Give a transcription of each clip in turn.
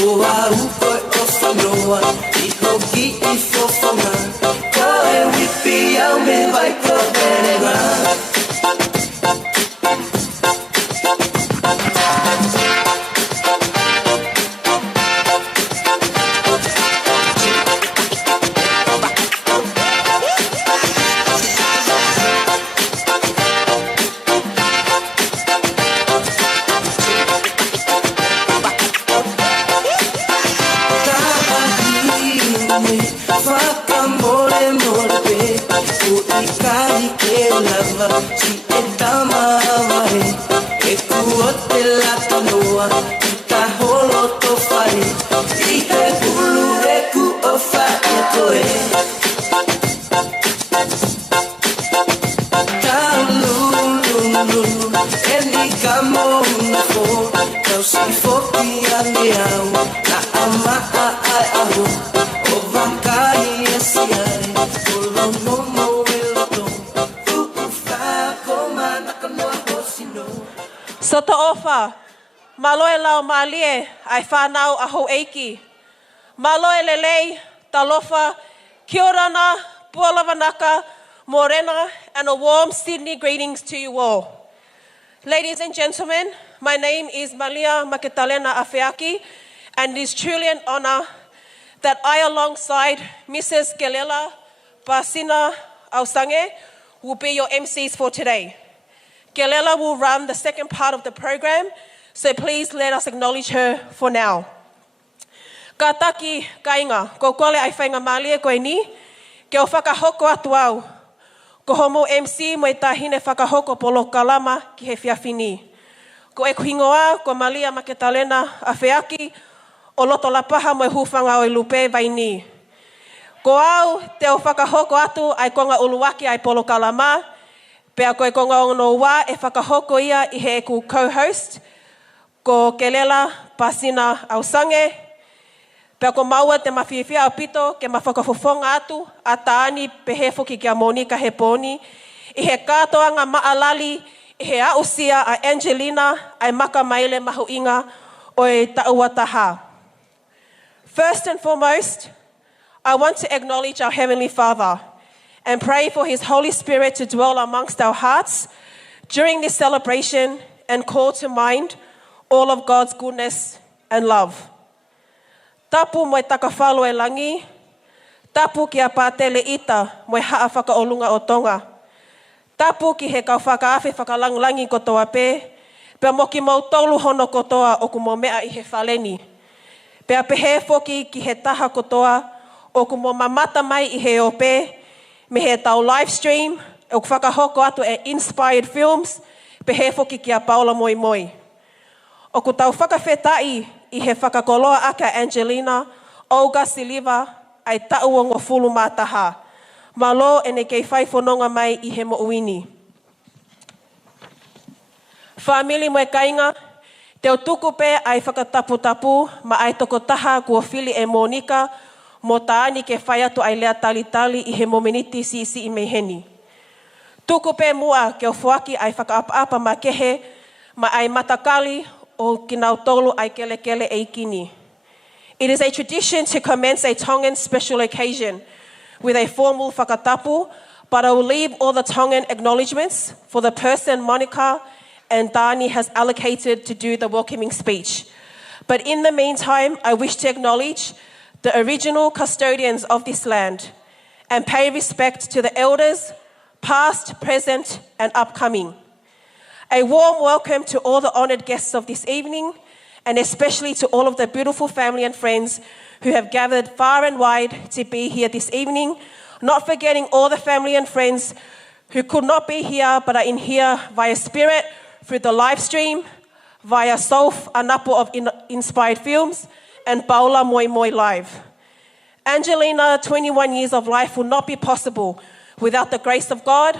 Koa uko ofanoa, ihoki ifofona, koe Whakamole mole o ikari ke lava si etama vai e kuote lata noa ita holo to fai I te pulu e ku ofa e toe Talulu e ni kamo na fo tau si foki ane au na ama ai aho o vakai e si ai o lo momo e lo to ufa koma na kanoa hosino Soto ofa, malo e lau malie, ai whanau a ho eiki. Malo e lelei, talofa, kiorana, pualavanaka, morena, and a warm Sydney greetings to you all. Ladies and gentlemen, my name is Malia Maketalena Afeaki, and it is truly an honor that I, alongside Mrs. Kelela Basina Ausange, will be your MCs for today. Kelela will run the second part of the program, so please let us acknowledge her for now. Ka taki kainga, ko kole ai whainga malia koe ni, ke o whakahoko atu au. Ko homo MC mo e tahine whakahoko polo kalama ki he whiawhini. Ko e kuhingoa, ko Malia Maketalena Afeaki, o loto la paha mo e hufanga o i lupe vai ni. Ko au, te o whakahoko atu ai konga uluwaki ai polo kalama, pea koe konga ono wā e whakahoko ia I he eku co-host, ko Kelela Pasina Ausange, pea ko maua te mawhiwhia o pito ke mawhakafofonga atu, a taani pehe foki kia Monika he poni, I he kātoanga maalali, I he ausia a Angelina, ai maka maile mahu inga o e tauataha. First and foremost, I want to acknowledge our Heavenly Father and pray for His Holy Spirit to dwell amongst our hearts during this celebration and call to mind all of God's goodness and love. Tapu mo e takawhalo e langi, tapu ki a pātele ita mo e haa whakaolunga o tonga. Tapu ki he kau whakaafe whakalanglangi kotoa pe, pea mo ki mau tolu hono kotoa o ku mo mea I he whaleni. Pea pehe foki ki he taha kotoa o ku mo mamata mai I he ope, me he tau live stream, o ku whakahoko atu e Inspired Films, pehe foki ki a Paula Moimoi. O ku tau whakawhetai I he whakakoloa aka Angelina, Olga Siliva, ai tau o ngā fulu mātaha. Malo e ne kei whai whanonga mai I he mo'uini. Whamili mo e kainga, te o tuku pe ai whakatapu-tapu, ma ai toko taha kua whili e Monika, mo taani ke whai atu ai lea tali-tali I he mominiti si I meheni. Tuku pe mua ke o whuaki ai whakaapa-apa ma kehe, ma ai matakali o kinau tolu ai kele-kele e ikini. It is a tradition to commence a Tongan special occasion with a formal whakatapu, but I will leave all the Tongan acknowledgements for the person Monica and Dani has allocated to do the welcoming speech. But in the meantime, I wish to acknowledge the original custodians of this land and pay respect to the elders, past, present, and upcoming. A warm welcome to all the honoured guests of this evening, and especially to all of the beautiful family and friends who have gathered far and wide to be here this evening, not forgetting all the family and friends who could not be here but are in here via spirit, through the live stream, via Solf Anapo of Inspired Films, and Paula Moimoi Live. Angelina, 21 years of life will not be possible without the grace of God.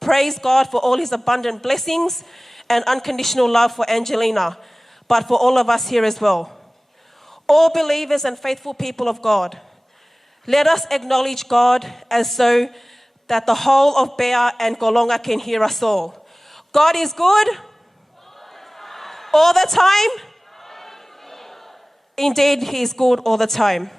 Praise God for all His abundant blessings and unconditional love for Angelina, but for all of us here as well. All believers and faithful people of God, let us acknowledge God as so that the whole of Bea and Golonga can hear us all. God is good all the time. Indeed, He is good all the time.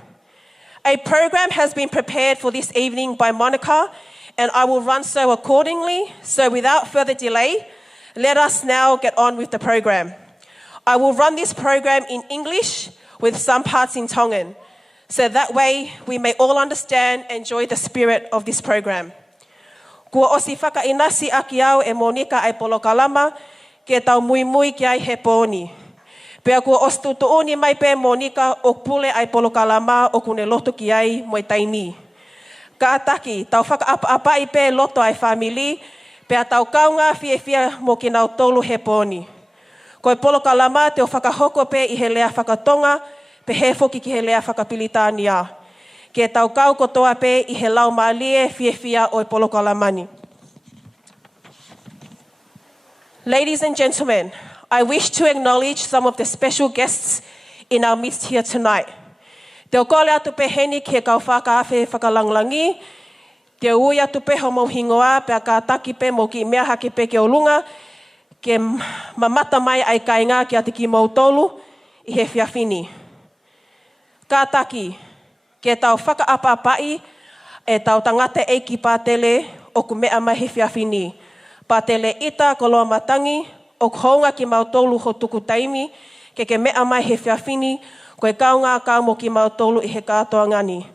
A program has been prepared for this evening by Monica, and I will run so accordingly. So without further delay, let us now get on with the program. I will run this program in English with some parts in Tongan, so that way we may all understand and enjoy the spirit of this program. Kua osi whakainasi aki au e Monika ai polo kalama, ke tau Moimoi ki ai he pōni. Pea kua ostu tuuni mai pe Monika o pule ai polokalama o kune loto ki ai moi taimi. Ka ataki, tau whakaapa i pe loto ai family, pea tau kaunga fia mo ki nau tolu he poni. Koe polokalama te o whakahoko pe i he lea whakatonga, pe he foki ki he lea whakapilitania. Ke tau kau kotoa pe i he lau maalie fia o polokalamani. Ladies and gentlemen, I wish to acknowledge some of the special guests in our midst here tonight. Te o kole atu pe heni ke kau whakaafe whakalanglangi, te ui atu pe homo hingoa pe a ka taki pe mo ki mea hake pe ke o lunga, ke mamata mai ai kainga ki ati ki mautolu i he whiawhini. Ka taki, ke tau whakaapapai e tau tangata eiki pātele o ku mea mai he whiawhini. Pātele ita koloa matangi, o hounga ki mautolu ho tuku taimi, ke mea mai he whiawhini, koe kaunga ka mo ki mautolu i he katoa ngani.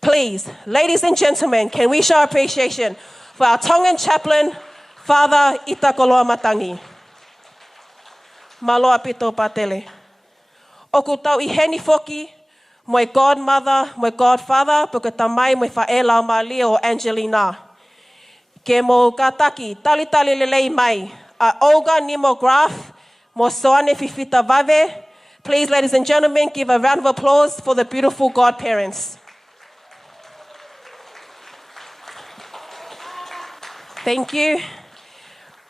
Please, ladies and gentlemen, can we show appreciation for our Tongan chaplain, Father Ita Koloa Matangi. Maloa pito pātele. O ku tau i heni foki, moi godmother, moi godfather, puka tamai moi whaelau mali o Angelina. Ke mo kataki, tali lelei mai, a Olga Nimo Graf, mo soane fifita vave. Please, ladies and gentlemen, give a round of applause for the beautiful godparents. Thank you.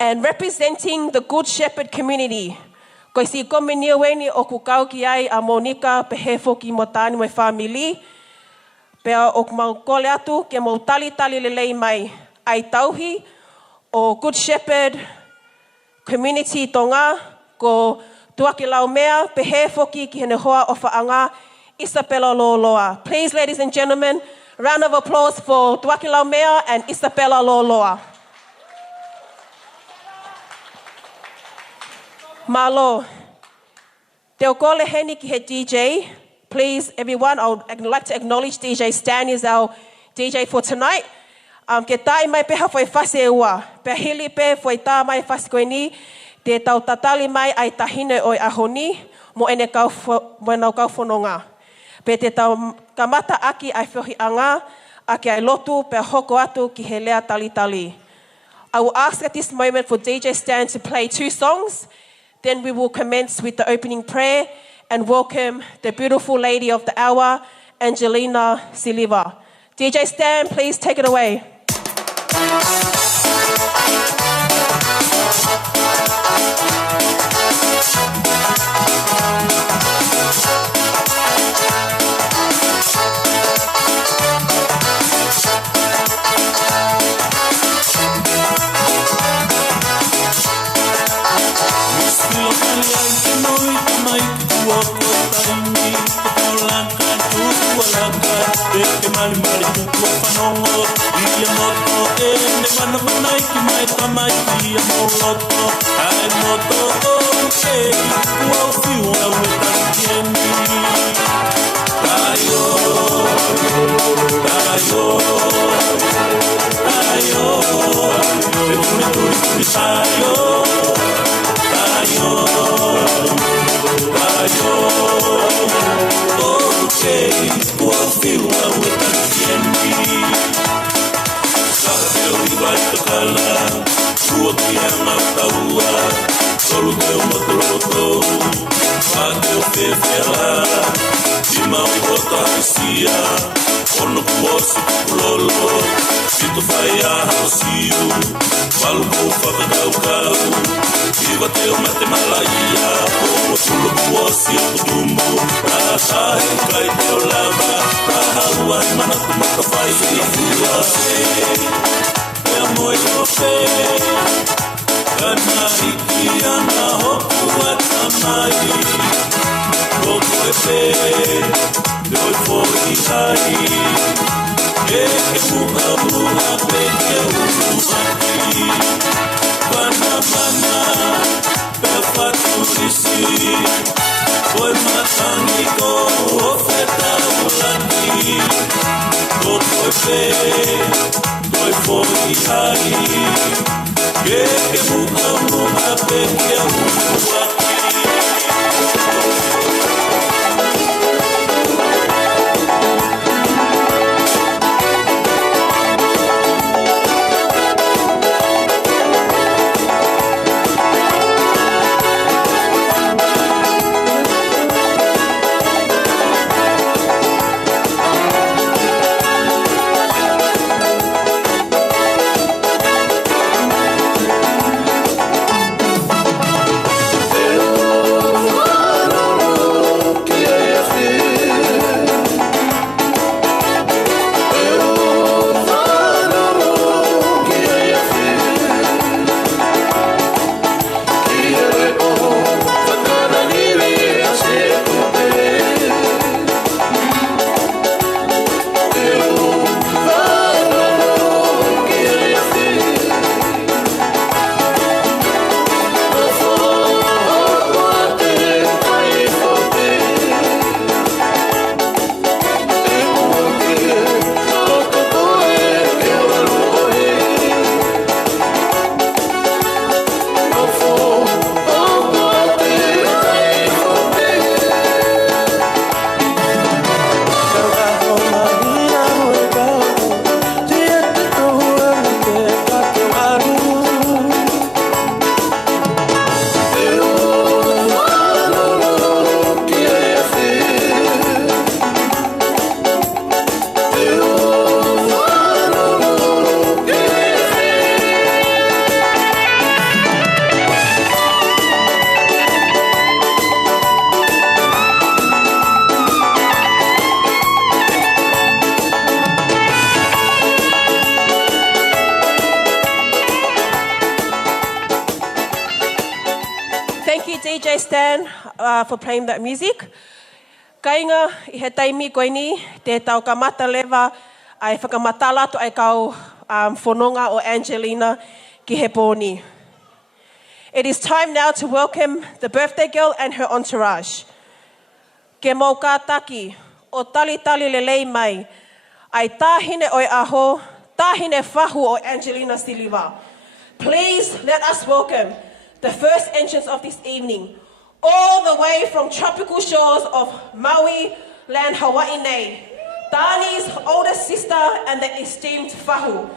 And representing the Good Shepherd community, ko si komeniaweni o ku kau ki ai a Monika pe he foki mo tāni mai family, pea o ku mau kole atu ke mau tali lelei mai ai tauhi o Good Shepherd community tonga ko tuaki lau mea pe he foki ki hene hoa o whaanga Isabella Loloa. Please, ladies and gentlemen, round of applause for tuaki lau mea and Isabella Loloa. Malo, te o kole heni ki he DJ. Please, everyone, I would like to acknowledge DJ Stan is our DJ for tonight. Ke tai mai pe hawhai whase ua. Pe hili pe fwai tā mai whase koe ni, te tau tatali mai ai tahine oi ahoni, mo ene nau kau whanonga. Pe te tau kamata aki ai whiohi anga, aki ai lotu pe hoko atu ki he lea tali. I will ask at this moment for DJ Stan to play 2 songs. Then we will commence with the opening prayer and welcome the beautiful lady of the hour, Angelina Siliva. DJ Stan, please take it away. DJ Stan for playing that music. Kainga, I he taimi koe ni, te tau kamata lewa, ai whakamata latu ai kau whanonga o Angelina ki he pōni. It is time now to welcome the birthday girl and her entourage. Ke mau kātaki, o tali lelei mai, ai tāhine oi aho, tāhine whahu o Angelina Siliva. Please let us welcome the first entrance of this evening, all the way from tropical shores of Maui, land Hawaii nei, Dani's older sister and the esteemed whahu.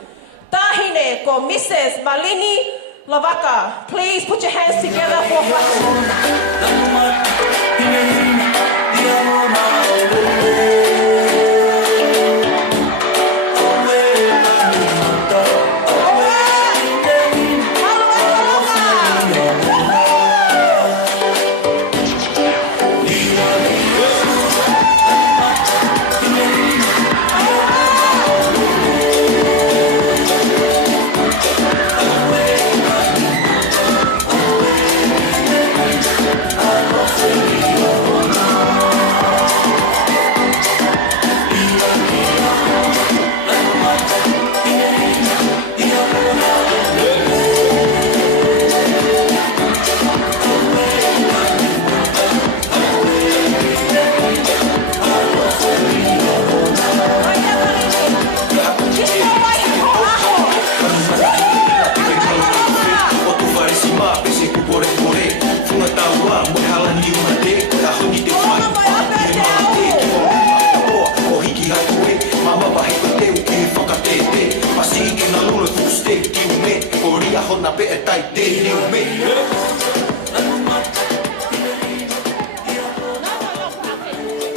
Tāhine ko Mrs. Malini Lavaka. Please put your hands together for whahu.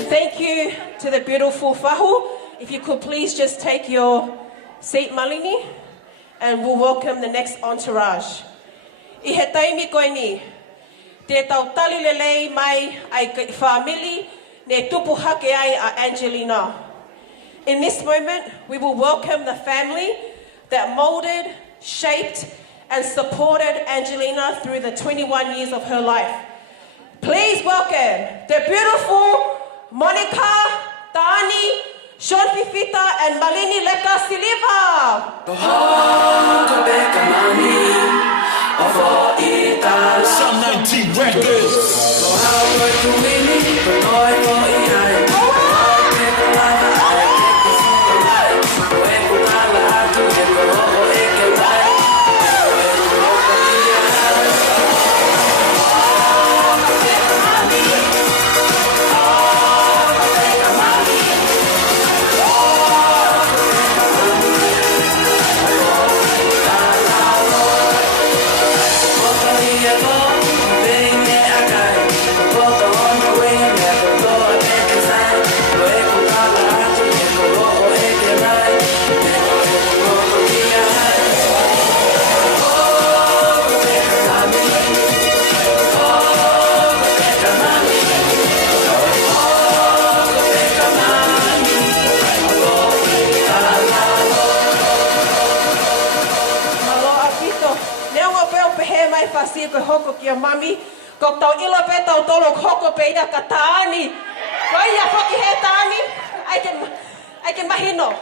Thank you to the beautiful whahu. If you could please just take your seat, Malini, and we'll welcome the next entourage. I he taimi koe ni, te tau tali lelei mai ai ka whamili ne tupu hake ai a Angelina. In this moment, we will welcome the family that molded, shaped, and supported Angelina through the 21 years of her life. Please welcome the beautiful Monica, Tani, Sean Fifita, and Malini Leka Siliva. Some 19 records. Fasia ko hoko ki a mami, ko tau ilo pe tau tolo hoko pe ia ka tāni. Ko ia whaki he tāni, I can mahino.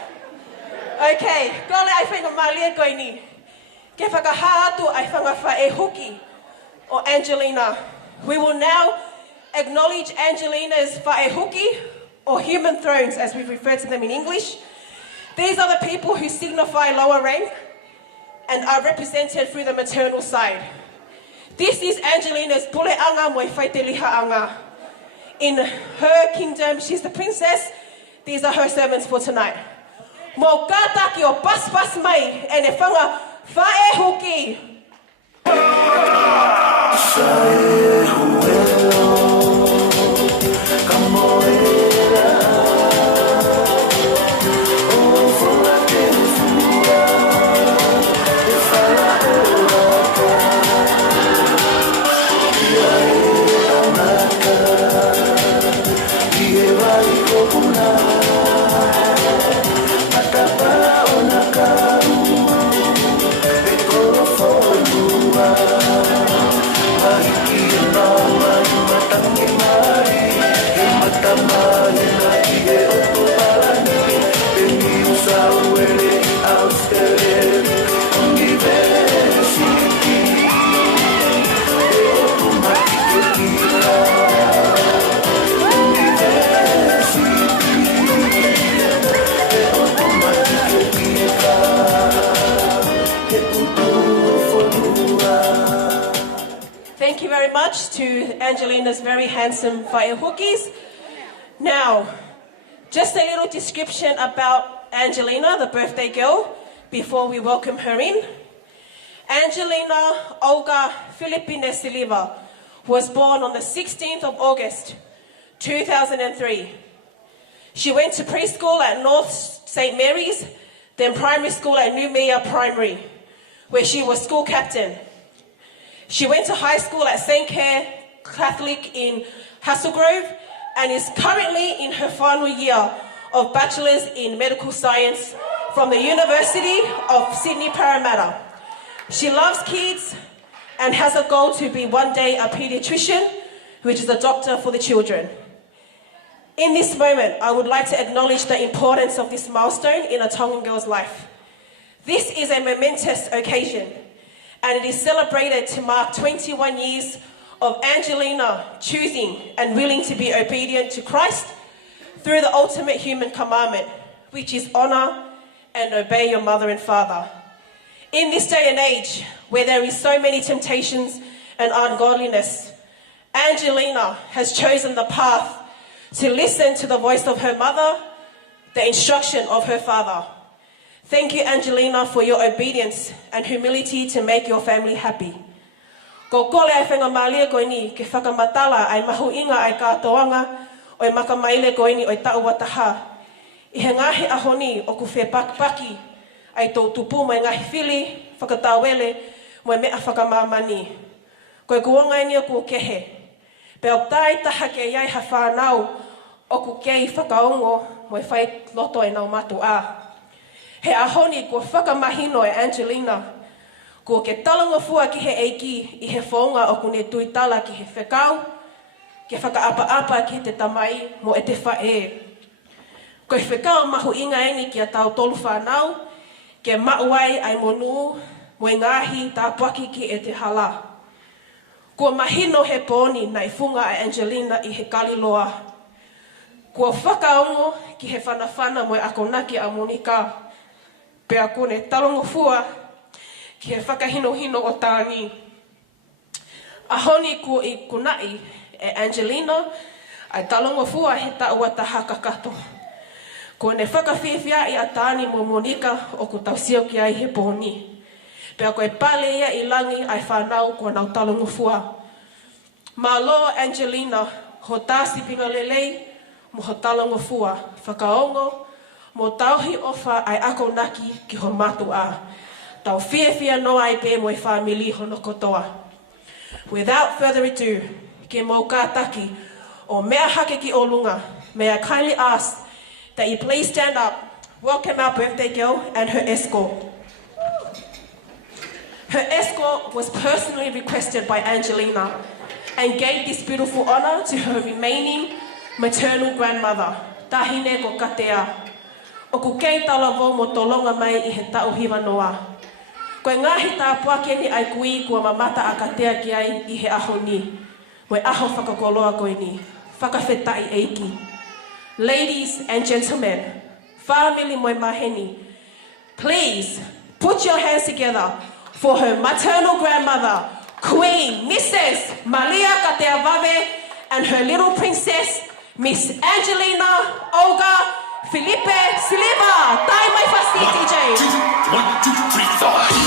Okay, kole ai whenga malia koe ni. Ke whakaha atu ai whangawha e huki o Angelina. We will now acknowledge Angelina's whaehuki, or human thrones as we refer to them in English. These are the people who signify lower rank and are represented through the maternal side. This is Angelina's puleanga moi whaitelihaanga. In her kingdom, she's the princess. These are her servants for tonight. Mo kātaki o paspas mai e ne whanga whaehuki. Love very much to Angelina's very handsome whaehukis. Now, just a little description about Angelina, the birthday girl, before we welcome her in. Angelina Olga Filipina Siliva was born on the 16th of August, 2003. She went to preschool at North St. Mary's, then primary school at New Mia Primary, where she was school captain. She went to high school at St. Clair Catholic in Hasslegrove and is currently in her final year of Bachelor's in Medical Science from the University of Sydney Parramatta. She loves kids and has a goal to be one day a pediatrician, which is a doctor for the children. In this moment, I would like to acknowledge the importance of this milestone in a Tongan girl's life. This is a momentous occasion, and it is celebrated to mark 21 years of Angelina choosing and willing to be obedient to Christ through the ultimate human commandment, which is honor and obey your mother and father. In this day and age, where there is so many temptations and ungodliness, Angelina has chosen the path to listen to the voice of her mother, the instruction of her father. Thank you, Angelina, for your obedience and humility to make your family happy. Ko kole ai whenga malia koe ni, ke whakamatala ai mahu inga ai kātoanga, oi makamaile koe ni oi tau wataha. I he ngahi ahoni o ku whe pakipaki, ai tō tupu mai ngahi whili, whakatawele, moi mea whakamamani. Koe kuonga ingia kua kehe. Pe o tai taha ke iai ha whanau, o ku kei whakaongo, moi whai loto e nau matu a. He ahoni kua whakamahino e Angelina, kua ke talanga fua ki he eiki i he whaonga o kune tuitala ki he whekau, ke whakaapa-apa ki te tamai mo e te whae. Koe whekau mahu inga eni ki a tau tolu whanau, ke mauai ai monu, mo e ngahi tā puaki ki e te hala. Kua mahino he pōni nei funga a Angelina i he kaliloa. Kua whakaongo ki he whanawhana mo e akonaki a Monika, pe a kone talongo fua ki he whakahino-hino o tāni. Ahoni kua i kunai e Angelina, ai talongo fua he taua taha kakato. Ko ne whakawhiwhia i a tāni mo Monika o ku tausio ki ai he pōni. Pea koe pale ia i langi ai whanau ko nau talongo fua. Malo Angelina, ho tāsi pinga lelei, mo ho talongo fua, whakaongo, mo tauhi ofa ai ako naki ki ho matu a. Tau whiawhia no ai pe mo i whamili hono kotoa. Without further ado, ke mō kātaki o mea hake ki o lunga, may I kindly ask that you please stand up, welcome our birthday girl and her escort. Her escort was personally requested by Angelina and gave this beautiful honor to her remaining maternal grandmother, Tahine ko Katea. O ku kei talavo mo tolonga mai i he tauhiwa noa. Koe ngahi tā puakeni ai kui kua mamata a Katea ki ai i he aho ni. Moe aho whakakoloa koe ni, whakawhetai eiki. Ladies and gentlemen, family moe maheni, please put your hands together for her maternal grandmother, Queen Mrs. Malia Kateavave, and her little princess, Miss Angelina Olga Felipe Siliva. Tai mai fasti, DJ. 1, 2, 3, 3.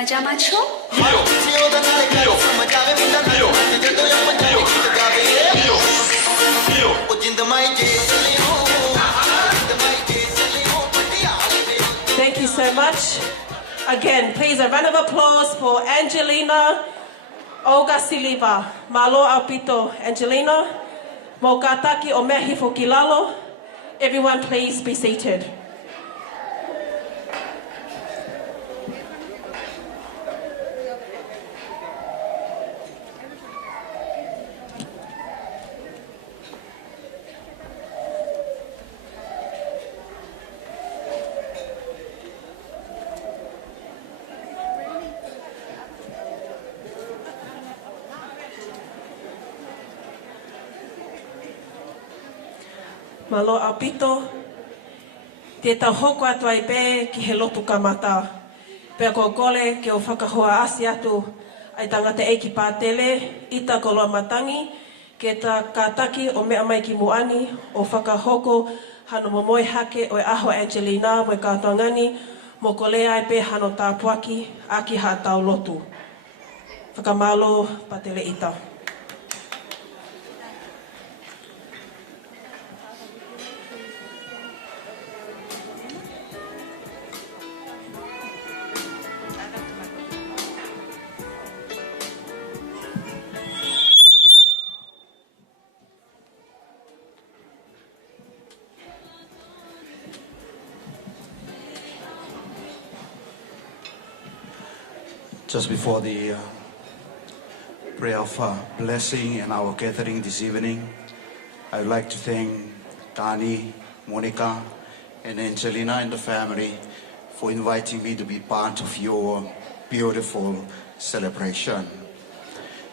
મજામાં છો? Thank you so much. Again, please a round of applause for Angelina Oga Siliva. Malo Alpito Angelina. Mokataki o mehi fo kilalo. Everyone please be seated. Malo apito, te tau hoko atu ai pē ki he lotu kamata. Pea ko kole ke o whakahoa asi atu ai tangata e ki pātele, ita ko loa matangi, ke ta kātaki o mea mai ki muani, o whakahoko hano Moimoi hake o e aho Angelina mo e kātangani, mo ko lea ai pē hano tāpuaki a ki hātau lotu. Whakamalo patele ita. Just before the prayer of blessing and our gathering this evening, I would like to thank Dani, Monica, and Angelina and the family for inviting me to be part of your beautiful celebration.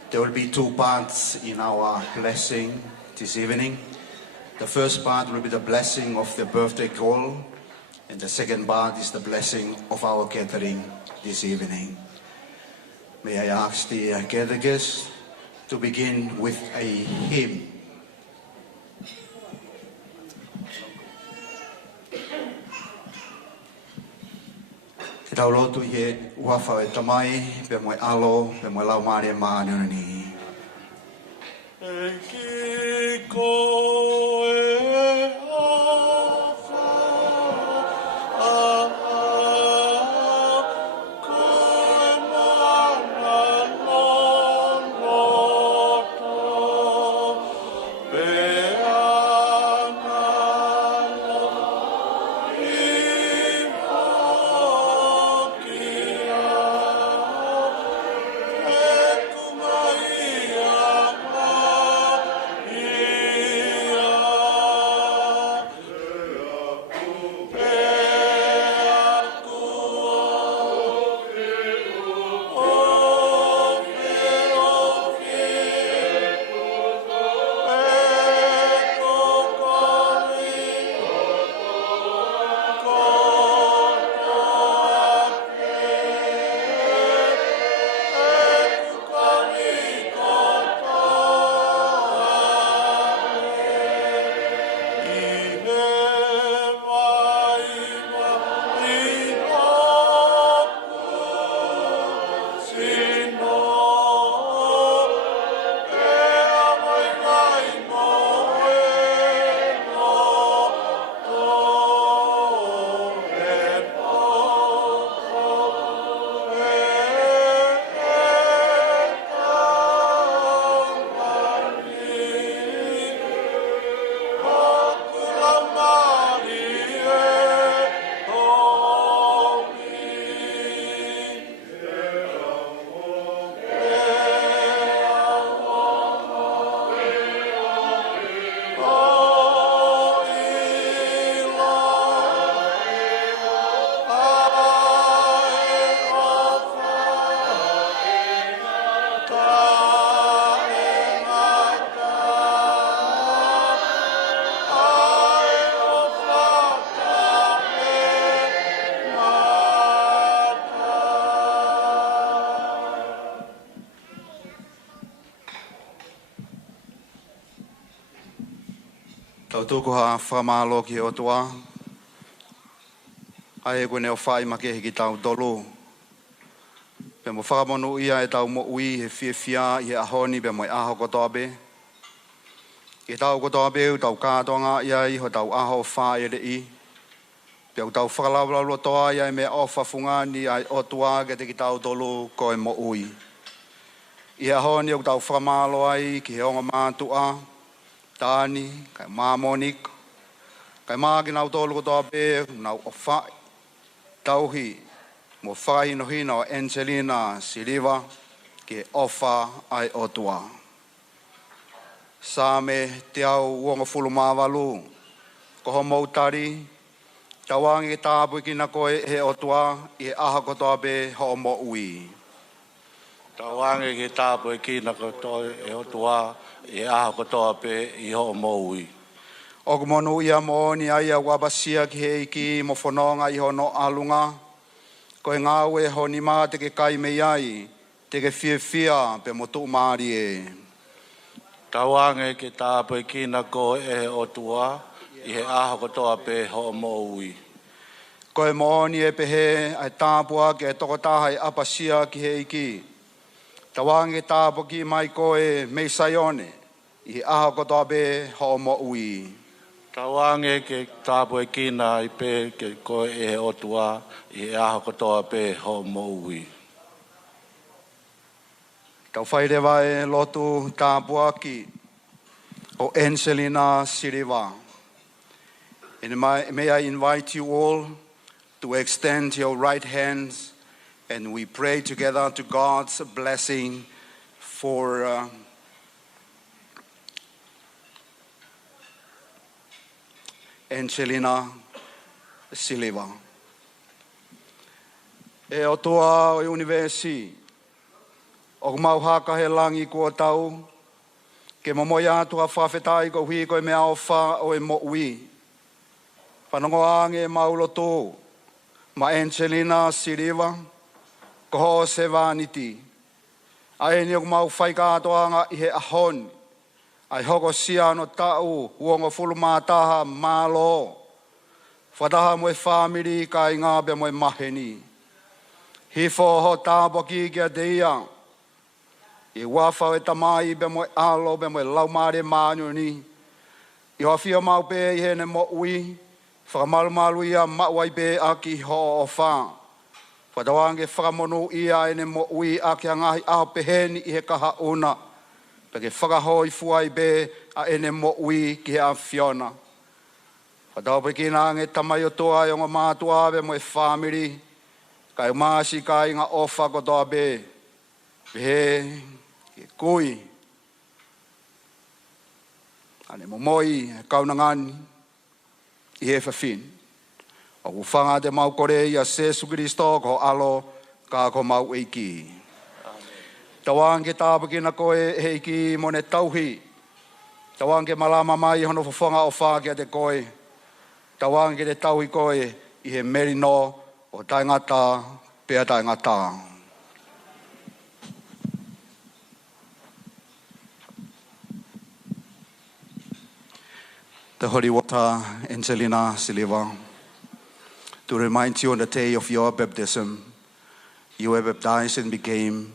There will be two parts in our blessing this evening. The first part will be the blessing of the birthday call, and the second part is the blessing of our gathering this evening. May I ask the gathered guests to begin with a hymn. Te tau lotu i he uawha e tamai, pe moe alo, pe moe lau maare maa ni. E ki ko e awha, Tau tuku ha whamalo ki o tua. Ai koe neo whai make hiki tau tolu. Pe mo whakamonu ia e tau mo ui he whia i he ahoni pe mo i aho kotoa be. I tau kotoa be u tau kātonga ia i ho tau aho wha e rei. Pe u tau whakalawala toa ia e me o whafunga ni ai o tua ke te ki tau tolu ko e mo ui. I ahoni u tau whamalo ai ki he onga mātua. Tāni, kai mā Monika. Kai mā ki nau tolu kotoa be nau o whai. Tauhi. Mo whai no hina o Angelina Siliva ke ofa ai otua. Sā me te au uonga fulu māwalu. Koho mautari. Tawangi ke tāpui kina koe he otua i he aha kotoa be ho mo ui. Tawangi ke tāpui kina koe he otua i he aha kotoa be i ho mo ui. O kumonu ia mo ni aia wabasia ki he iki mo whanonga i ho no alunga. Ko e ngāwe ho ni mā te ke kai me iai, te ke whia pe mo tū māri e. Tawange ke tāpui kina ko e o tua, i he aha kotoa pe ho mo ui. Ko e mooni e pehe ai tāpua ke toko tāhai apasia ki he iki. Tawange tāpu ki mai ko e mei saione, i he aha kotoa pe ho mo ui. Tawange ke tāpui kina i pe ke ko e o tua, i he aha kotoa pe ho mo ui. Tau whairewa e lotu tāpua ki o Angelina Siliva. And may I invite you all to extend your right hands and we pray together to God's blessing for Angelina Siliva. E o toa o universi, o mau haka he langi kua tau, ke momoi atua whawhetai ko hui ko e mea o wha o e mo ui. Whanongo ange maulo tō, ma Angelina Siliva, ko ho se vaniti. Ai ni o mau whaikātoanga i he ahoni, ai hoko sia no tau, uongo fulu mātaha mālo, whataha moe whamiri ka i ngā bea moe maheni. Hifo ho tāpoki kia te ia, i wawhau e tamai bea moe alo bea moe laumare mānyoni, i hawhia mau pē i hene mo ui, whakamalu ia mauai pē aki ho o whā. Whatawange whakamonu ia ene mo ui aki angahi aho peheni i he kaha una, peke whakahoi fuai be a ene mo ui ki he a Fiona. Whataupe ki nā nge tamai o toa i onga mātua be mo e whamiri, kai māsi kai ngā ofa ko toa be, he ke kui. Ane Moimoi, kaunangani, i he whawhin. O uwhanga te mau kore i a Sesu Kristo ko alo ka ko mau eiki. Tawange tāpaki na koe he iki mo ne tauhi. Tawange malama mai hono whawhanga o wha kia te koe. Tawange te tauhi koe i he merino o taingata pea taingata. The Holy Water, Angelina Siliva, to remind you on the day of your baptism, you were baptized and became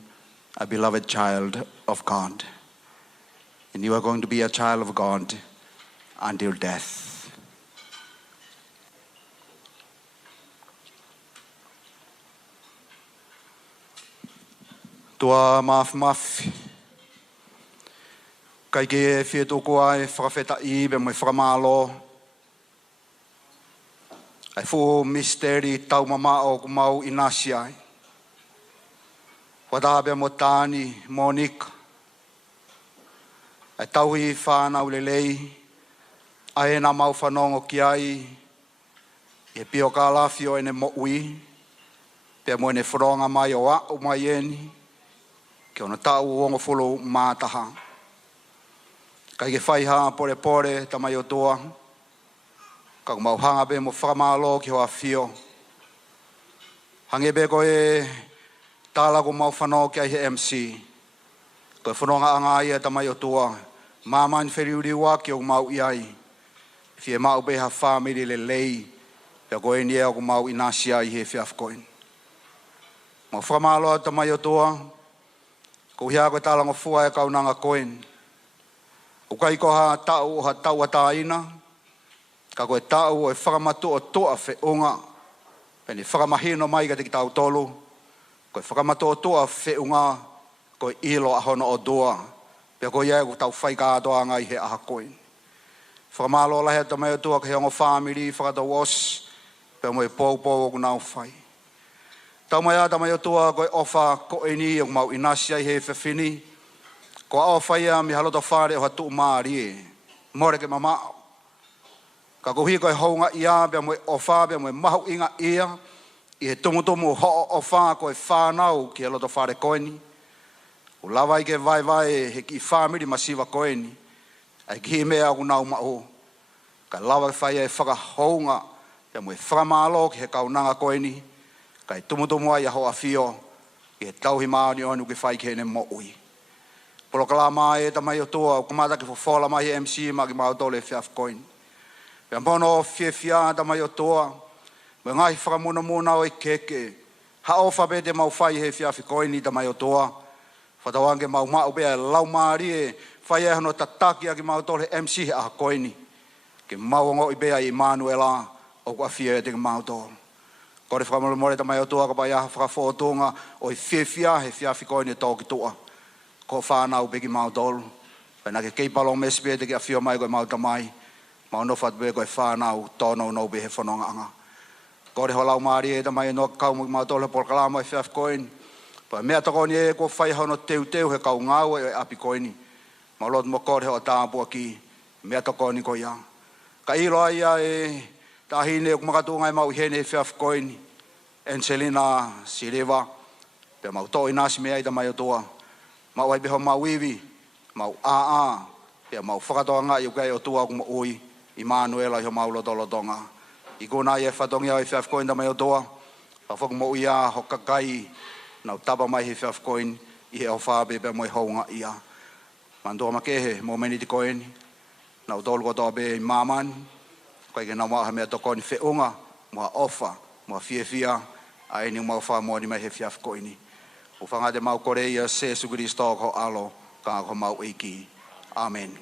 a beloved child of God. And you are going to be a child of God until death. Tua maf. Kai ke e whietoko ai whakawheta i be mai whakamalo. Ai fu misteri tau mama o kumau inasi ai. Wadabe mo tāni Monika. Ai tauhi whānau lelei. Ai ena mau whanongo ki ai. E pio ka lawhio ene mo ui. Pea mo ene wharonga mai o a o mai eni. Ke ona tau ongo fulu mātaha. Kai ke whaiha pore pore tamai o toa. Ka kumau hanga be mo whakamalo ki hoa whio. Hange be ko e tāla ko mau whanau ki ai he MC. Ko e whanonga anga ia tamai o toa. Māmani whiriuriua ki o mau iai. Fie mau be ha family le lei. Pea koe ni ea ko mau inasia I he fiaf koin. Mau whamaloa ta mai o toa. Ko hea koe talango fua e kaunanga koin. O kai ko ha tau a taina. Ka koe tau e whakamatu o toa fe unga. Peni whakamahino mai ka te ki tau tolu. Koe whakamatu o toa fe unga. Koe ilo ahono o doa. Pea koe ia ko tau whaika atoa ngai he aha koin. Whakamalo lahe ta mai o toa ka he ongo family whakatau os. Pea mo e pōpō o kunau whai. Tau mai a ta mai o toa koe ofa ko e ni o mau inasia I he whewhini. Ko a ofa ia mi halota whare o hatu maari e. More ke mamao. Ka kuhi koe hounga ia pia mo e ofa pia mo e mahu inga ia. I he tumutumu ho ofa koe whanau ki halota whare koeni. O lawa I ke vai he ki whamiri masiva koeni. Ai ki mea o kunau mao. Ka lawa ke whai e whakahounga pia mo e whakamalo ki he kaunanga koeni. Kai tumutumu ai a hoa fio. I he tauhi maani onu ki whai kene mo ui. Polo kala mai e tamai o toa o kumata ki fofola mai he MC ma ki mau tole fiaf koin. Pea mono fia tamai o toa. Me ngai whakamuna muna o I keke. Ha ofa be te mau whai he fiafi koin I tamai o toa. Whatawange mau mau bea lau maari e whai e hano tataki a ki mau tole MC he a koini. Ke mau ngo I bea I Manuela o kua fia e te ki mau tole. Kore whakamuna more tamai o toa ka pai aha whakafotonga o I fia he fiafi koini tōki toa. Ko whanau peki mau tolu. Pena ke keipalo mespe te ki a fio mai koe mau tamai. Mau nofat be koe whanau tono no be he whanonga anga. Kore ho lau maari e tamai no kau mau tolu por kalama e fiaf koin. Pa mea takoni e ko whai hono teu he kau ngau e api koini. Mau lot mo kore ho tāpua ki. Mea takoni ko ia. Ka ilo ia e tahine o kumakatunga e mau hene e fiaf koini. Angelina, Siliva. Pea mau to inasi mea I tamai o toa. Mau ai beho mau iwi, mau pia mau whakatoa ngā I ukai o tua kuma ui, I Manuela I ho mau lotolotonga. I kuna I e whatongia I whiafkoin tamai o toa, pa whaku mo ia ho kakai, nau tapa mai he whiafkoin, I he o whape pia mo I hounga ia. Mantua makehe, mo meni ti koeni, nau tolu kotoa be I maman, koe ke nau maa mea tokoni whiunga, mua ofa, mua fia, a eni mau wha mo ni mai he whiafkoini. O whanga te mau koreia se Sukristo ko alo ka ko mau iki. Amen.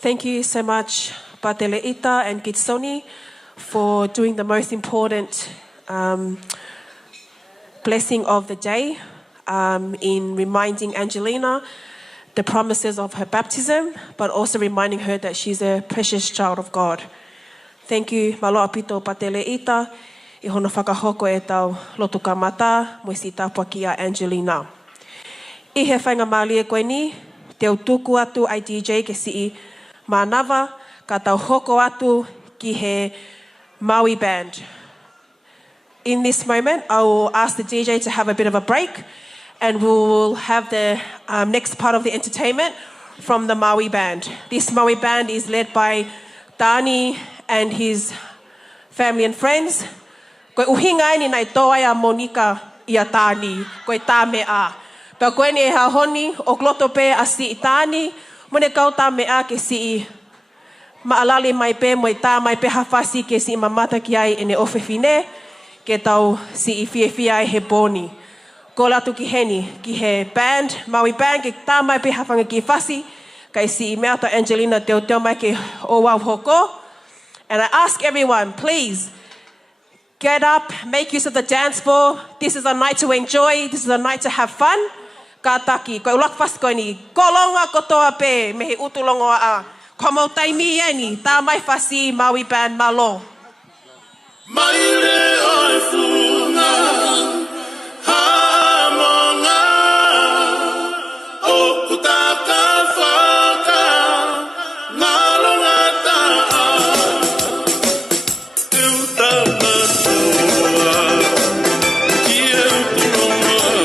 Thank you so much, Pateleita and Gitsoni, for doing the most important blessing of the day in reminding Angelina the promises of her baptism, but also reminding her that she's a precious child of God. Thank you, Maloa Pito Pateleita, I hono whakahoko e tau lotu kamata, mo si tāpua ki a Angelina. I he whainga maali e koe ni, te utuku atu ai DJ ke si Manava, ka tau hoko atu ki he Maui band. In this moment, I will ask the DJ to have a bit of a break, and we will have the next part of the entertainment from the Maui band. This Maui band is led by Dani and his family and friends. Koe uhinga ni nai toa ia Monika ia Dani, koe tā mea. Pea koe ni e hahoni, o kloto pe a si I Dani, mone kau tā mea ke si maalali mai pe mo I tā mai pe hawhasi ke si mamata ki ai ene ofewhine ke tau si I fia ai he boni. Ko latu ki heni, ki he band, Maui band, ke tā mai pe hawhanga ki whasi, kai si I mea ta Angelina teo mai ke o wau hoko. And I ask everyone, please, get up, make use of the dance floor. This is a night to enjoy, this is a night to have fun. Ka taki, koe ulak whasi koe ni, ko longa kotoa pe, me he utulongo a. Ko mau taimi e ni, tā mai whasi, Maui band, malo. Maire oi funga, ha monga, o kutaka whaka, ngā longa taa, e utana tua, ki e utulonga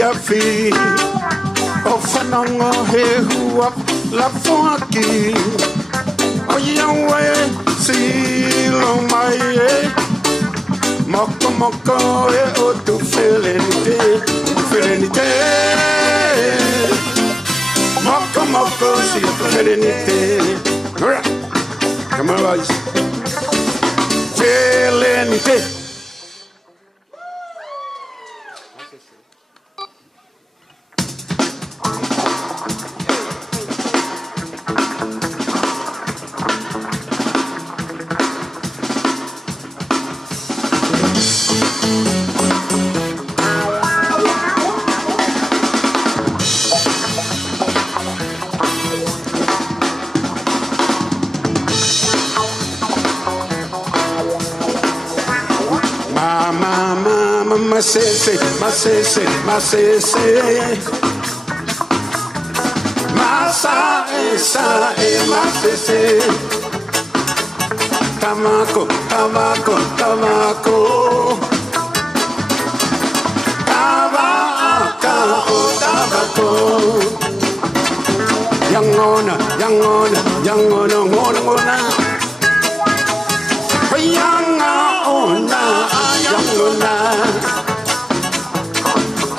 afi o whanongo he hua la whaki o iawe si lo mai e moko moko e o tu whelenite moko moko si o tu whelenite come on guys whelenite Masese, masese, masese. Masa esa e masese. Tamako, tamako, tamako. Tabaka o tabako. Yangona, yangona, yangona, ngona, ngona. Yanga ona, yangona.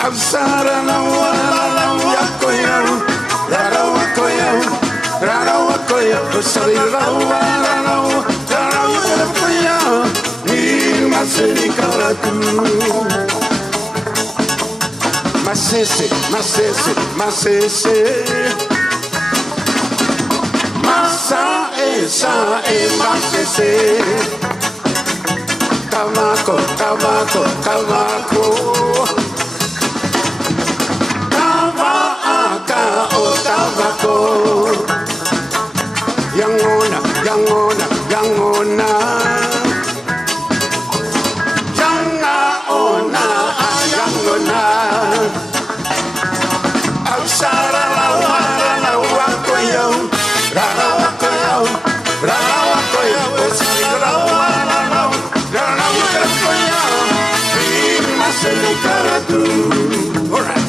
Absara na wala yakoya, rara wakoya, sari rawa, rara yakoya, ni maseni karatu. Masese, masese, masese. Masa esa e masese. Tabako, tabako, tabako. Tabako, yangona, yangona, yangona, yanga ona, yangona. Absara la wakoyo, rara wakoyo, rara wakoyo, maseni karatu. All right.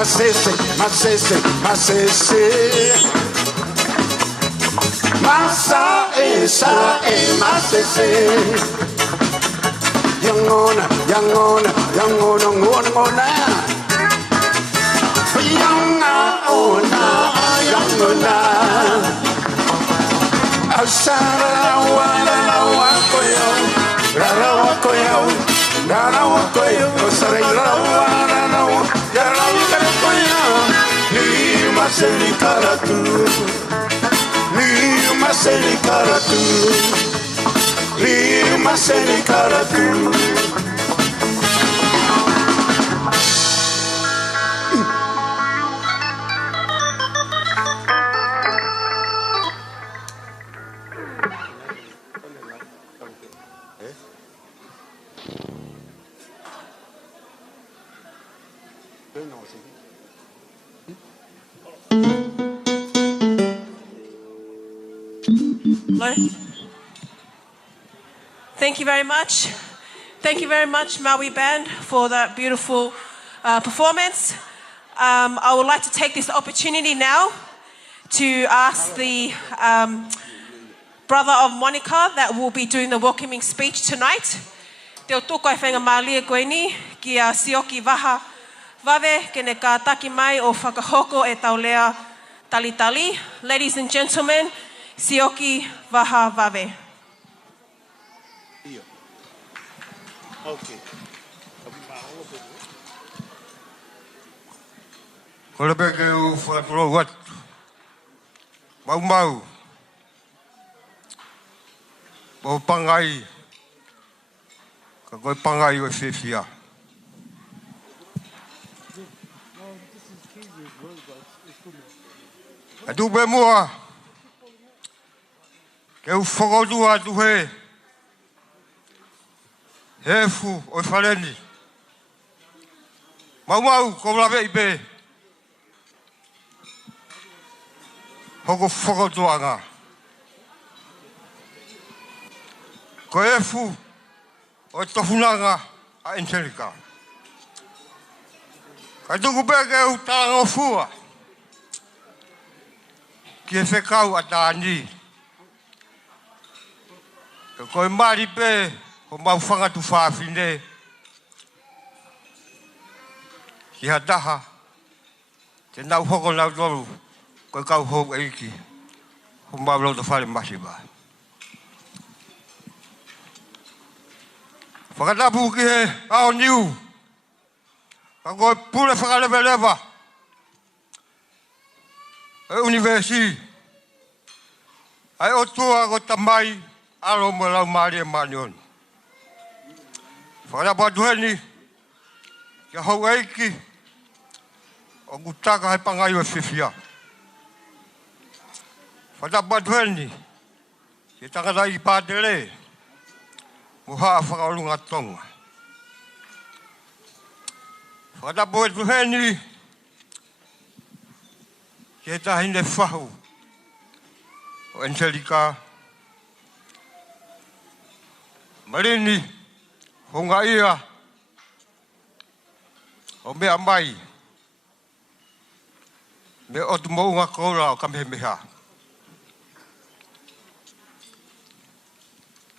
Masese, masese, masese. Masa esa e masese. Yangona, yangona, yangona, ngona, ngona. Yanga ona, yangona. Asara wala wakoyo, rara wakoyo, rara wakoyo, sari rawa. Ni maseni karatu, ni maseni karatu, ni maseni karatu. Thank you very much. Thank you very much, Maui Band, for that beautiful performance. I would like to take this opportunity now to ask the brother of Monica that will be doing the welcoming speech tonight. Te o tōkai whainga mālia koe ni, ki a sioki waha vave, kene ka taki mai o whakahoko e tau lea tali tali. Ladies and gentlemen, sioki waha vave. Okay. Kole beke u whakaro wat. Mau mau. Mo pangai. Ka koe pangai o whiwhia. E tu pe mua. Ke u whakatua tu he. He fu o whaleni. Mau ko lawe i pe. Hoko whakatua ngā. Ko e fu o tofunanga a Angelina. Ka tuku pe ke u talanga o fua. Ki e whekau a tāni. Ka koe mari pe ho mau whangatu whāwhine. Ki ha taha. Te nau hoko nau toru. Koe kau hou eiki. Ho mau lau te whare masiwa. Whakatapu ki he ao niu. Ka koe pule whakalewa. E universi. Ai o tua ko tamai alo mo lau maari e manion. Whakatapu atu heni. Kia hou eiki. O kutaka hai pangai o whiwhia. Whakatapu atu heni. Kia tangata i pātere. Muha whakaolunga tonga. Whakatapu atu heni. Kia tahine whahu. O Angelina. Marini. Honga ia. O mea mai. Me otu mounga koura o kamehemeha.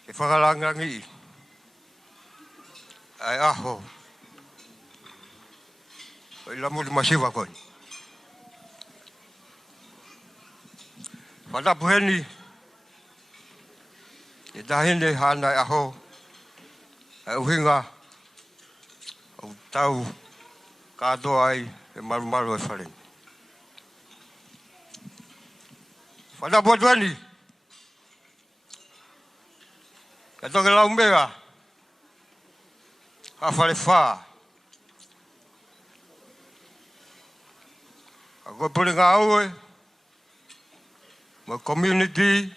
E whakarangangi. Ai aho. O ila muri masiwa koi. Whakatapu heni. E tahine hana aho. Ai uhinga. O tau. Kātoa ai. E maru e whareni. Whakatapu atu heni. Ka toke lau mea. Ha whare whaa. Ka koe puri ngā aue. Mo community.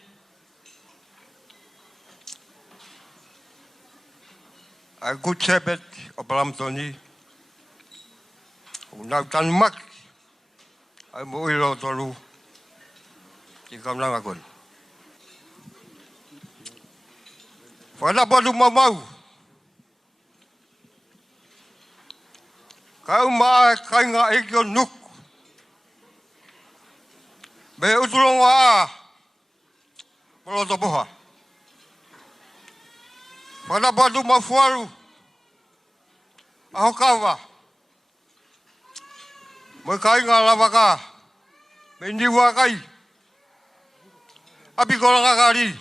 Ai good shepherd o Bramptoni. O nau tanu maki. Ai mo uiro toru. Ki kaunanga koni. Whakatapu atu mau. Ka uma e kainga eki o nuku. Me uturongo a. Moloto poha. Whakatapu atu mawhuaru. Aho kawa. Mo kainga lavaka. Me niwa kai. Api kolanga kari.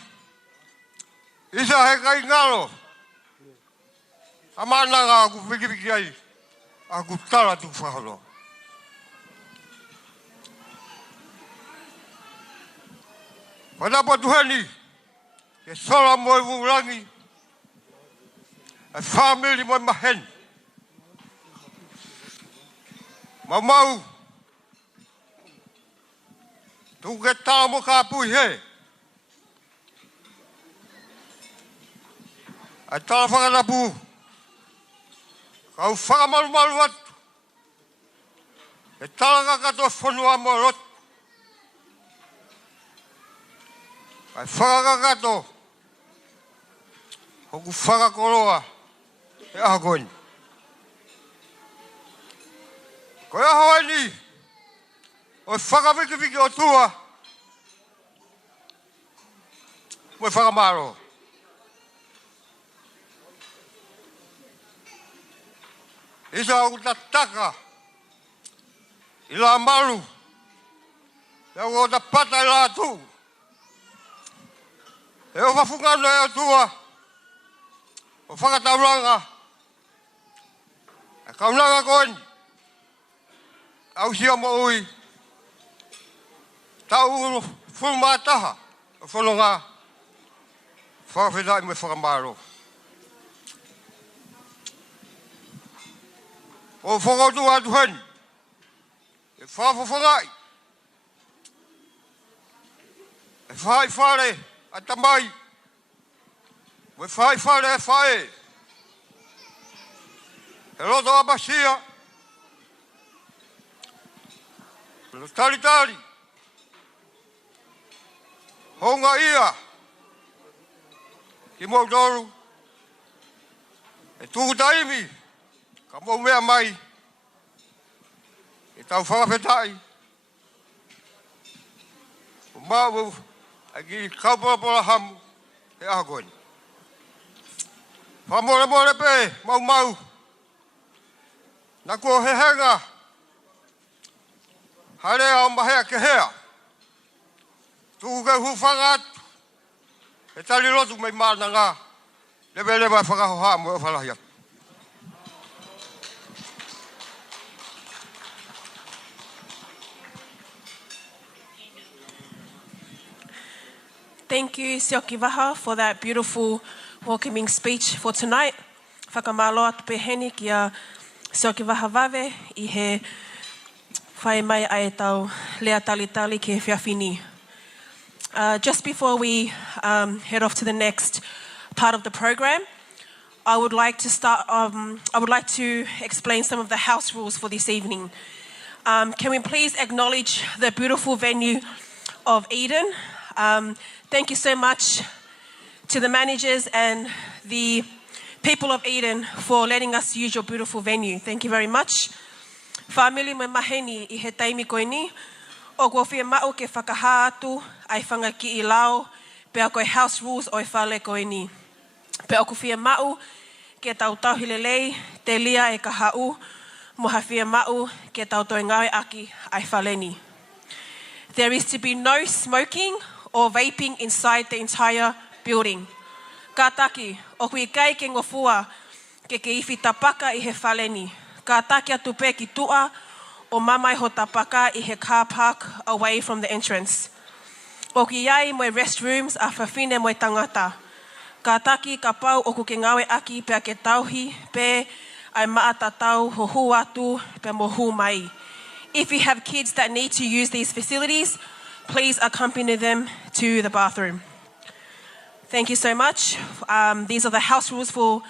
Isa he kai ngalo. Amananga aku piki ai. Aku tala tu whaholo. Whakatapu atu heni. Ke sola moe wurangi. E whamiri moe maheni. Mau. Tu ke tala mo ka pui he. Ai tala whakatapu. Kau whakamaru atu. E tala katoa whanua mo rotu. Ai whakakato. Hoku whakakoroa. E aha koini. Ko e aha waini. O whakawiki o tua. Mo e whakamaro. Isa o tataka. Ila maru. Ia o ta pata i Latu. E o whafungano e o tua. O whakatauranga. E kaunanga koini. Au sia mo ui. Tau uru fulmataha. O whanonga. whawhirai me whakamaro. O whakautu atu hen, e whawhawhangai, e whai whare a tamai, we whai whare e whae, he roto abasia, lo tari tari, honga ia, ki mau doru, e tuku taimi, ka mau mea mai, e tau whakawhetai, o mau a ki kaupapora hamu, he aha koeni. Whamore more pe, mau mau, na kua he henga, harea o mahea ke hea, tuku ke hufanga atu, e tali rotu mai mana ngā, lewe lewa whakahoha mo e whalahi atu. Thank you, Sioki Waha, for that beautiful welcoming speech for tonight. Whakamalo atu peheni ki a Sioki Waha Wawe I he whae mai ai tau lea tali tali ki he whiawhini. Just before we head off to the next part of the program, I would like to explain some of the house rules for this evening. Can we please acknowledge the beautiful venue of Eden? Thank you so much to the managers and the people of Eden for letting us use your beautiful venue. Thank you very much. Whamili me maheni I he taimi koe ni, o kua whia mao ke whakaha atu, ai whanga ki I lao, pea koe house rules o I whale koe ni. Pea o kua whia mao ke tau tauhilelei, te lia e ka hau, mo ha whia mao ke tau toi ngawe aki ai whale ni. There is to be no smoking or vaping inside the entire building. Ka taki, o kui kai ke ngofua ke iwi tapaka I he whale ni. Ka taki atu pe ki tua o mamai ho tapaka I he car park away from the entrance. O ki iai moe restrooms a whawhine moe tangata. Ka taki ka pau o ku ke ngawe aki pea ke tauhi pe ai maata tau ho hu atu pe mo hu mai. If you have kids that need to use these facilities, please accompany them to the bathroom. Thank you so much. These are the house rules for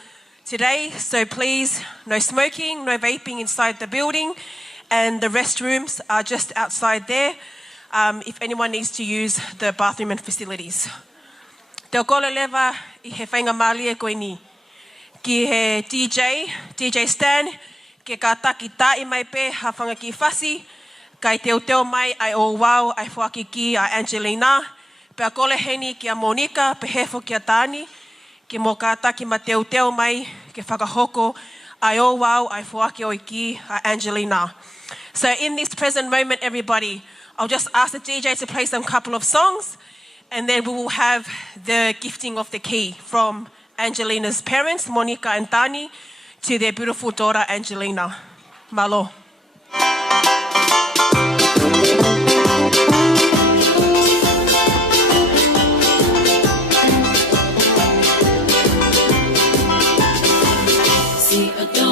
today. So please, no smoking, no vaping inside the building, and the restrooms are just outside there if anyone needs to use the bathroom and facilities. Te okole lewa I he whainga mali e koe ni. Ki he DJ Stan, ke ka taki tai mai pe ha whanga ki whasi, kai teo mai ai o wau ai whaki ki a Angelina, pe a kole heni ki a Monica, pe hefo ki a Tani, ki mo ka taki ma teo mai, ke whakahoko ai o wau ai whaki o ki a Angelina. So in this present moment, everybody, I'll just ask the DJ to play some couple of songs, and then we will have the gifting of the key from Angelina's parents, Monica and Tani, to their beautiful daughter, Angelina. Malo. Oh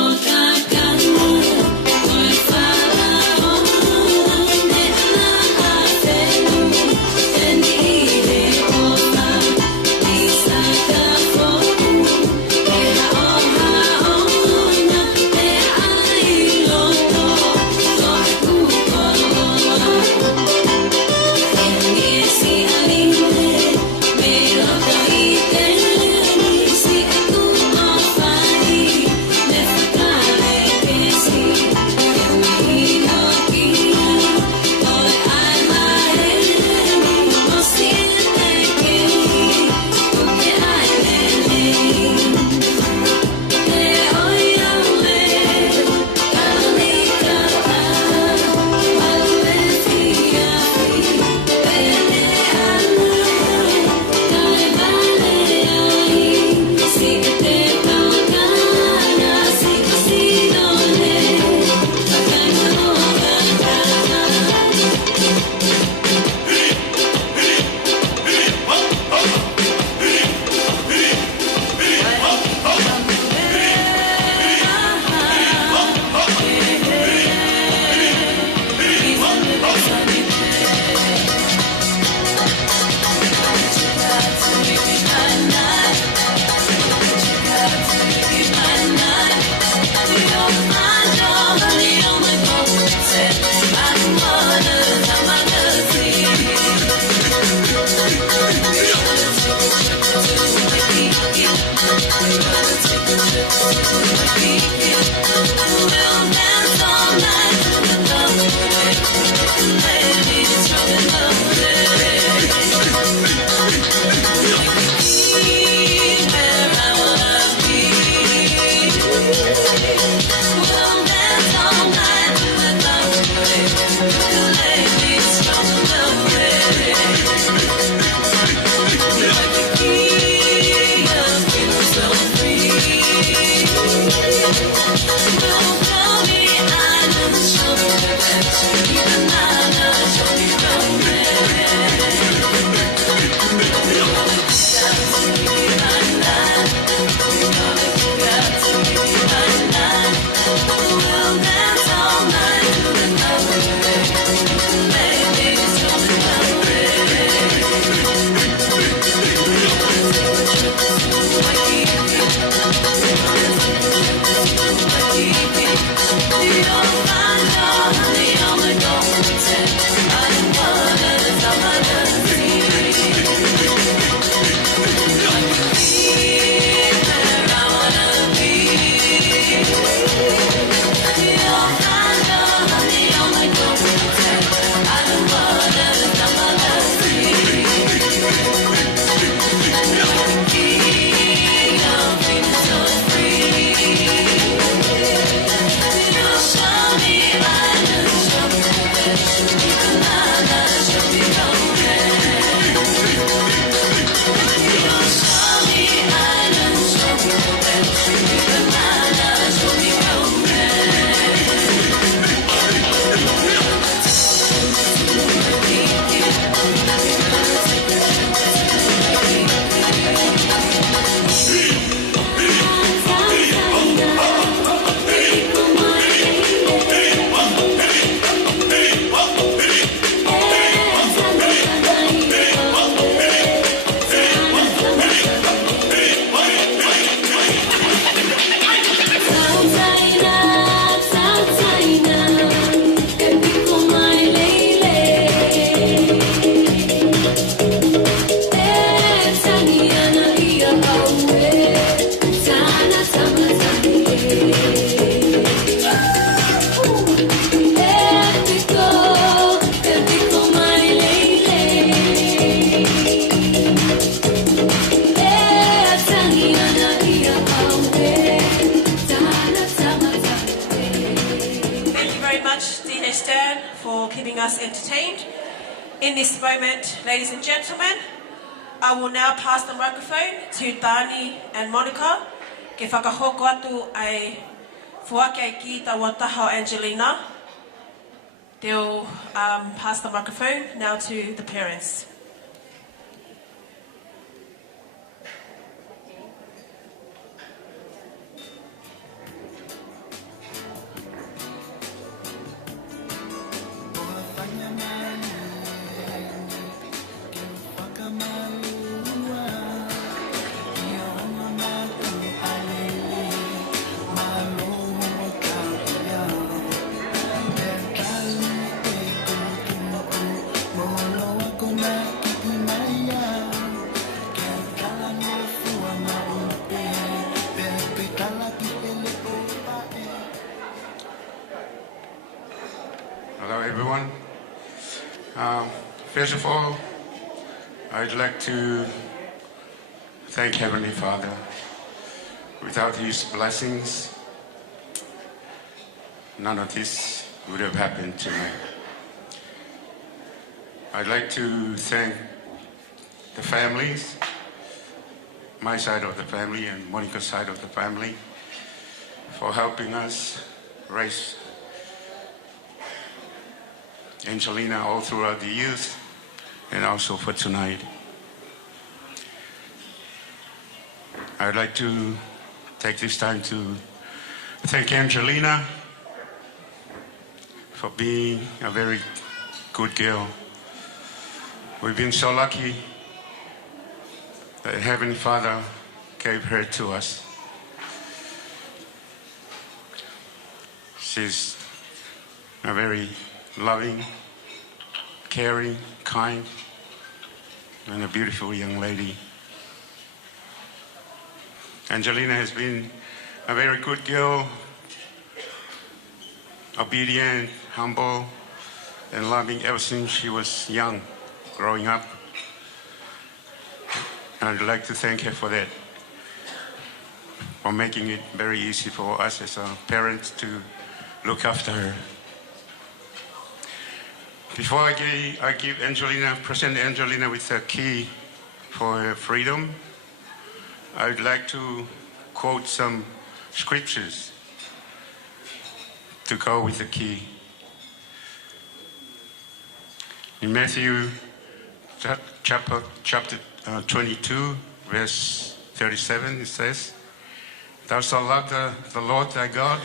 In this moment, ladies and gentlemen, I will now pass the microphone to Dani and Monica. Ke whakahoko atu ai fuake ai ki ta wataha Angelina. They'll pass the microphone now to the parents. Hello, everyone. First of all, I'd like to thank Heavenly Father. Without His blessings, none of this would have happened to me. I'd like to thank the families, my side of the family and Monica's side of the family, for helping us raise Angelina all throughout the years, and also for tonight. I'd like to take this time to thank Angelina for being a very good girl. We've been so lucky that Heavenly Father gave her to us. She's a very loving, caring, kind, and a beautiful young lady. Angelina has been a very good girl, obedient, humble, and loving ever since she was young, growing up. And I'd like to thank her for that, for making it very easy for us as parents to look after her. Before I present Angelina with a key for her freedom, I'd like to quote some scriptures to go with the key. In Matthew chapter 22, verse 37, it says, "Thou shalt love the Lord thy God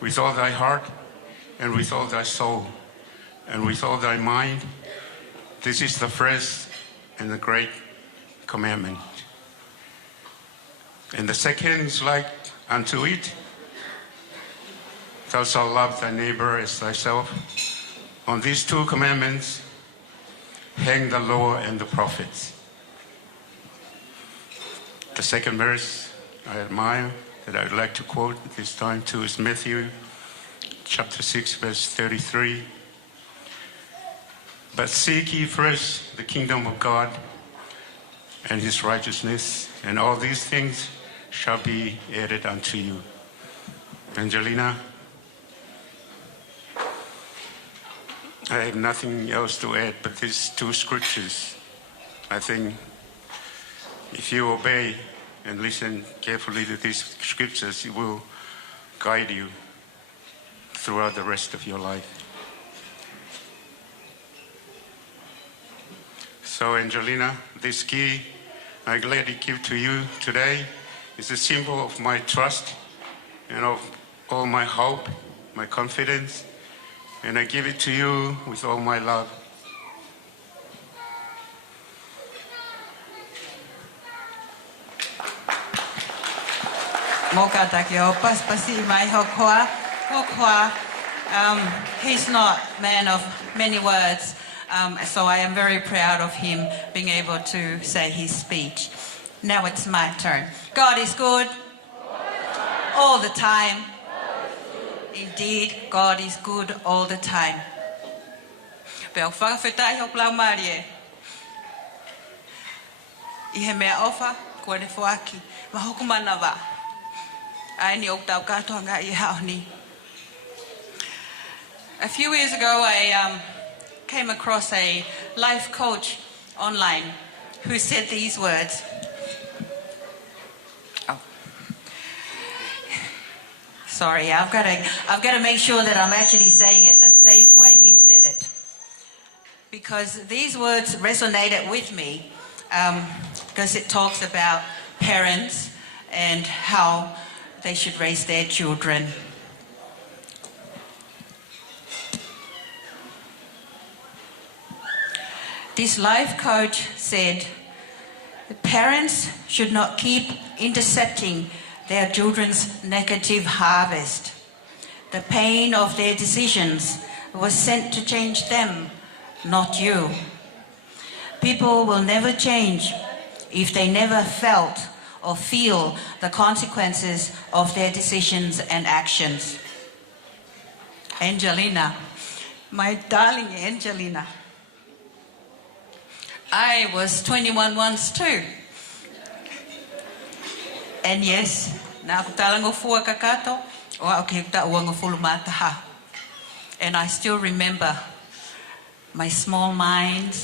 with all thy heart and with all thy soul and with all thy mind. This is the first and the great commandment. And the second is like unto it, thou shalt love thy neighbor as thyself. On these two commandments hang the law and the prophets." The second verse I admire that I would like to quote this time too is Matthew chapter 6, verse 33. "But seek ye first the kingdom of God and his righteousness, and all these things shall be added unto you." Angelina, I have nothing else to add but these two scriptures. I think if you obey and listen carefully to these scriptures, it will guide you throughout the rest of your life. So Angelina, this key I gladly give to you today is a symbol of my trust and of all my hope, my confidence, and I give it to you with all my love. He's not a man of many words, so I am very proud of him being able to say his speech. Now it's my turn. God is good all the time. Indeed, God is good all the time. Peo whakawhetai hok lau Marie. I he mea ofa, kua ne whaaki, mahoku mana wā. Ai ni ok tau katoa ngā I haoni. A few years ago, I came across a life coach online who said these words. Oh. Sorry, I've got to make sure that I'm actually saying it the same way he said it. Because these words resonated with me because it talks about parents and how they should raise their children. This life coach said, parents should not keep intercepting their children's negative harvest. The pain of their decisions was sent to change them, not you. People will never change if they never felt or feel the consequences of their decisions and actions. Angelina, my darling Angelina, I was 21 once too. And yes, and I still remember my small mind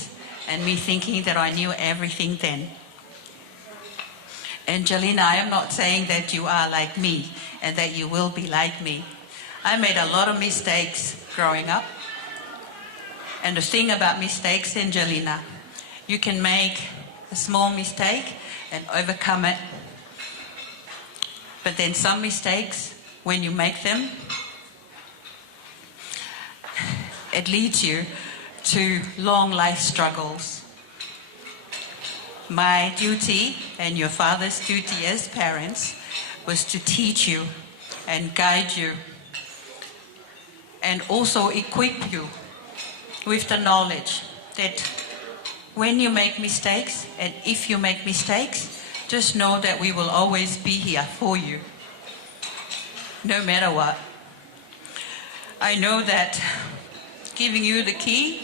and me thinking that I knew everything then. Angelina, I am not saying that you are like me and that you will be like me. I made a lot of mistakes growing up. And the thing about mistakes, Angelina, you can make a small mistake and overcome it. But then some mistakes, when you make them, it leads you to long life struggles. My duty and your father's duty as parents was to teach you and guide you and also equip you with the knowledge that when you make mistakes and if you make mistakes, just know that we will always be here for you, no matter what. I know that giving you the key,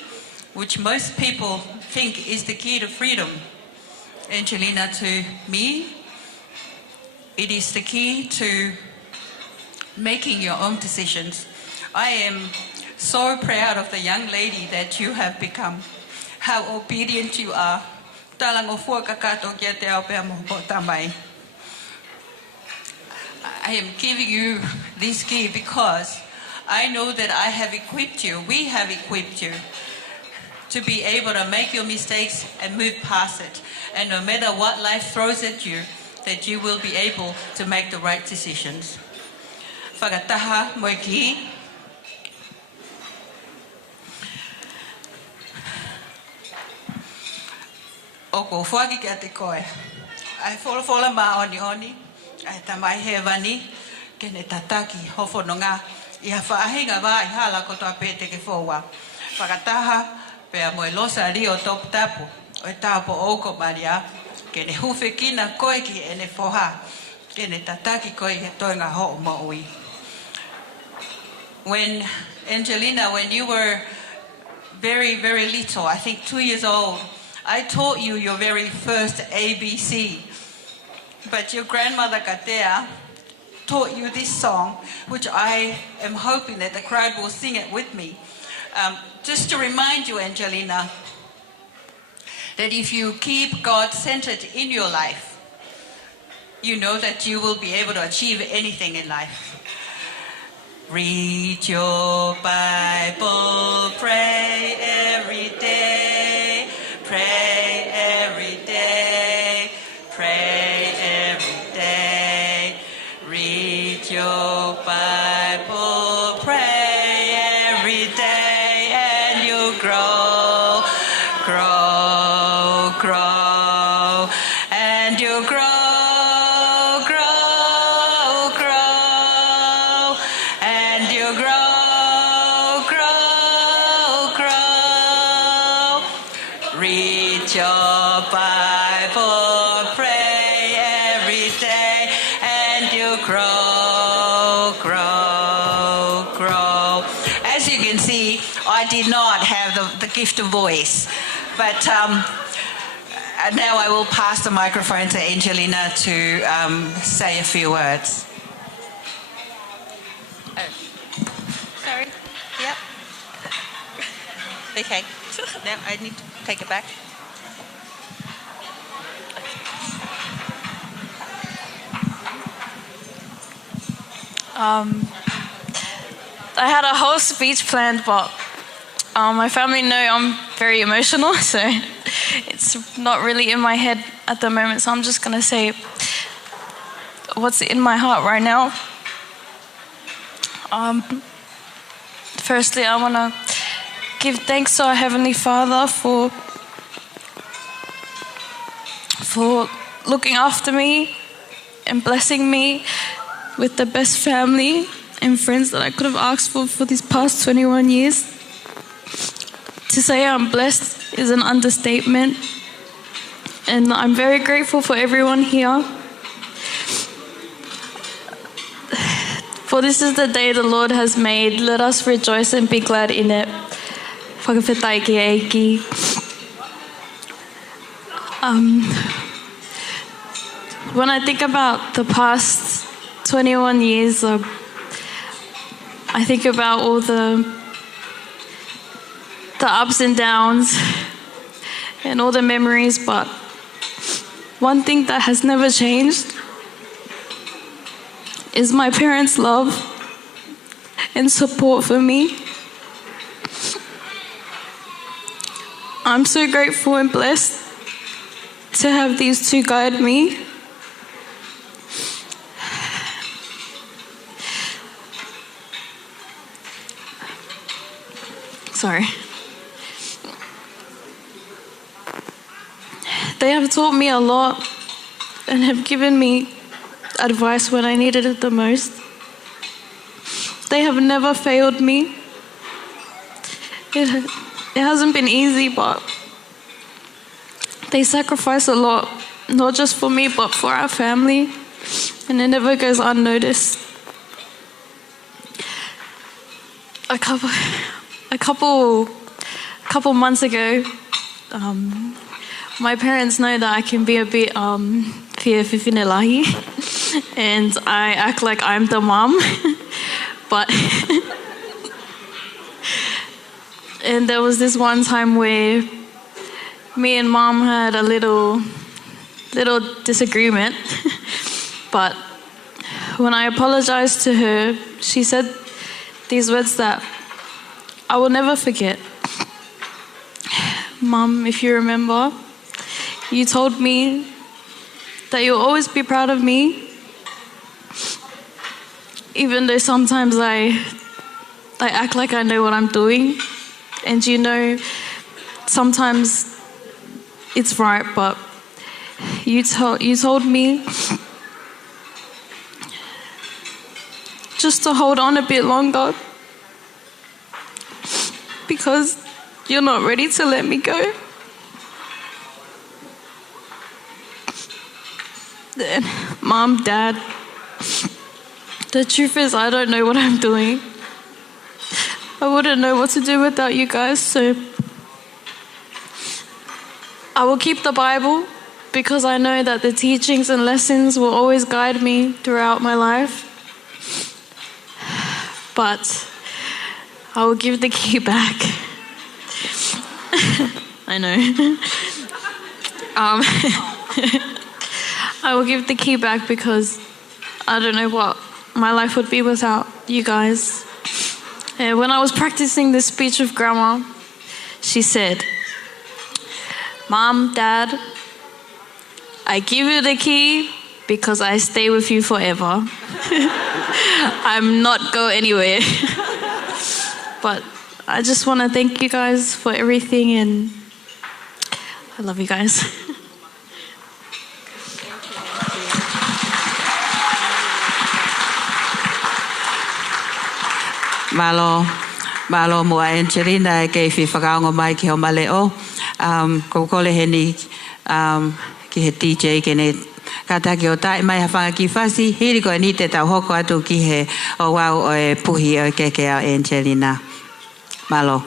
which most people think is the key to freedom, Angelina, to me, it is the key to making your own decisions. I am so proud of the young lady that you have become, how obedient you are. I am giving you this key because I know that I have equipped you, we have equipped you to be able to make your mistakes and move past it. And no matter what life throws at you, that you will be able to make the right decisions. Whakataha moiki. Oko whaki kia te koe. Ai whola ma oni oni. Ai tamai he wani. Kene tataki hofo no ngā. Ia whaahinga wā I hala kotoa pēte ke whōwa. Whakataha pea moe losa rio top tapu. Oi tāpo oko maria. Kene huwhi kina koe ki ene whoha. Kene tataki koe he toinga ho moui. When, Angelina, when you were very, very little, I think 2 years old, I taught you your very first ABC. But your grandmother Katea taught you this song, which I am hoping that the crowd will sing it with me. Just to remind you, Angelina, that if you keep God centered in your life, you know that you will be able to achieve anything in life. Read your Bible, pray every day, pray every day, pray every day. Read your Bible, pray every day, and you'll grow, grow, grow, and you'll grow. I did not have the gift of voice, but now I will pass the microphone to Angelina to say a few words. Oh. Sorry. Yep. Okay. Now I need to take it back. I had a whole speech planned, but my family know I'm very emotional, so it's not really in my head at the moment. So I'm just going to say what's in my heart right now. Firstly, I want to give thanks to our Heavenly Father for looking after me and blessing me with the best family and friends that I could have asked for these past 21 years. To say I'm blessed is an understatement, and I'm very grateful for everyone here. For this is the day the Lord has made. Let us rejoice and be glad in it. Whakawhetai ki eiki. When I think about the past 21 years, I think about all the ups and downs and all the memories, but one thing that has never changed is my parents' love and support for me. I'm so grateful and blessed to have these two guide me. Sorry. They have taught me a lot and have given me advice when I needed it the most. They have never failed me. It hasn't been easy, but they sacrifice a lot, not just for me, but for our family, and it never goes unnoticed. A couple months ago, my parents know that I can be a bit whiwhinelahi, and I act like I'm the mom, but and there was this one time where me and mom had a little disagreement, but when I apologized to her, she said these words that I will never forget. Mom, if you remember, you told me that you'll always be proud of me, even though sometimes I act like I know what I'm doing, and you know, sometimes it's right, but you told me just to hold on a bit longer because you're not ready to let me go. Then, Mom, Dad, the truth is I don't know what I'm doing. I wouldn't know what to do without you guys, so I will keep the Bible because I know that the teachings and lessons will always guide me throughout my life. But I will give the key back. I know. I will give the key back because I don't know what my life would be without you guys. When I was practicing this speech with Grandma, she said, Mom, Dad, I give you the key because I stay with you forever. I'm not go anywhere. But I just want to thank you guys for everything, and I love you guys. Malo mua Angelina ke fi whakaongo mai ki ho maleo. Ko kole heni ki he DJ ke ne kata ki o tae mai hawhanga ki whasi. Hiri koe ni te tau hoko atu ki he o wau o e puhi o keke au Angelina. Malo.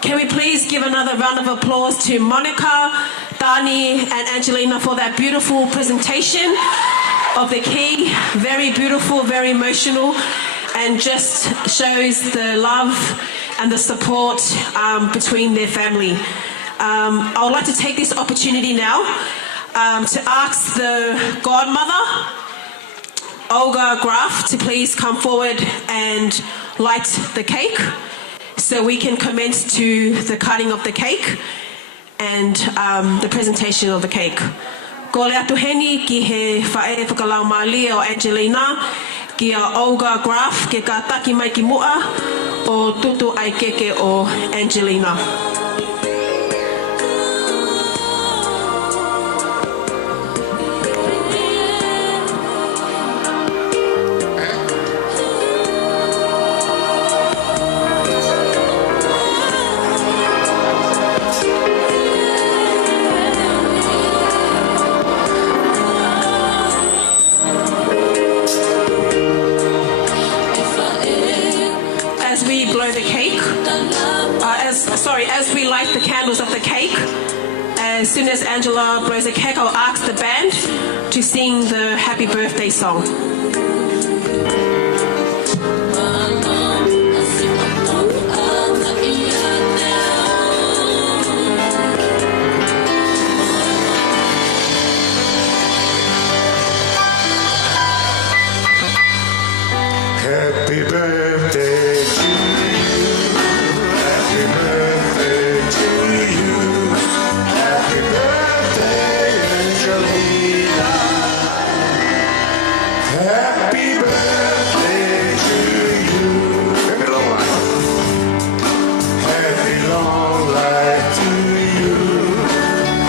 Can we please give another round of applause to Monica, Dani, and Angelina for that beautiful presentation of the key. Very beautiful, very emotional, and just shows the love and the support between their family. I would like to take this opportunity now to ask the godmother, Olga Graf, to please come forward and light the cake so we can commence to the cutting of the cake and the presentation of the cake. Ko le atu heni ki he whae whakalau malia o Angelina, ki a Olga Graf ke ka taki mai ki mua o tutu ai keke o Angelina. As we light the candles of the cake, as soon as Angela blows the cake, I'll ask the band to sing the happy birthday song. Happy birthday to you. Happy birthday to you. Happy birthday, Angelina. Happy birthday to you. Happy long life. Happy long life to you.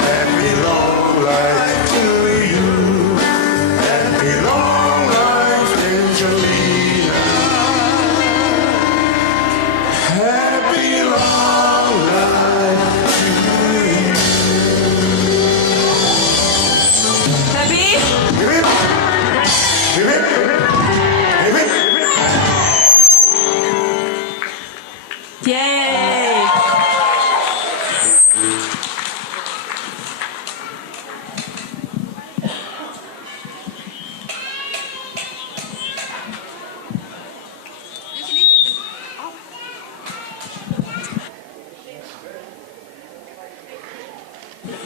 Happy long life to you. Happy long life, Angelina. Happy long life to you. Happy? Give it. Give it. Give it. Yay!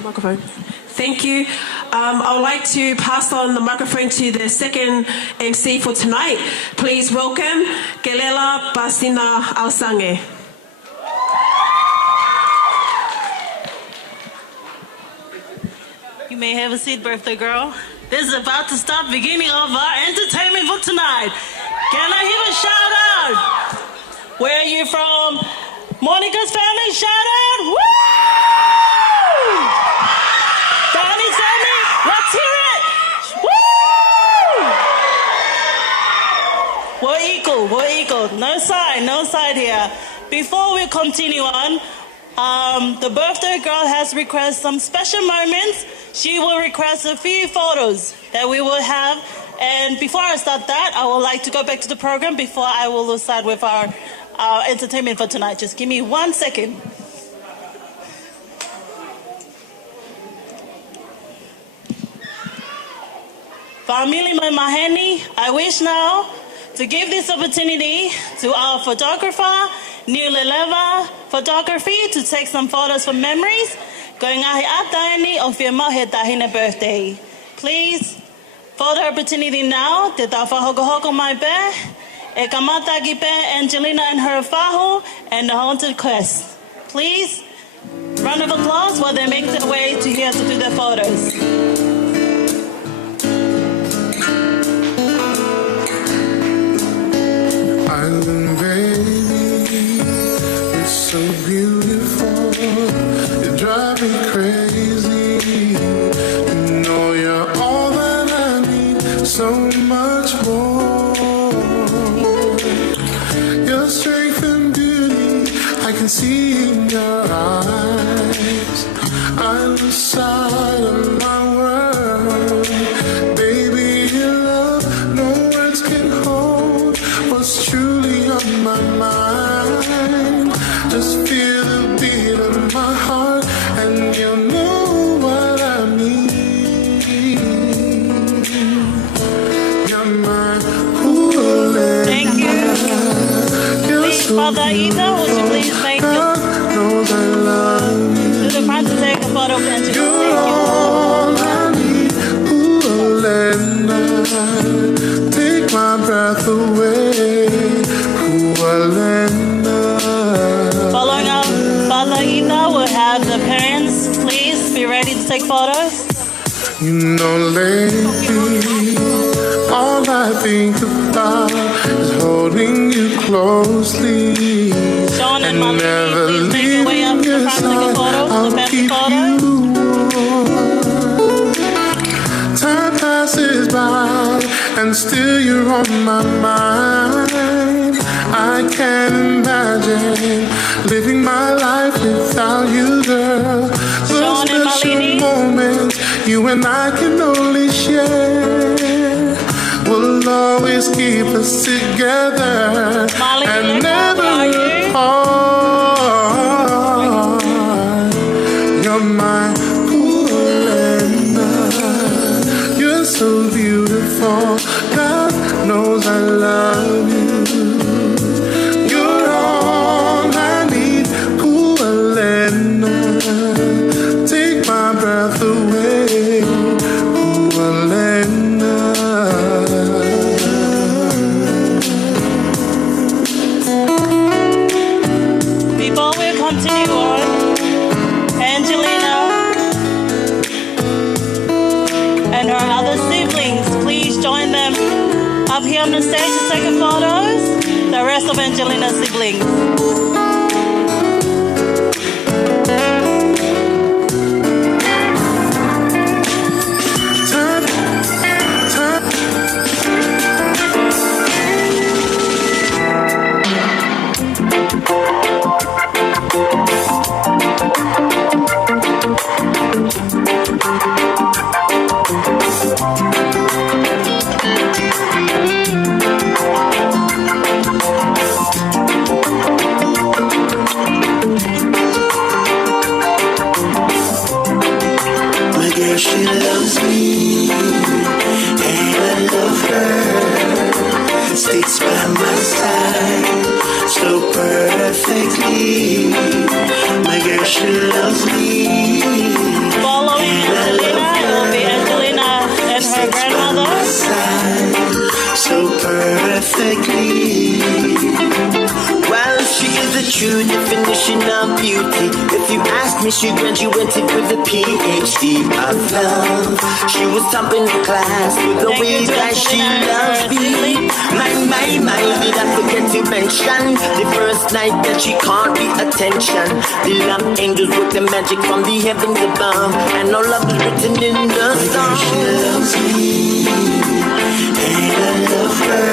Microphone. Thank you. I would like to pass on the microphone to the second MC for tonight. Please welcome Kelela Pasina Alsange. You may have a seat, birthday girl. This is about to start the beginning of our entertainment for tonight. Can I hear a shout out? Where are you from? Monica's family, shout out! Woo! Donnie's family, let's hear it! Woo! We're equal. No side here. Before we continue on, the birthday girl has requested some special moments. She will request a few photos that we will have. And before I start that, I would like to go back to the program before I will start with our entertainment for tonight. Just give me 1 second. Family Mahani, I wish now to give this opportunity to our photographer, New Leleva Photography, to take some photos for memories. Going ahi ataini of your tahina birthday. Please, photo opportunity now. Te ta whahoko mai pe. E kamata ki pe Angelina and her whahu and the haunted quest. Please, round of applause while they make their way to here to do their photos. Island baby, it's so beautiful. You drive me crazy. You know you're all that I need, so much more. Your strength and beauty, I can see in your eyes. I lose sight of my world. Baby, your love, no words can hold what's truly on my mind. Just feel the Father Ida, would you please make it to the front to take a photo of Angelina? You're all I need. Ooh, Elena, take my breath away. Ooh, Elena. Following up, Father Ida will have the parents please be ready to take photos. You know, lately, all I think about is holding you closely. Sean and and never please make your way up to the front to take a photo, the family photo. Time passes by and still you're on my mind. I can't imagine living my life without you, girl. Sean and special moments you and I can only share will always keep us together and never apart. You're my Elena. You're so beautiful. God knows I love you. You're all I need. Ooh, Elena. Take my breath away. Ooh, Elena. Before we continue on, Angelina and her other siblings, please join them up here on the stage to take photos. The rest of Angelina's siblings. She loves me, and I love her. Sticks by my side so perfectly. My girl, she loves me. Following Angelina, it will be Angelina and her grandmother. So perfectly. Well, she is the true definition of beauty. If you ask me, she graduated with a PhD of love. She was top in the class with the way that she loves me. My, did I forget to mention the first night that she caught the attention. The love angels work the magic from the heavens above, and all love is written in the song. She loves me, and I love her.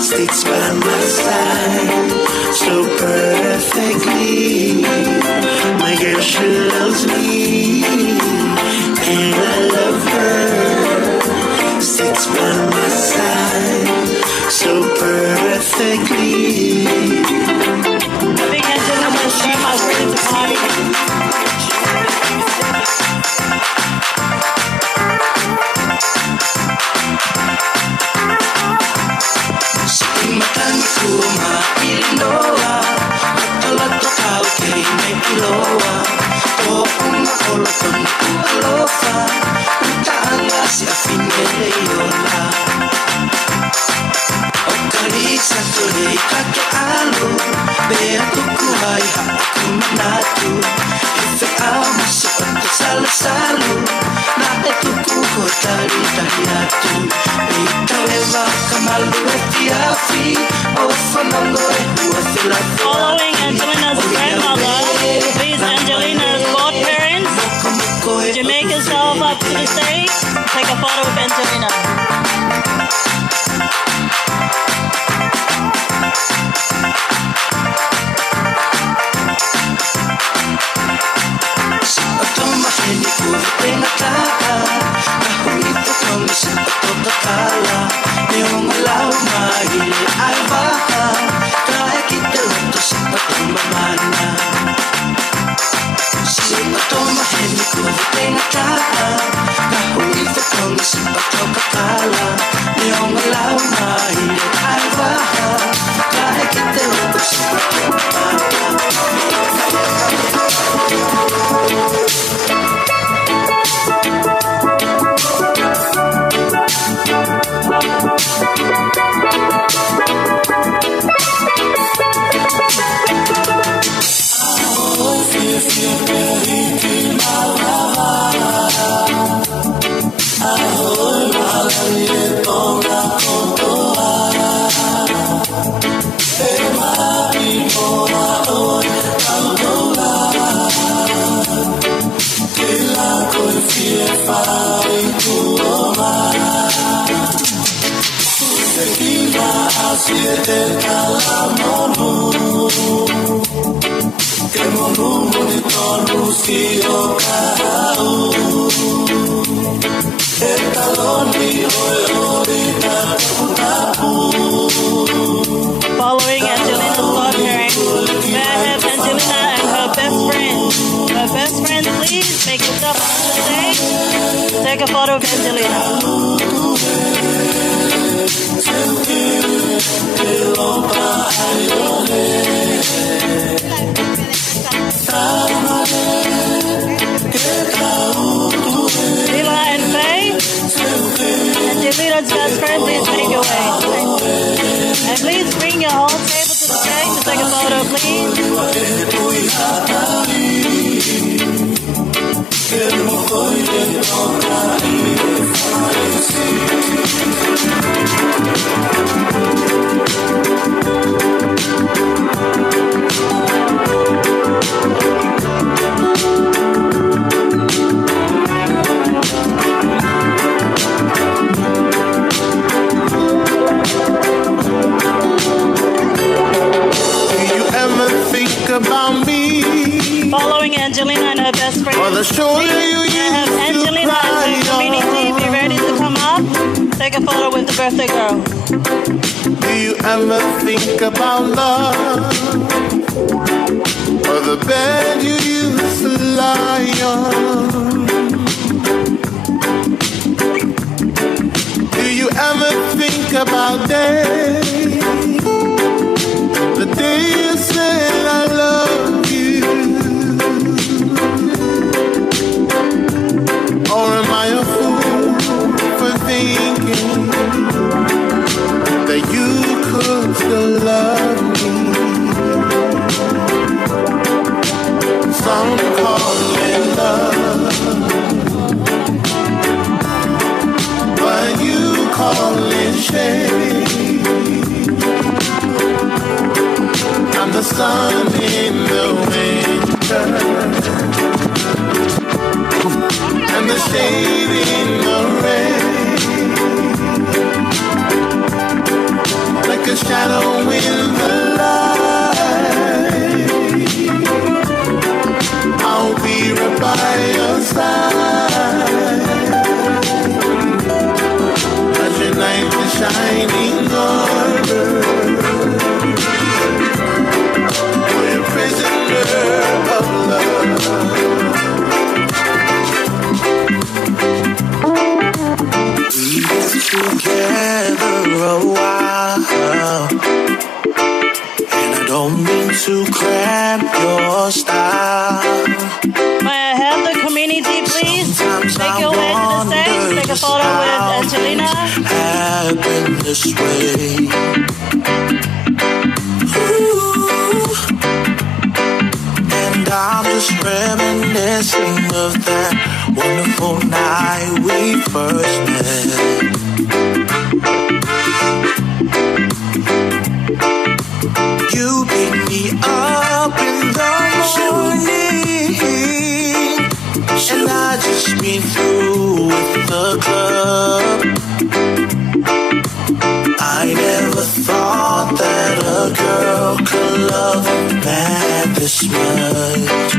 Sticks by my side so perfectly. My girl, she loves me, and I love her. Sticks by my side so perfectly. I think Angelina when she was ready to party. Kuma iloa, atalato kau kei me iloa. To uma olo konu alofa, utanga si afine yola. Okalisa tole kake alo, bea tuku hai hakuna natu. Ife ama seperti salu-salu, na etuku kotari tahiyatu. Ikawewa kamalu etiafi, following Angelina's grandmother, please Angelina's godparents, would you make yourself up to the stage? Take a photo with Angelina. Following Angelina's godparents, may I have Angelina and her best friend. Her best friend, please make yourself on the stage. Take a photo of Angelina. Siliva and Faye, Angelina's best friend, please make your way. And please bring your whole table to the stage to take a photo, please. About me. Following Angelina and her best friend. For the show please, you have Angelina and her community be ready to come up. Take a photo with the birthday girl. Do you ever think about love? Or the bed you used to lie on? Do you ever think about days? The day you said I love you. Or am I a fool for thinking that you could still love me? Some call it love, but you call it shade. I'm the sun in the winter and the shade in the rain, like a shadow in the light. I'll be right by your side as your night is shining harder. Prisoner of love. We were together a while, and I don't mean to cramp your style. May I have the community, please? Make your way to the stage. Take a photo with Angelina. Happen this way. I'm just reminiscing of that wonderful night we first met. You pick me up in the morning, and I just been through with the club. I never thought that a girl could love a man this much.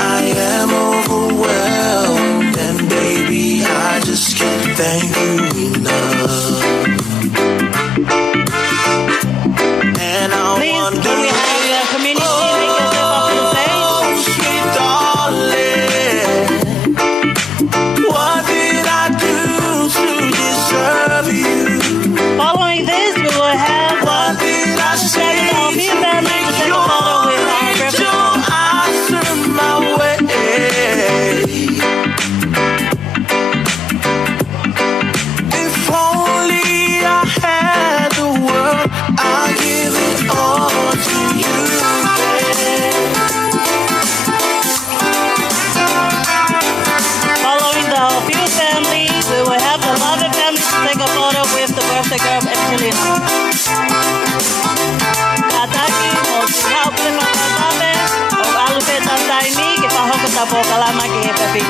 I am overwhelmed, and baby, I just can't thank you enough. And I wonder, can we have the community make yourself up on the stage? Oh, sweet darling, what did I do to deserve you? Following this, we will have what did I say to make your eyes turn my way? If only I had the world, I'd give it all to you, babe. Following the Hopeful family, we will have the Loving family to take a photo with the birthday girl, Angelina. Ataki, o sinauple makasabe, o alupe tantaini, ke pahoko tapo kalama ke pepi.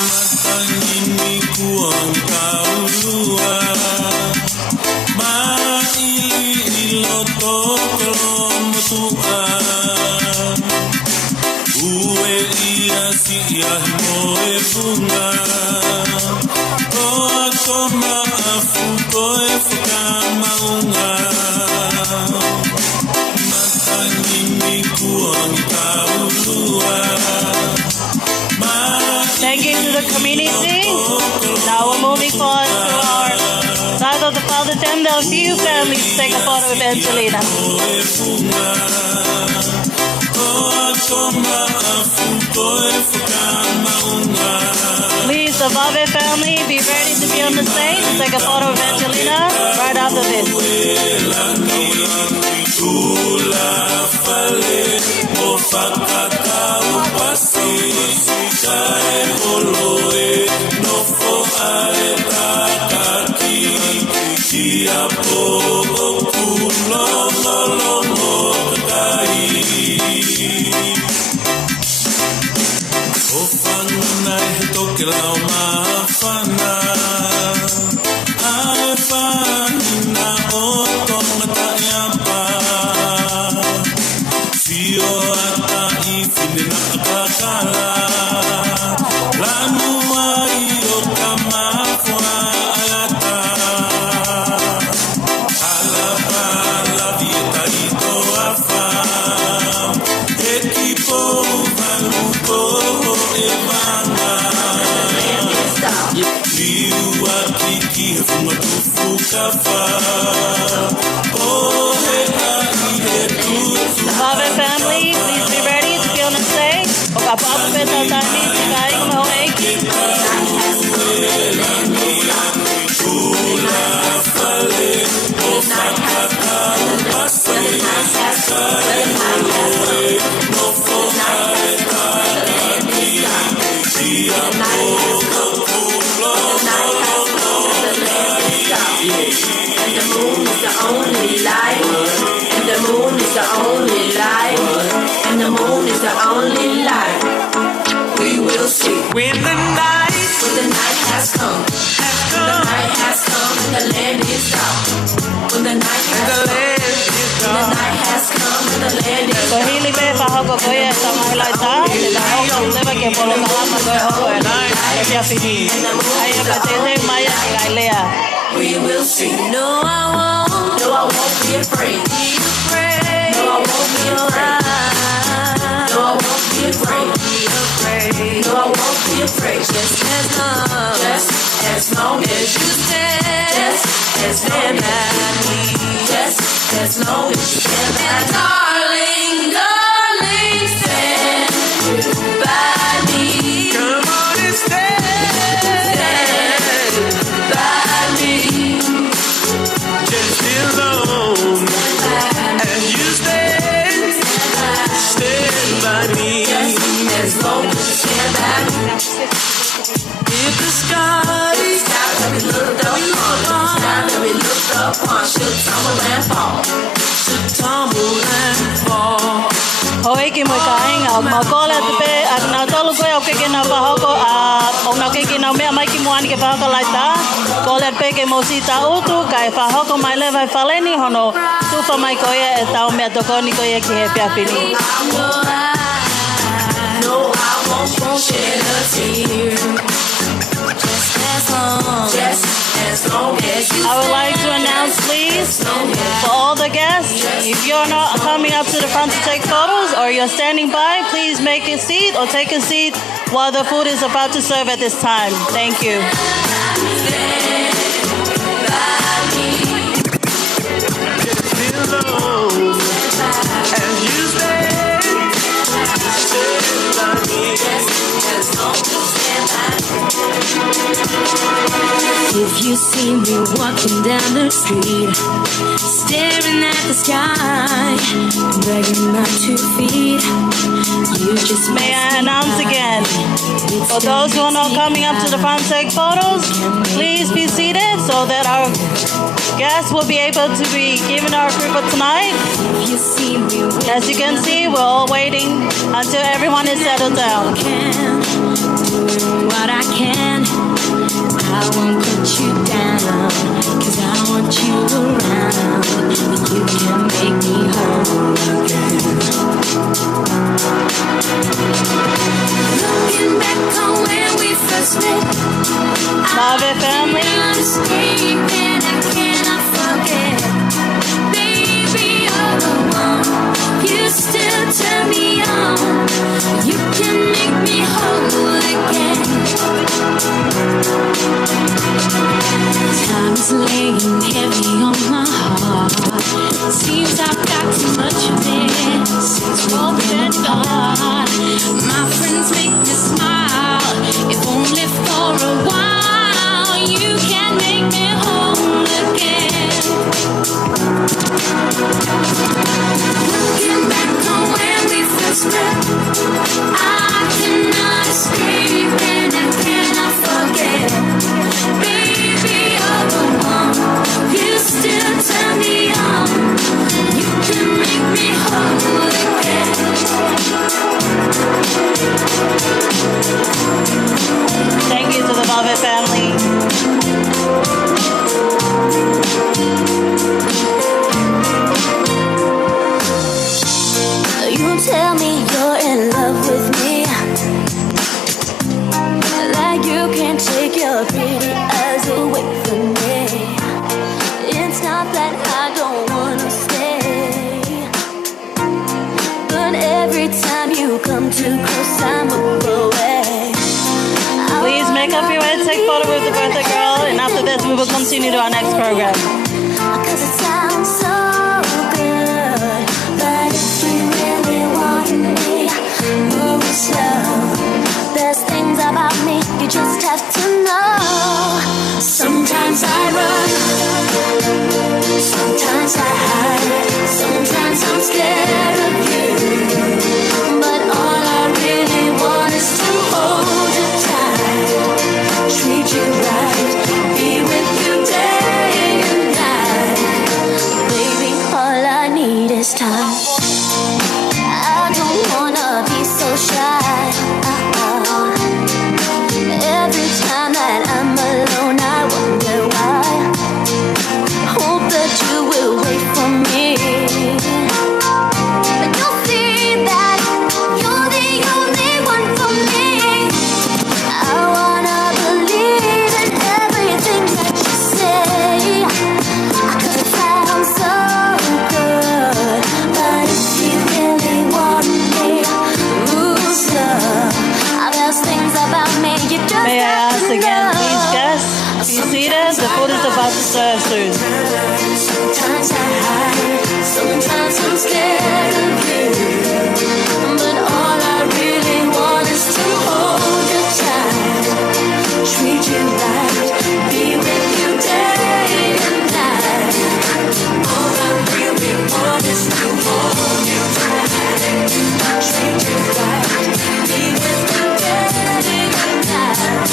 Matanini kuangka Thank you to the community. Now we're moving forward to our side of the Father Tem. There are a few families to take a photo with Angelina. Please, the Vave family, be ready to be on the stage to take a photo with Angelina right after this. Vave family, please be ready to be on the stage. When the night has come, when the night has come, and the land is dark. When the night has come, and the land is dark. Swahili be pahogo koye samai laita, la hogo leva ke polo kalama koye hogo ena, ya fini. Aya katete maya ngailea. We will see. No, I won't be afraid. No, I won't be afraid. No, I won't be afraid. No, I won't be afraid. Just as long as you stand. Just as long as me. Just as long as you stand by me. Darling, stand by me. Come on and stand by me. Just as long as you stand by me. Just as long as you stand by me. If the sky that we looked upon should tumble and fall. Hoiki mo kainga makola te agna tolu ko o ke na bahoko o na ke na me mai ki mo ani ke bahoko laita kola pe ke mo sita utu kai bahoko mai le vai faleni hono tu fa mai ko e tau me to ko ni ko e ki he pia fini. No, I won't shed a tear. Just as long as you. I would like to announce, please, for all the guests, if you're not coming up to the front to take photos or you're standing by, please make a seat or take a seat while the food is about to serve at this time. Thank you. If you see me walking down the street, staring at the sky, begging not to feed, you just may I announce again, for those who are not coming up to the front to take photos, please be seated so that our guests will be able to be given our approval tonight. As you can see, we're all waiting until everyone is settled down. What I can, I won't put you down, 'cause I want you around. You can Looking back on when we first met, I cannot escape and I cannot forget. Baby, you're the one. You still turn me on. You can make me whole again. Thank you to the Velvet family. You tell me you're in love with me, like you can't take your pretty eyes away from me. It's not that I don't wanna stay, but every time you come too close, I move away. Please make up your way to take photo with the birthday girl, and after this we will continue to our next program. Cause it sounds so good, but if you really want me, move slow. There's things about me you just have to know. Sometimes I run, sometimes I hide, sometimes I'm scared of you, but all I really want is to hold you tight, treat you right, be with you day and night. Baby, all I need is time. I don't wanna be so shy. Every time that I'm alone, I wonder why. Hope that you will wait for me. But you'll see that you're the only one for me. I wanna believe in everything that you say. Cause it sounds so good, but if you really want me, move slow. There's things about me you just May I ask again, please, guests? Be seated. The food is about to serve soon. Sometimes I hide, sometimes I'm scared of you, but all I really want is to hold you tight, treat you right, be with you day and night. All I really want is to hold you tight, treat you right, be with you day and night.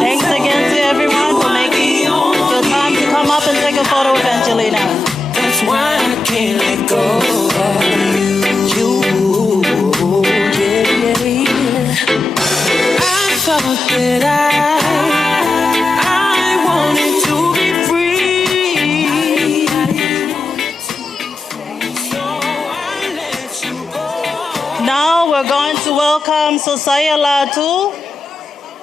Thanks again to everyone for making the time to come up and take a photo with Angelina. That's why I can't let go of you. I thought that I wanted to be free. So I let you go. Now we're going to welcome Sosaya Latu.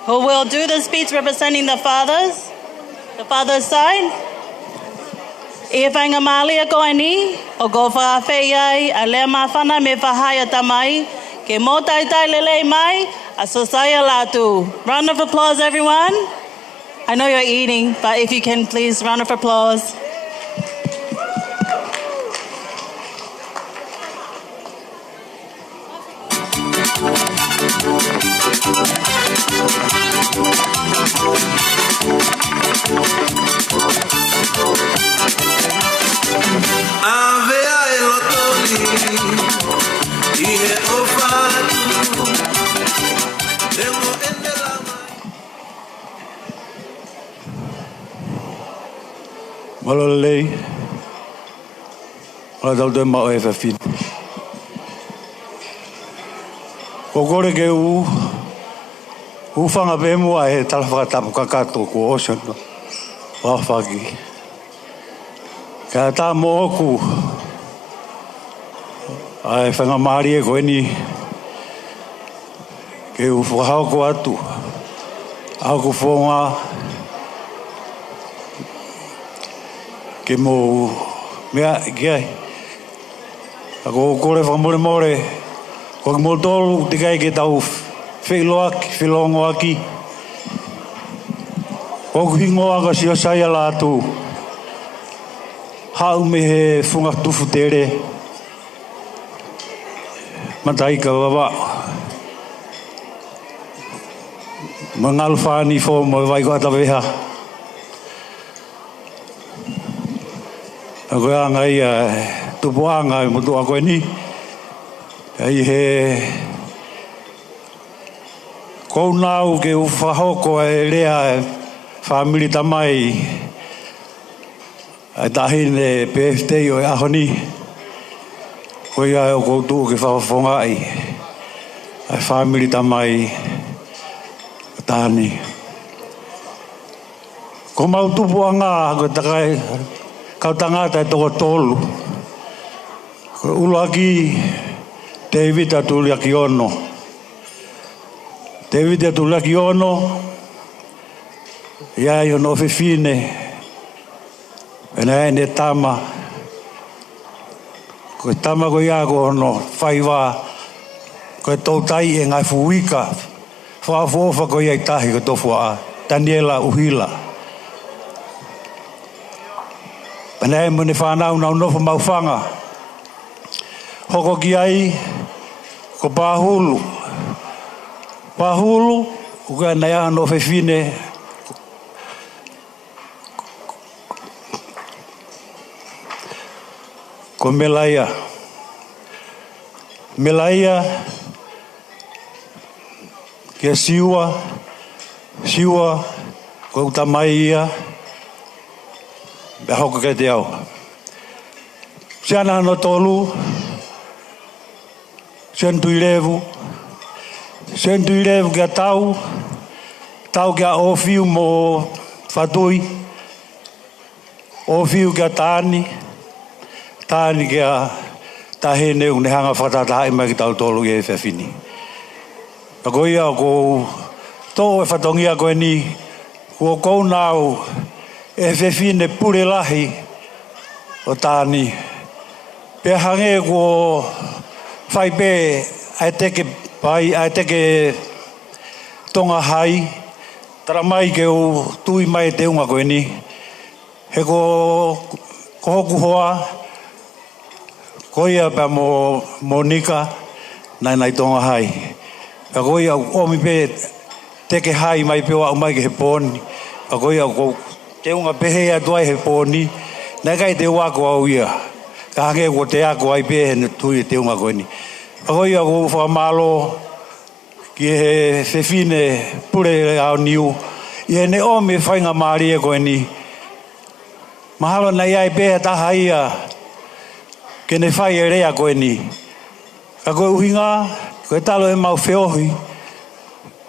who will do the speech representing the father's side. I whainga malia koe ni, o go whaawhei ai, a lea mawhana me whahaya tamai, ke mō taitai lelei mai, a sosaya Latu. Round of applause, everyone. I know you're eating, but if you can please, round of applause. Malalei, ala tau te mao e whawhin. Ko kore ke whanga pēmua e tala whakatapu kakato ko ocean no. Wawhaki. Ka tā mo oku ai whanga maari e koe ni ke whakahau ko atu. Au ko whonga ke mo mea ki ai. Ako kore whakamore more ko ke mo tolu te kai ke tau whilongo aki. Ko hingo aka si o saia Latu. Hau me he whunga tufu tere. Matai ka wawa. Mangalu whani fo mo vai ko ataweha. Ako anga ia tupu anga mo tu ako ni. Ai he kou nau ke whahoko e rea whamiri tamai ai tahine PFT o e ahoni ko ia o koutu ke whawhonga ai whamiri tamai tahani ko mau tupu anga ko takai kau tangata e toko tolu ko ulaki David atuliaki ono David atuliaki ono ia no fefine ena ene tama ko tama ko ia ko no faiwa ko tautai e ngai fuika fa ko ia tahi ko tofua Daniela uhila ena mo ne whanau na no mau whanga hoko ki ai ko Pahulu, uka na ia no fefine. Ko Melaia. Ke siwa, ko utamaia. Be hoko ke te au. Siana no tolu. Sentu i revu kia tau kia ofiu mo whatui, ofiu kia tāni kia tahene ne hanga whatataha mai ki tau tolu i e whawhini. Ako ia ko tō e whatongia koe ni, ko kou nau e whawhine pure lahi o tāni. Pea hange ko whaipe ai teke pai ai teke tonga hai tara mai ke o tui mai te unga koe ni he ko hoku hoa ko ia pa mo Monika nai tonga hai pa ko ia omi pe teke hai mai pe wa mai ke he poni pa ko ia ko te unga pehe a tuai he poni nai kai te wako au ia ka hange ko te ako ai pe he tui te unga koe ni ako ia ko whamalo ki he whewhine pure au niu i he ne omi whainga maari e koe ni mahalo na iai peha taha ia ke ne whai e rea koe ni ka koe uhinga koe talo e mau whiohi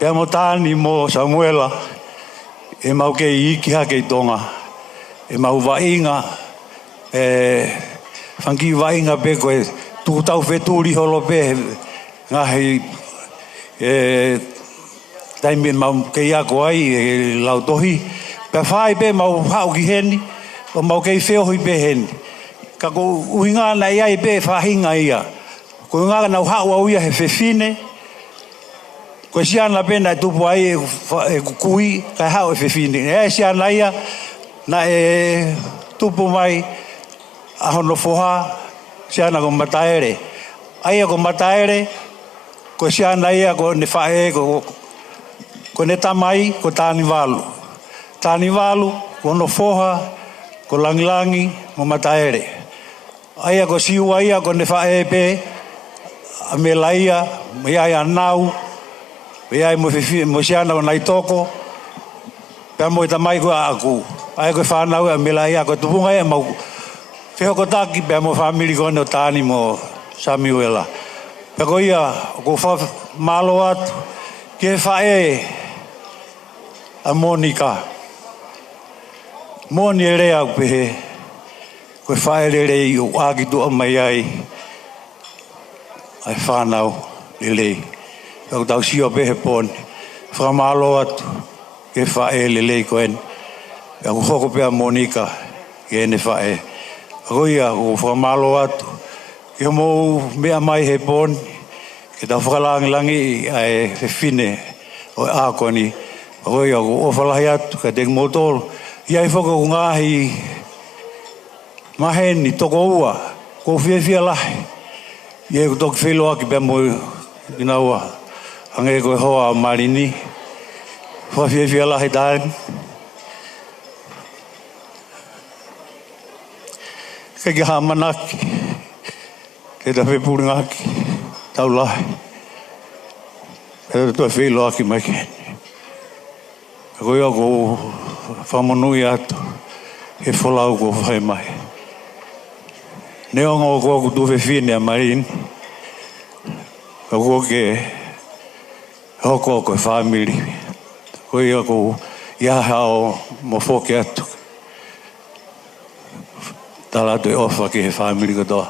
pea mo tāni mo Samuela e mau ke i iki hake i tonga e mau wainga whanki wainga pe koe tu tau wheturi holo pe ngahi Tai me mau ke ia ko ai lau tohi. Pe fai pe mau hau ki heni. O mau ke feo hui pe heni. Ka ko uhinga na ia i pe fahinga ia. Ko ngā na hau au ia he fefine. Ko siana pena tupu ai e kukui kai hau e fefine. E siana ia na e tupu mai ahono foha siana ko mataere. Aia ko mataere ko siana ia ko ne fae ko ne tamai ko tani walu. Tani walu ko no foha ko langilangi mo mataere. Aia ko siua ia ko ne fae pe a me laia me ia nau me ai mo siana ko nai toko pe mo tamai ko aku. Aia ko fa nau a me laia ko tupunga ia mau feo ko taki pe mo family ko no tani mo Samuela. Pe ko ia ko fa malo atu ke fae a Monica. Moni ere au pehe. Koe whae rere i o agi tua mai ai. Ai whanau lelei. Kau tau sio pehe poni. Whamalo atu. Ke whae lelei koen. Kau hoko pea Monica. Ke ene whae. Kau ia ko whamalo atu. Ke mou mea mai he poni. Ke tau whakalangilangi ai he fine. O a koni. Kau ia ko ofalahi atu. Ka teng motoro. Iai whaka o ngahi maheni toko ua, ko whiawhia lahi. Iai ko toki whilo aki pia mo inaua, ange koe hoa marini, whiawhia lahi tāni. Kei ki hamanaki, kei ta whepuri ngaki, tau lahi. Kei ta toi whilo aki mai keni. Koe ia ko whamonui atu, he wholau ko whai mai. Neonga o kua kutu whiwhine a marini, ka kua ke hoko koe whamiri. Koe ia ko iaha o mo whoke atu. Tala atu e ofa ke he whamiri katoa.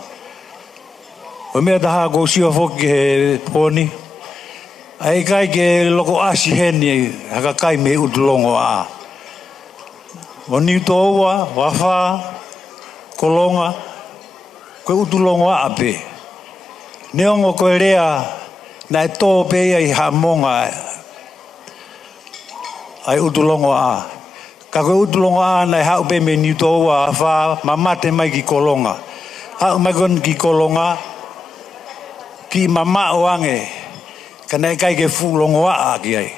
Koe mea taha ko siwa whoke he poni, ai kai ke loko asi heni, haka kai me utulongo a. O ni toa, wafa, kolonga, koe utulongo a ape. Neongo koe rea na e tō pe ai hamonga ai utulongo a. Ka koe utulongo a na e hau pe me ni toa, wafa, mamate mai ki kolonga. Hau mai kon ki kolonga, ki mama o ange, ka na e kai ke fulongo a ki ai.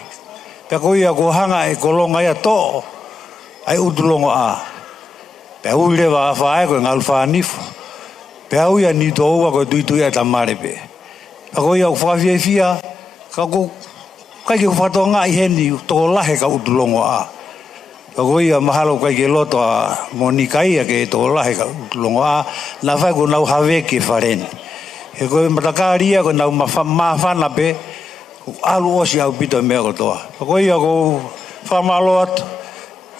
Ka koe ia ko hanga e kolonga ia tō. Ai utulongo a. Pe hui rewa a whae koe ngal whanifu. Pe hui a ni tōua koe tuitui a tamare pe. Pa koe au whawhiawhia, ka ko kai ke whatoa ngā i heni tō lahe ka utulongo a. Pa koe ia mahalo kai ke loto a Monica ia ke tō lahe ka utulongo a. Na whai ko nau hawe ke whareni. He koe matakaria koe nau mawhana pe, alu osi au pito mea kotoa. Pa koe ia ko whamalo atu.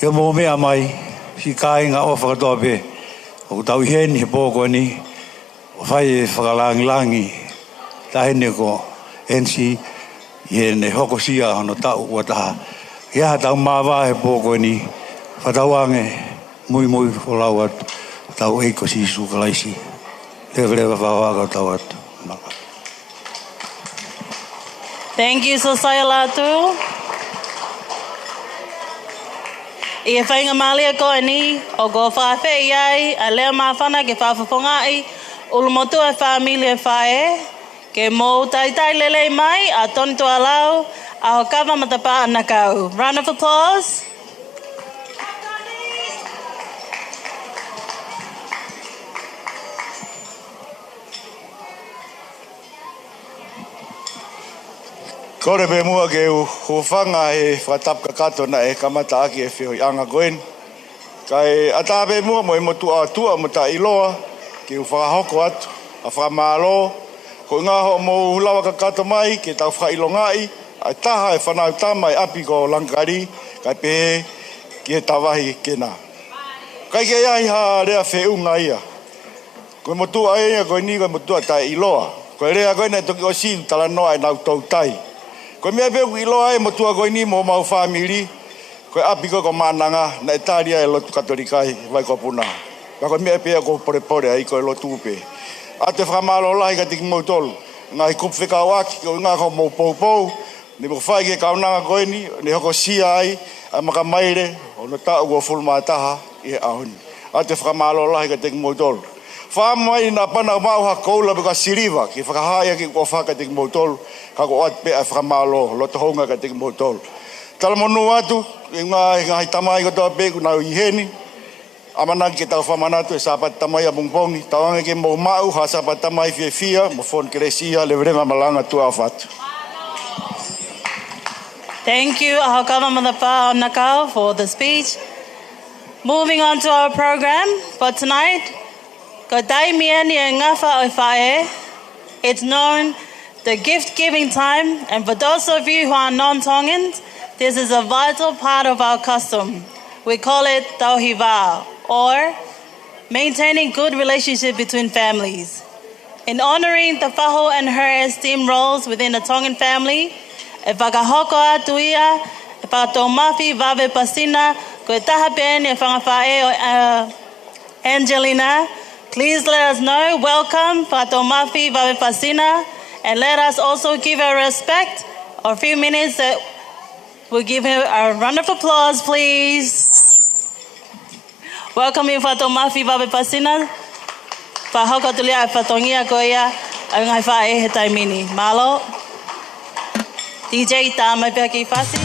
Ia mō mea mai, si kāinga o whakatoa pe. O tau i heni he pōko ni, o whai e whakalangilangi, tahene ko ensi, i hene hoko sia hono tau ua taha. Ia tau māwā he pōko ni, whatauange, Moimoi wholau atu, tau eiko si sukalaisi. Lewa whawaka tau atu. Thank you, Sosaya Latu. I e whainga malia koe ni, o ko whawhe iai, a lea mawhana ke whawhapongai, ulumotu e whamili e whae, ke mō taitai lelei mai, a tontu alau, a ho kawa matapa anakau. Round of applause. Kore pe mua ke ho whanga he whatapka kato na e kamata aki e whio i anga koen. Kai ata pe mua mo e motu a tua mo ta iloa ke u whakahoko atu, a whakamalo. Ko ngā ho mo hulawa ka kato mai ke tau whakailongai, a taha e whanau tamai api ko langkari, kai pe ki he tawahi kena. Kai ke iai ha rea whiunga ia. Koe motu a ea koe ni koe motu a tai iloa. Koe rea koe nei toki o siu tala noa e nau tau tai. Ko mea pe ku ilo ai mo tua ko ni mo mau family. Ko api ko mananga na Italia e lotu katolikai vai ko puna. Ko mea pe ko pore ai ko lotu pe. Ate whamalo lai ka tiki mautolu. Ngā i kupu whika waki, ko ngā ko mō pou. Ni mo whai ke kaunanga koe ni, ni hoko sia ai, a maka maire, o no tau ua fulmataha i he ahuni. Ate whamalo lai ka tiki mautolu. Whamai na pana mauha koula bika Siliva, ki whakahaya ki kua whaka tiki mautolu, ka ko at pe a whamalo, loto honga ka tiki mautolu. Talamonu atu, i ngā hitamai ko toa pe, kuna i heni, amanang ke tau whamanatu e sapat tamai a mungpongi. Tawange ke mo mau ha sapat tamai fia mo fon keresia le vrema malanga tu afatu. Thank you, Ahokama Manapa Nakao, for the speech. Moving on to our program for tonight. Ko Daimiani e Ngafa o Whae. It's known the gift-giving time, and for those of you who are non-Tongans, this is a vital part of our custom. We call it Tauhiva, or maintaining good relationship between families. In honoring the whaho and her esteemed roles within the Tongan family, e whakahoko atu ia, e whakatomafi vave pasina, ko e taha pen e whangawhae o Angelina. Please let us know. Welcome, whakatomafi vave pasina, and let us also give her respect. A few minutes that we'll give her a round of applause, please. Welcome in Fatomafi Babe Pasina. Fahoko tulia Fatongia Goya, ang Haifa e Taimini. Malo. DJ Tama Paki Fasi.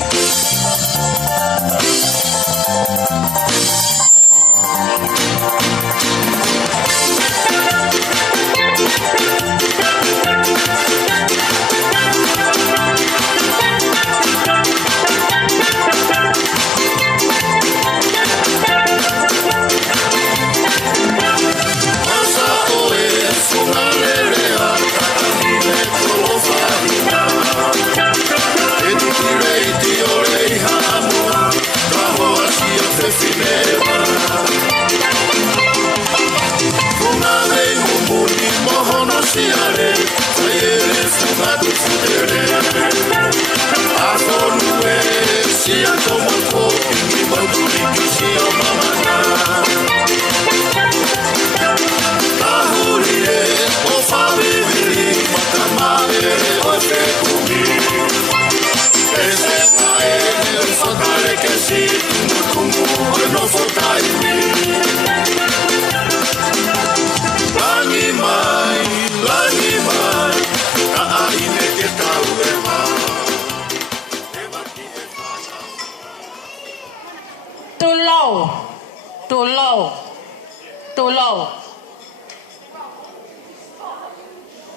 Too low.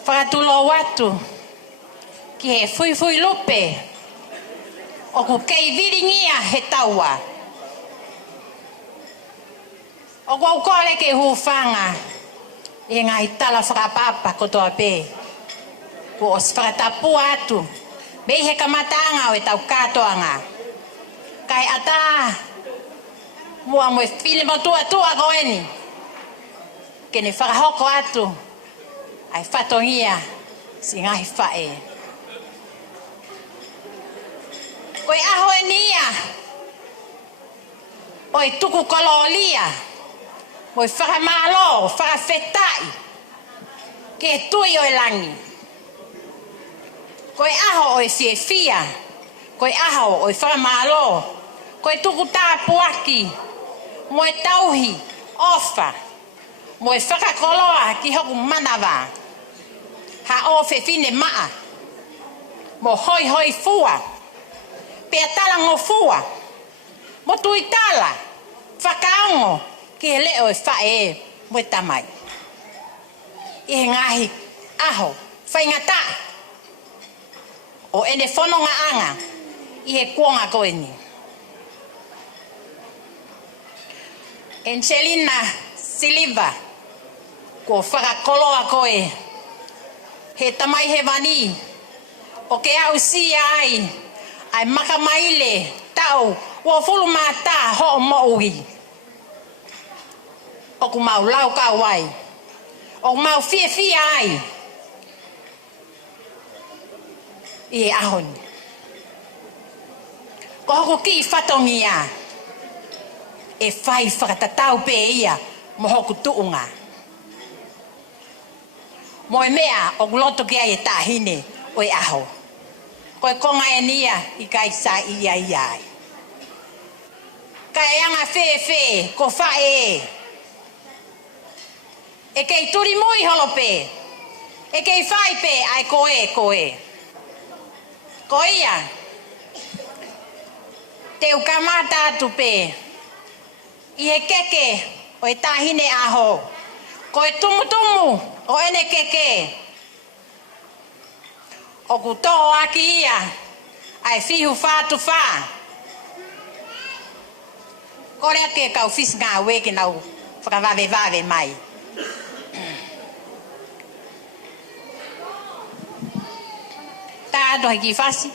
Whakatulo watu ki he fui lupe o ku kei viringia he taua. O ku aukole ke hufanga e ngai tala whakapapa kotoa pe. Ku os whakatapu atu bei he kamatanga o e tau katoanga. Kai ata mua mo e whine matua koeni. Ke ne whakahoko atu ai whatongia si ngahi whae. Koe aho e nia o e tuku kololia mo e whakamalo, whakawhetai ke e tui o e langi. Koe aho o e whiewhia, koe aho o e whakamalo, koe tuku tāpuaki mo e tauhi ofa mo e whakakoloa ki hoku manawa. Ha o whewhine maa mo hoi fua pea tala ngo fua mo tui tala whakaongo ki he leo e whae mo e tamai. I he ngahi aho whaingata o ene whanonga anga i he kuonga koeni. Angelina Siliva ko whakakoloa koe he tamai he wani o ke au si ai makamaile tau o fulu mata ho mo ugi o ku mau lau ka wai o mau fie ai i ahon Ko hoko ki whatongia. E whai whakatatau pe ia mo hoku tuunga. Mo e mea o guloto kia e tahine o e aho. Ko e konga e nia i kai sa ia iai. Ka e anga whee ko whae. E kei turi mui holope. E kei whai pe ai koe. Ko ia. Te ukamata atu pe. I he keke o e tahine aho. Ko e tumu o ene keke. O ku toa aki ia. Ai fihu whātu whā. Ko rea ke kau fis ngā weke nau whakawawe mai. Tā ato hiki whasi.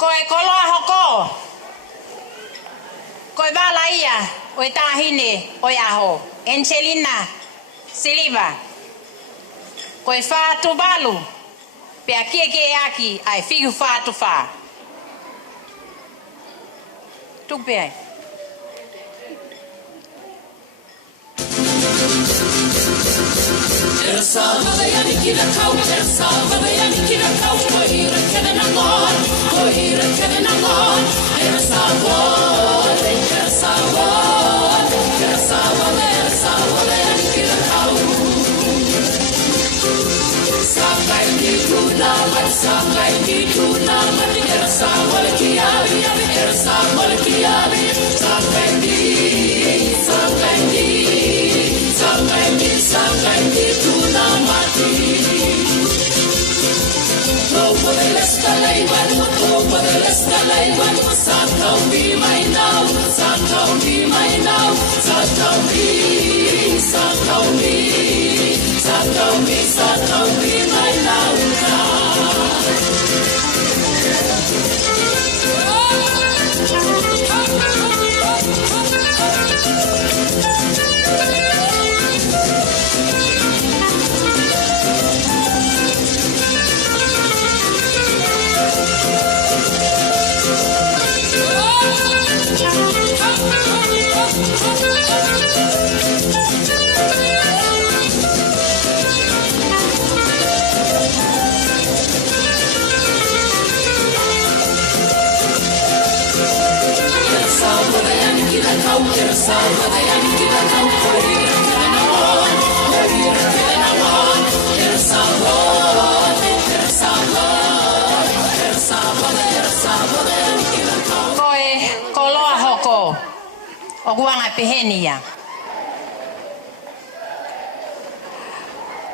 Koe koloa hoko. Koe wala ia o e tahine o e aho. Angelina, Siliva. Koe whātu balu. Pea kieke aki ai figu whātu whā. Tupe ai. Ersa valayani kira kau, ersa valayani kira kau, kohira kevena ngon, kohira kevena ngon, ersa vole, ersa vole, ersa valayani kira kau. Sampai di tuna mat, ersa vole kiali, ersa vole kiali, sampai di tuna mati. Tropo del escalaiwan, sakau be my now, sakau be my now, sakau be my now. Koe koloa hoko o guanga pehenia.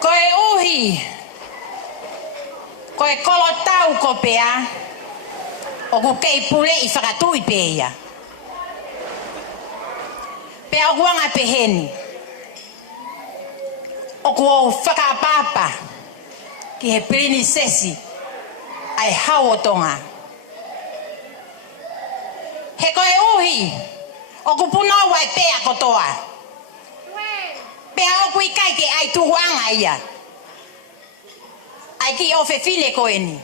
Koe uhi. Koe kolo tau ko pea o ku kei pule I whakatui peia. Pea o guanga peheni. O ku o whakapapa ki he pirini sesi ai hau o tonga. He koe uhi o ku puna wai pea kotoa. Pea o ku ikai ke ai tuhuanga ia. Ai ki o fefile koe ni.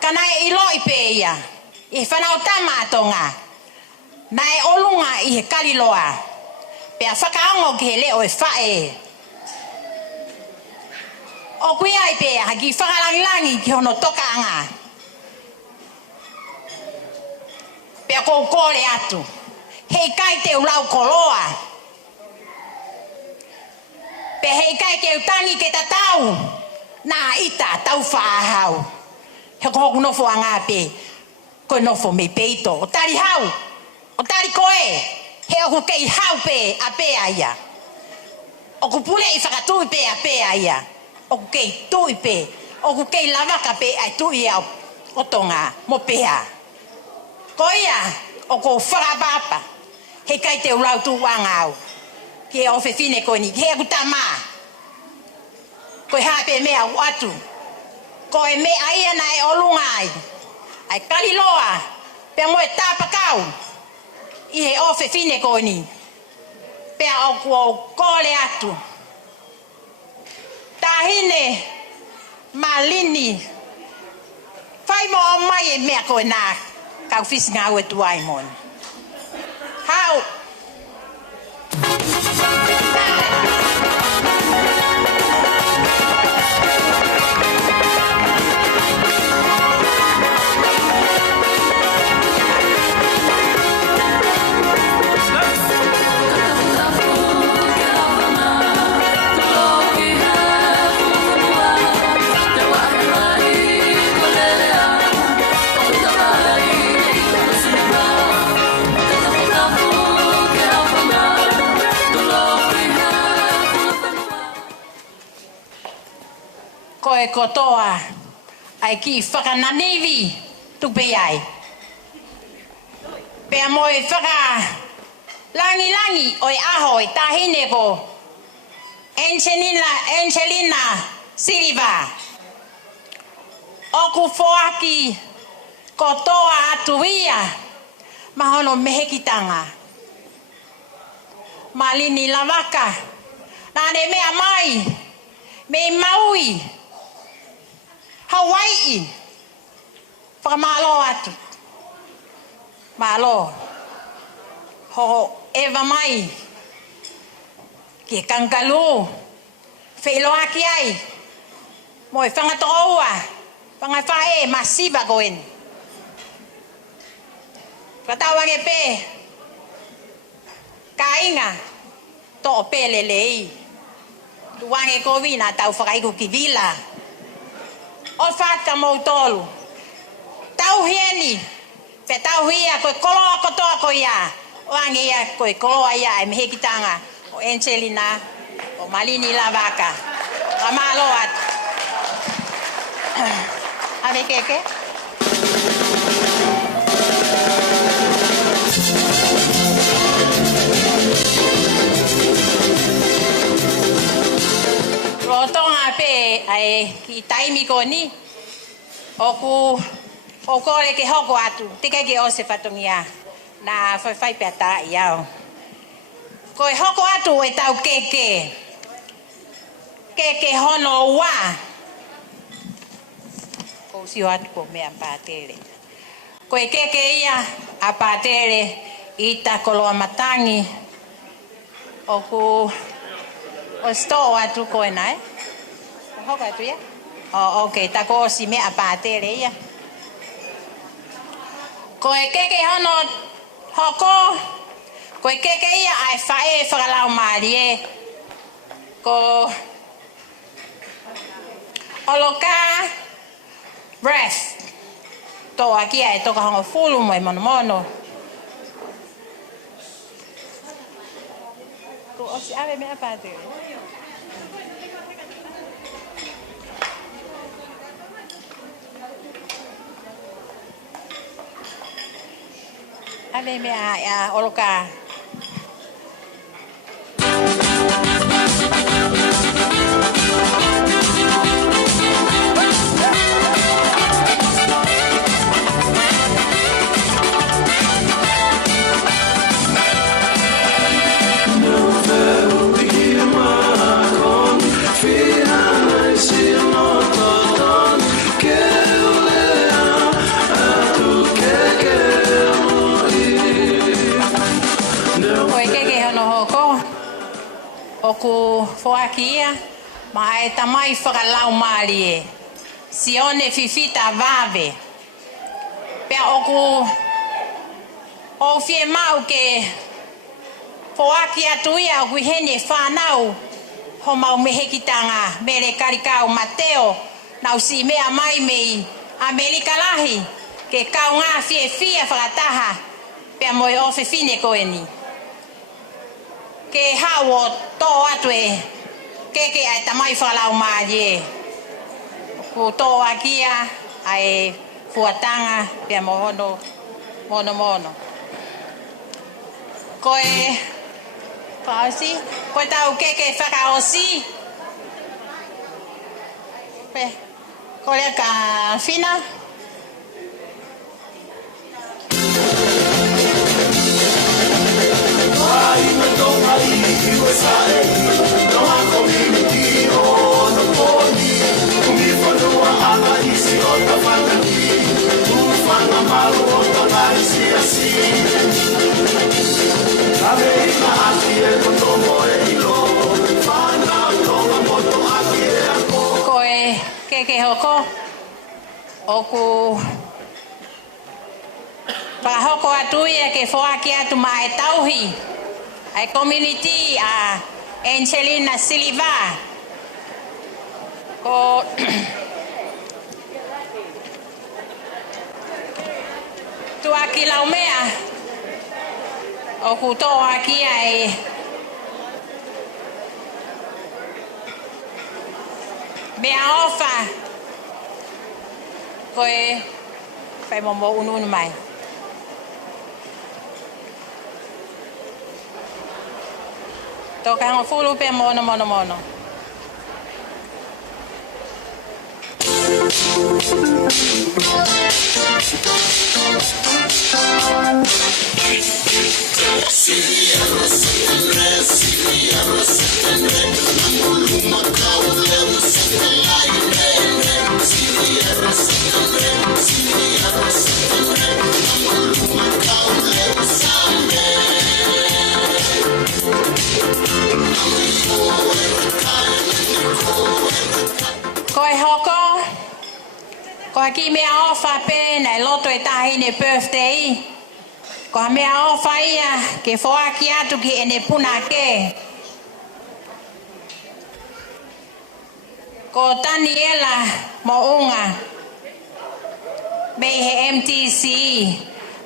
Kana e ilo I peia. I whanau tama tonga. Na e olunga I he kariloa. Pea whakaongo ki he leo e whae. O kui ai pea haki whakalangilangi ki hono tokaanga. Pea kou kore atu. Hei kai te ulau koloa. Pea hei kai ke utangi ke tatau. Nā ita tau whaahau. He ko hoku nofo a ngā pe. Ko nofo me peito. O tari hau. O tari koe. He oku kei hau pe a pe aia. Oku pule I whakatui pe a pe aia. Oku kei tui pe. Oku kei lavaka pe ai tui au. O tonga mo pea. Ko ia. Oku whakapapa. He kai te urau tu wangau. Ke o fefine ko ni. He aku tama. Ko hape mea watu. Ko e me aia na e olungai. Ai kaliloa. Pe mo e tapakau. I he ofe fine ko ni. Pe o kole atu. Tahine. Malini. Fai mo o mai e mea ko e nā. Kau fisi ngau e tuai mon. Hau. Koe kotoa ai ki whakananiwi tupe ai. Pea moe whaka langi oi aho I tahine ko Angelina Siliva. Oku foaki kotoa atuia mahono mehekitanga. Malini lavaka. Nane mea mai. Me Maui. Hawaii. Whakamalo atu. Malo. Ho eva mai. Ke kangalu. Whailoa ki ai. Moe whangatoa. Whangawhae masiva koen. Whatawange pe. Kainga. To pele lei. Tuwange ko wina tau whakaiku ki vila. O whata mou tolu. Tau hieni. Pe tau hia koe koloa kotoa ko ia. Wange ia koe koloa ia e mehekitanga. O Angelina. O Malini lavaka. Amalo at. Ave keke. Rotonga pe ai ki taimi ko ni. Oku okore ke hoko atu. Tika ke ose fatongia. Na fai pe ata iao. Ko hoko atu e tau keke. Keke hono wa. Ko si atu ko me apatere. Ko keke ia apatere ita koloa matangi. Oku o sto atu ko nai. Hoko atu ia. Oh, okay, ta ko si me apatere ia. Ko keke hono hoko. Ko keke ia ai fae whakalau marie. Ko oloka breath. To aki ai toka hongo fulu mo mono. Ko osi ave me apate. Ave me a oloka. Oku foakia ma e tamai whakalau marie. Sione fifita vave. Pea oku o fie mau ke foakia tuia oku hene whanau ho mau mehekitanga mere karikau Mateo nau si mea mai mei Amerika lahi ke kaunga fia whakataha pia moi o whiwhine koe ni. Ke hawo tō atu e ke ai tamai whalau maa ye. Ku tō akia ai fuatanga pia mohono mono. Koe pausi, koe tau ke whakaosi. Koe lea ka whina. Koe ke hoko oku pahoko atu ia ke foaki atu mai tauhi ai community a Angelina Siliva ko tu aki laumea oku to aki ai mea ofa koe fai momo unu mai. Toka hango fulu pe mono. Koe hoko, koe ki mea ofa pe nei loto e tahine birthday. Koe mea ofa ia ke foaki atu ki ene puna ke. Ko Daniela mo unga. Me he MTC,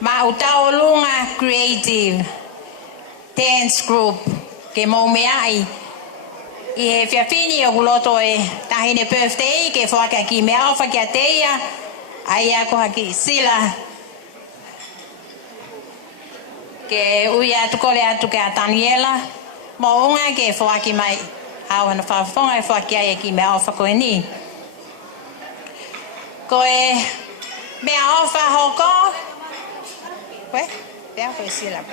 ma utao lunga creative dance group ke mo meai. I he whiawhini o kuloto e tahine birthday ke whaka ki mea ofa ki a teia ai a koha ki sila ke ui atu kole atu ke a Daniela mo unga ke whaki mai awana whawhonga e whaki ai ki mea ofa koe ni koe mea ofa hoko koe pea koe sila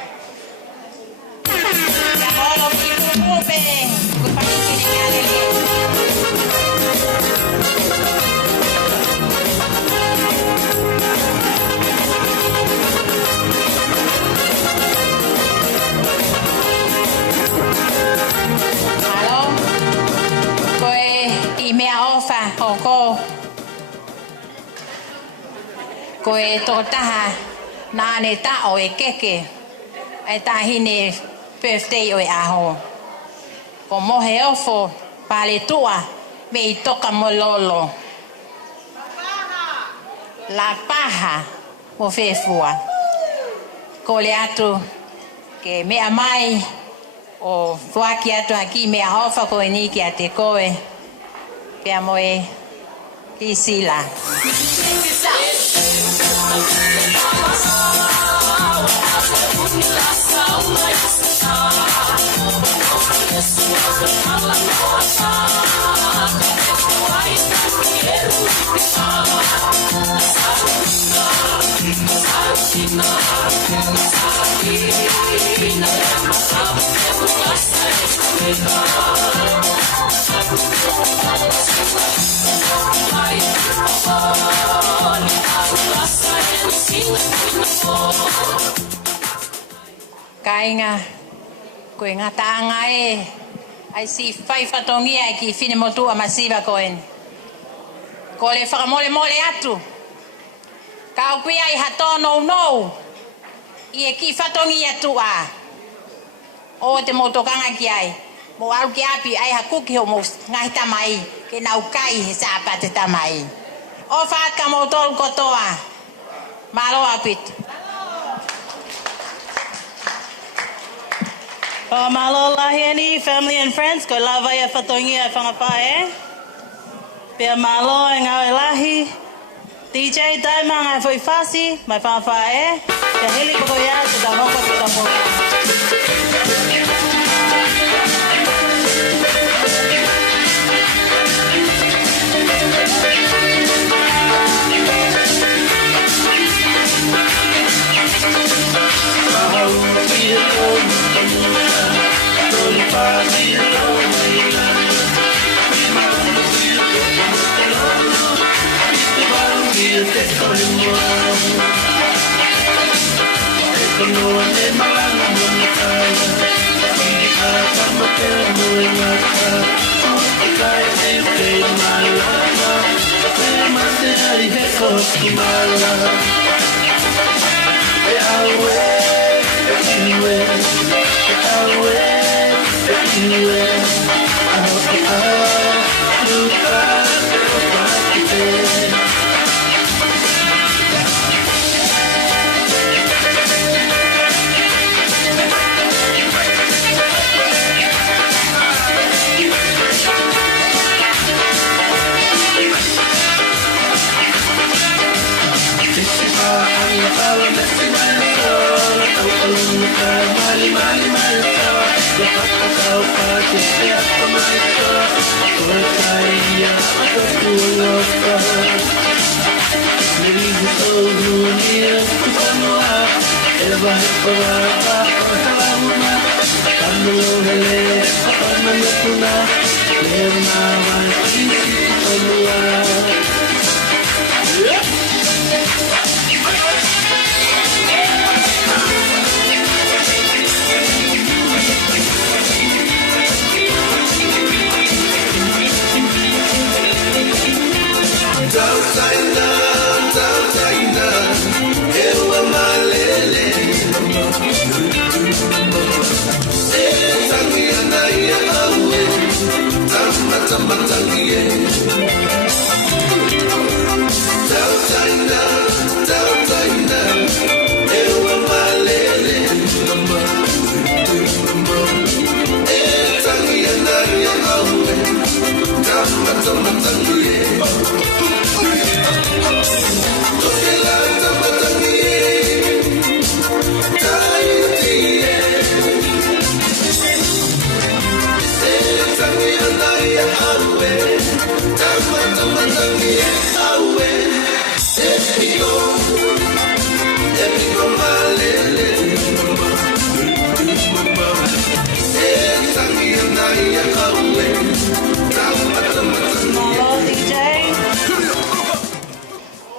ya holo ki kukupe kupaki ki ngare ke halo koe i mea ofa hoko koe totaha nane ta o e keke ai tahine birthday o e aho. Ko mohe ofo pale tua me i toka mololo. La paha mo fefua. Ko le atu ke mea mai o fuaki atu aki mea hofa ko e ni ki a te koe. Pea moe ki sila. Kainga koe ngata anga e ai si fai fatongi ai ki fine motua masiva koen ko le whakamole atu ka upia i hatono no i e ki fatongi atu a o te motokanga ki ai mo au ki api ai hakuki ho mo ngai tamai ke nau kai he sapa te tamai o whaka motol kotoa Malo apit. Malo lahiani, family and friends, ko lava ya fatongi ai whangapae. Pia malo e ngau lahi. DJ Daimang ai foi fasi, mai whangapae. Pia hili koko ya, te da hoko te da hoko.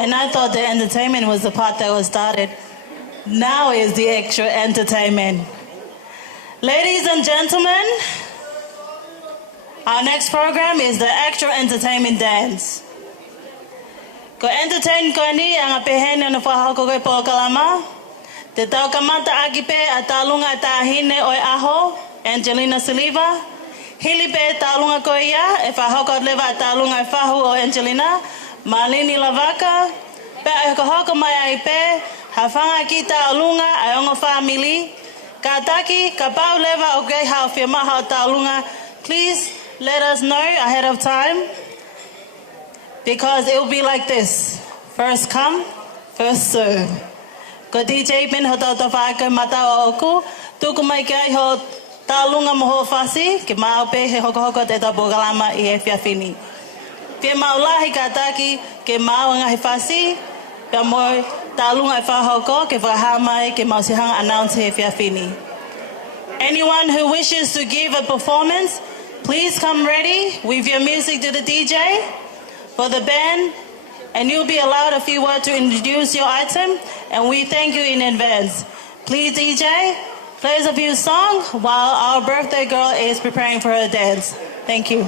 And I thought the entertainment was the part that was started. Now is the extra entertainment. Ladies and gentlemen, our next program is the extra entertainment dance. Ko entertain ko ni ang apehen na whahau ko koe po kalama. Te tau kamata akipe a talunga ta hine oi aho, Angelina Siliva. Hili pe talunga ko ia, e whahau ko lewa talunga e whahu o Angelina. Malini lavaka, pe ai ko hoko mai ai pe, hawhanga ki talunga ai ongo family. Ka taki, ka pau lewa o kei hao whia maha o talunga. Please let us know ahead of time. Because it will be like this. First come, first serve. Ko DJ Pin ho tau tawhaka mata o oku. Tuku mai kai ho talunga moho whasi. Ke mao pe he hoko hoko te tapo kalama I he whiawhini. Pia maulahi ka taki ke mao ngahi whasi. Pia moi talunga I whahoko ke whahamai ke mausihanga announce he whiawhini. Anyone who wishes to give a performance, please come ready with your music to the DJ. For the band, and you'll be allowed a few words to introduce your item, and we thank you in advance. Please, DJ, play us a few songs while our birthday girl is preparing for her dance. Thank you.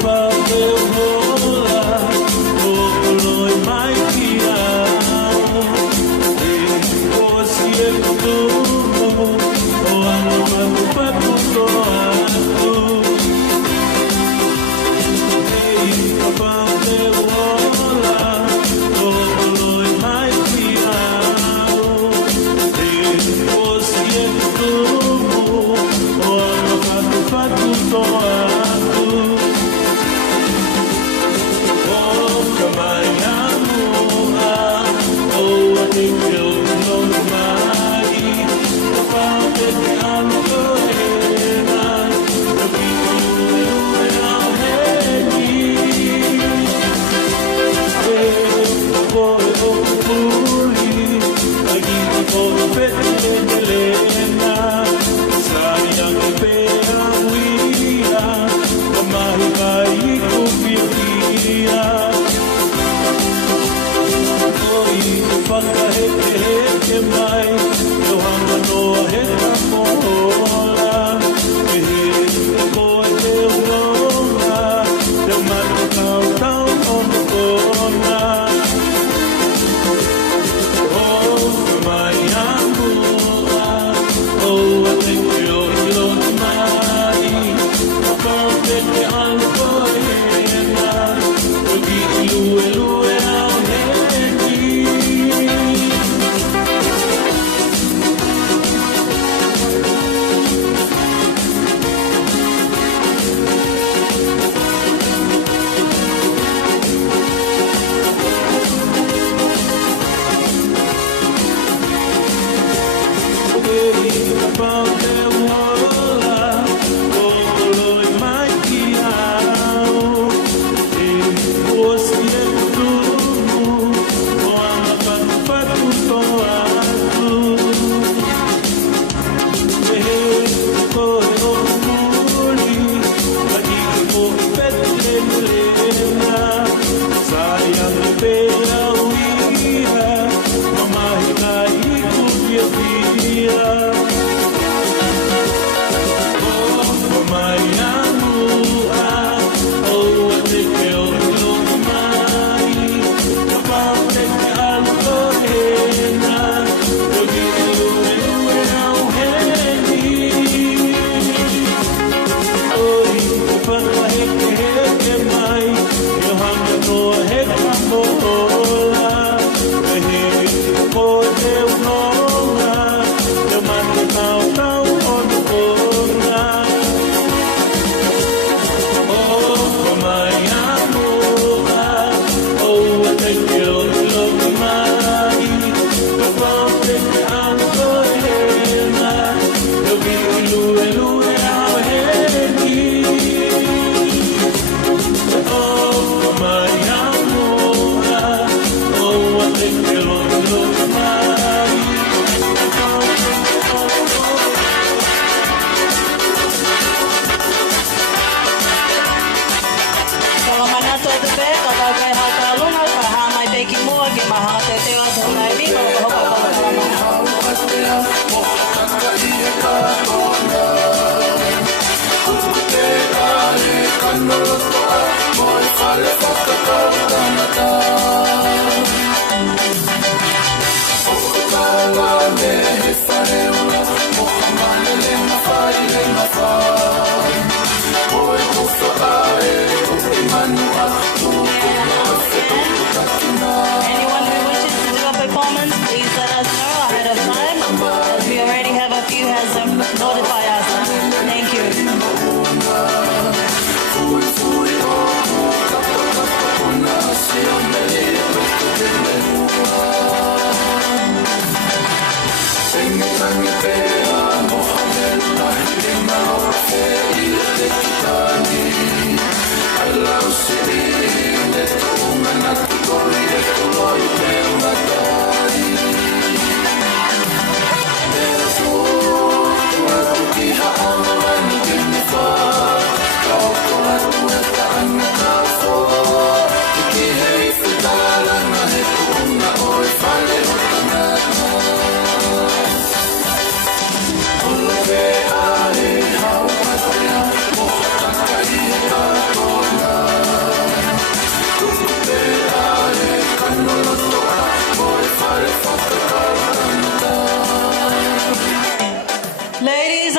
Hola, oh,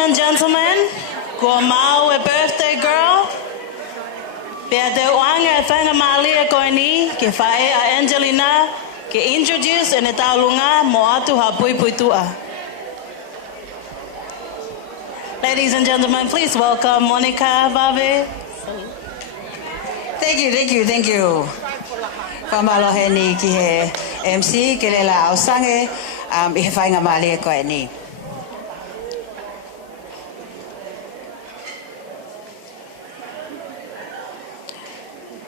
and gentlemen, ko mau a birthday girl. Pea te oanga e whanga maalia koe ni, ke whae a Angelina, ke introduce e ne taulunga mo atu ha pui pui tua. Ladies and gentlemen, please welcome Monica, Babe. Thank you. Whamalohe ni ki he MC, ke le la ausange, I he whainga maalia koe ni.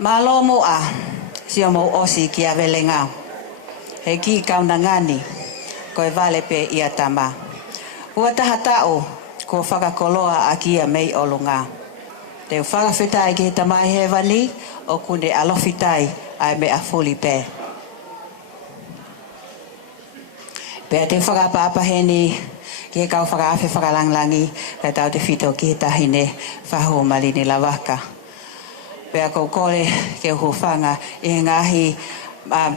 Malo moa, si o mo osi ki a velenga. He ki kauna ngani, koe vale pe ia tama. Ua taha tau, ko whakakoloa a kia mei o lunga. Te whakawhitai ki he tamai he wani, o kune alofitai ai me a fuli pe. Pea te whakapapa he ni, ki he kau whakawhi whakalanglangi, kai tau te whito ki he tahine whaho malini la waka. Pea kou kore ke hufanga I ngahi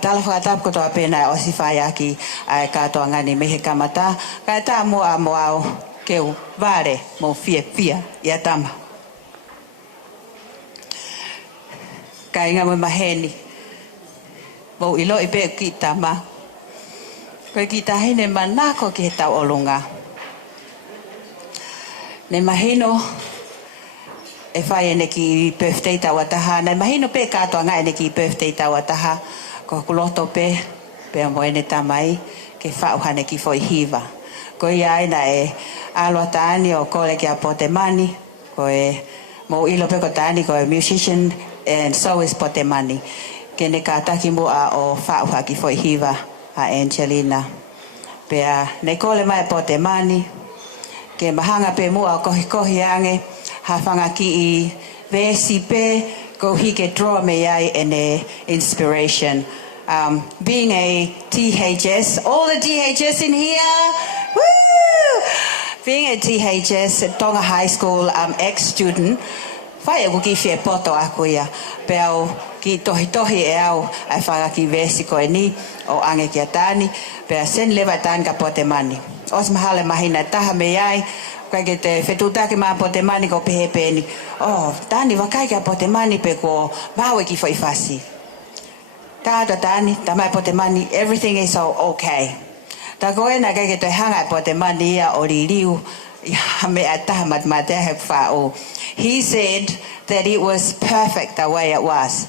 tala whakatap kotoa pēnā o si whai aki ai katoa ngani mehe kamata kai tā mua mo au ke ware mo fia ia tama. Kai ngā mo maheni mo ilo I pe ki tama koe ki tahine manako ki he tau olunga. Ne mahino e whai ene ki birthday tawataha. Nei mahino pe katoa ngā ene ki birthday tawataha. Ko kuloto pe mo ene tamai ke whauhane ki foi hiva. Ko ia aina e aloa taani o kore ki a Potemani. Ko e mo ilo pe ko taani ko e musician and so is Potemani. Ke ne kātaki mua o whauha ki foi hiva a Angelina. Pea ne kole mai Potemani. Ke mahanga pe mua o kohi ange. Ha whanga ki I vesi pe ko hike draw me ai ene inspiration. Being a THS, all the THS in here, woo! Being a THS, Tonga High School ex-student, whai e kuki whie poto aku ia. Peo ki tohi e au ai whanga ki vesi ko e ni o ange ki a tāni. Pea sen lewa tāni ka Potemani. Os mahale mahina taha me ai, kai te whetutake mā Potemani ko pehe pēni. Oh, tāni wakai ka Potemani pe ko maue ki whai whasi. Tāta tāni, tā mai Potemani, everything is okay. Tā koe na kai te hanga Potemani ia o ririu, ia me a taha matmatea he whao. He said that it was perfect the way it was.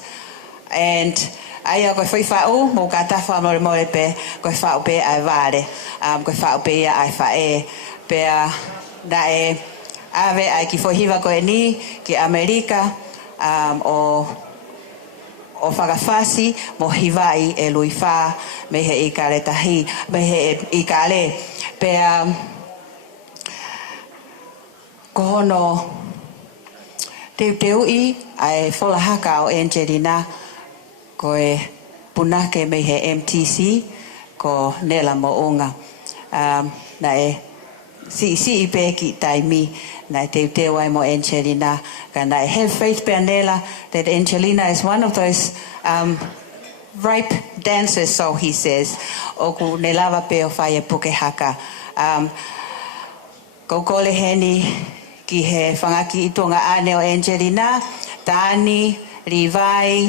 And ai koe whai whao, mō ka tawha more pe, koe whao pe ai ware, koe whao pe ia ai whae, pea na e ave ai ki fohiva ko e ni ki Amerika o whakawhasi mo hiwai e lui wha me he I kare tahi me he I kare pea kohono te ui ai whola haka o Angelina ko e punake me he MTC ko nela mo unga na e si I pe ki taimi na te wai mo Angelina kana I have faith Pernella that Angelina is one of those ripe dancers, so he says o ku ne lava pe o whai e puke haka ko kole heni ki he whangaki I tonga ane o Angelina Tani, Rivai,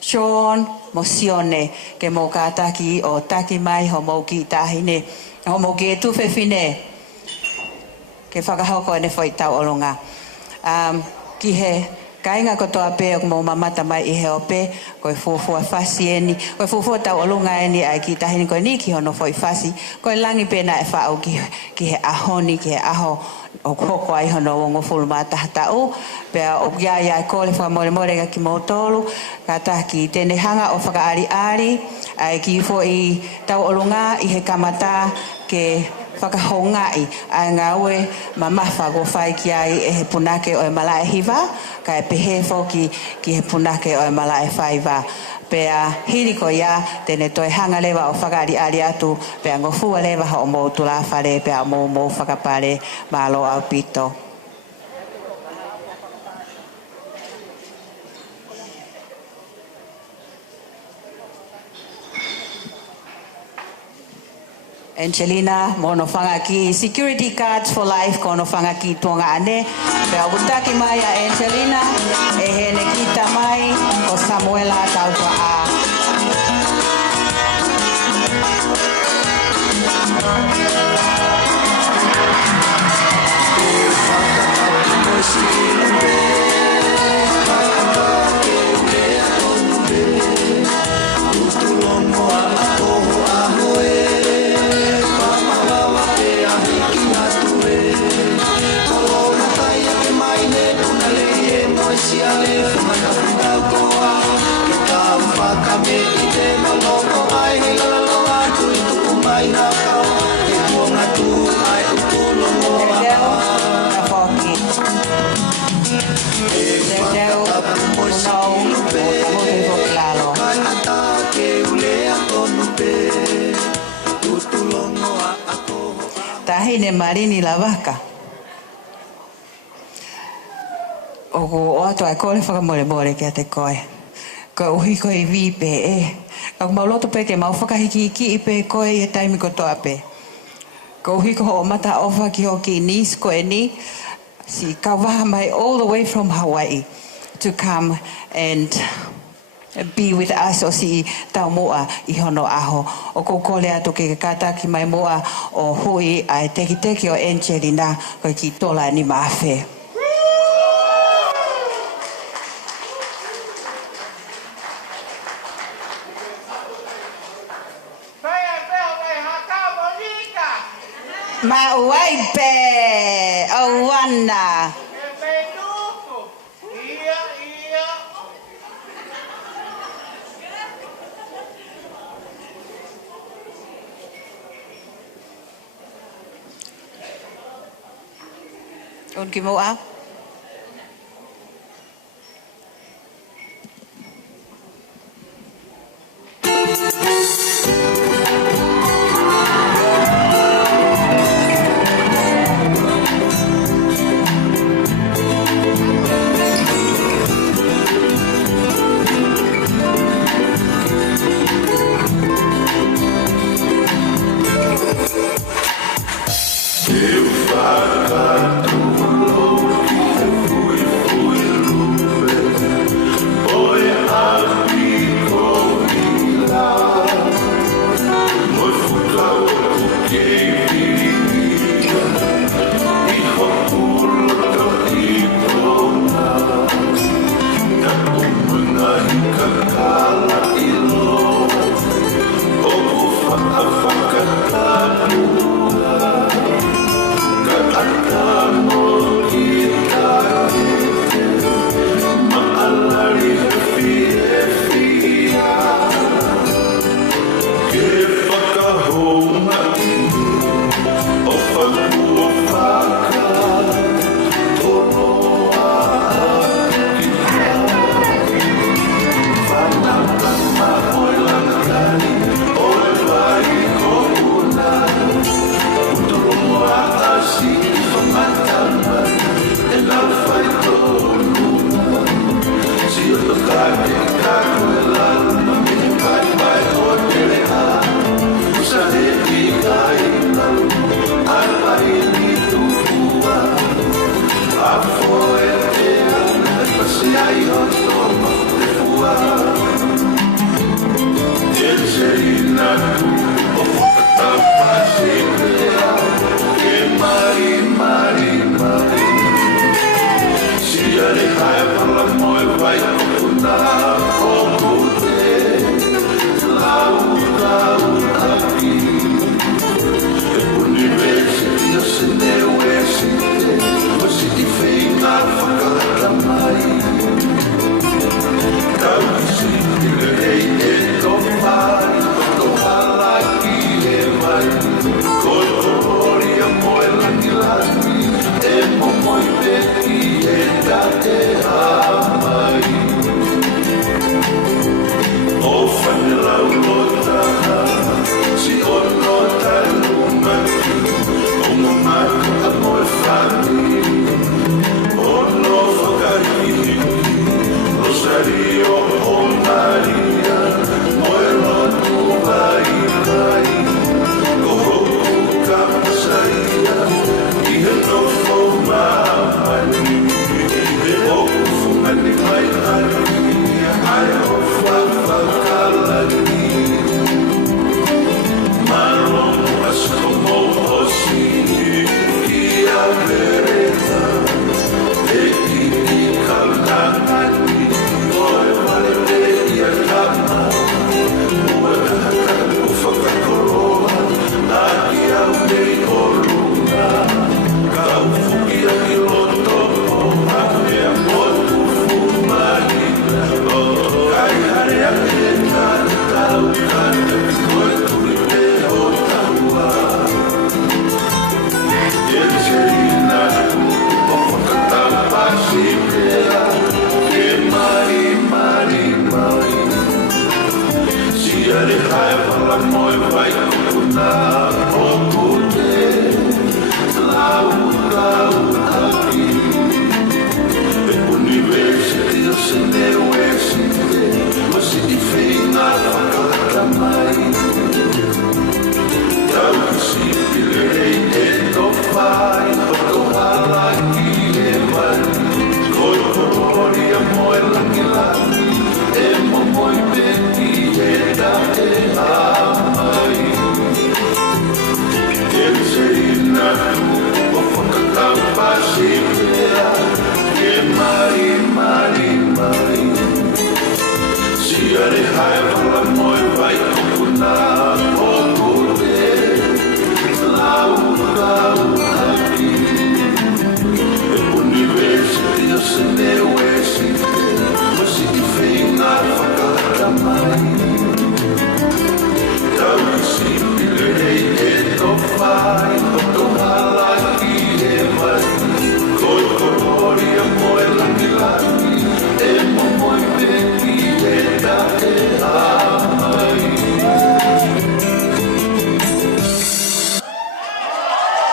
Sean, Mosione ke mo ka taki o taki mai ho mo ki tahine ho mo ki e tuwhe whine ke whakahoko ene whai tau olonga. Ki he kainga kotoa pe o mo mamata mai I he ope, koe fuafua whasi eni, koe fuafua tau olonga eni ai ki tahini koe ni ki hono whai whasi, koe langi pena e whao ki he ahoni, ki he aho o koko ai hono o ngofulu mātaha tau, pea o ia e kore whamore ka ki motolu, ka taki tene hanga o whakaari ai ki fo I tau olonga I he kamata ke whakahongai ai ngā ue mamafa go whai ki ai e he punake o e malae hiva ka e pehe foki ki he punake o e malae whaiva pea hiri ko ia tene toi hanga lewa o whakaari atu pea ngofua lewa ho mo tula whare pea mo whakapare malo au pito. Angelina, mono whanga ki security cards for life, kono whanga ki tonga ane. Pea utaki mai a Angelina, e hene kita mai, o Samuela tautua a. Tahine marini la vaca. O ato ai kore whakamore kia te koe. Ko uhi koe I vipe e. Ka mauloto pe ke mau whakahiki ki I pe koe I taimi ko toa pe. Ko uhi ko ho mata ofa ki hoki nis koe ni. Si ka waha mai all the way from Hawaii to come and be with us o si tau moa I hono aho. O ko kole atu ke kataki mai moa o hui ai teki o Angelina ko ki tola ni mawhe. Ma waipe o wana. Unki moa.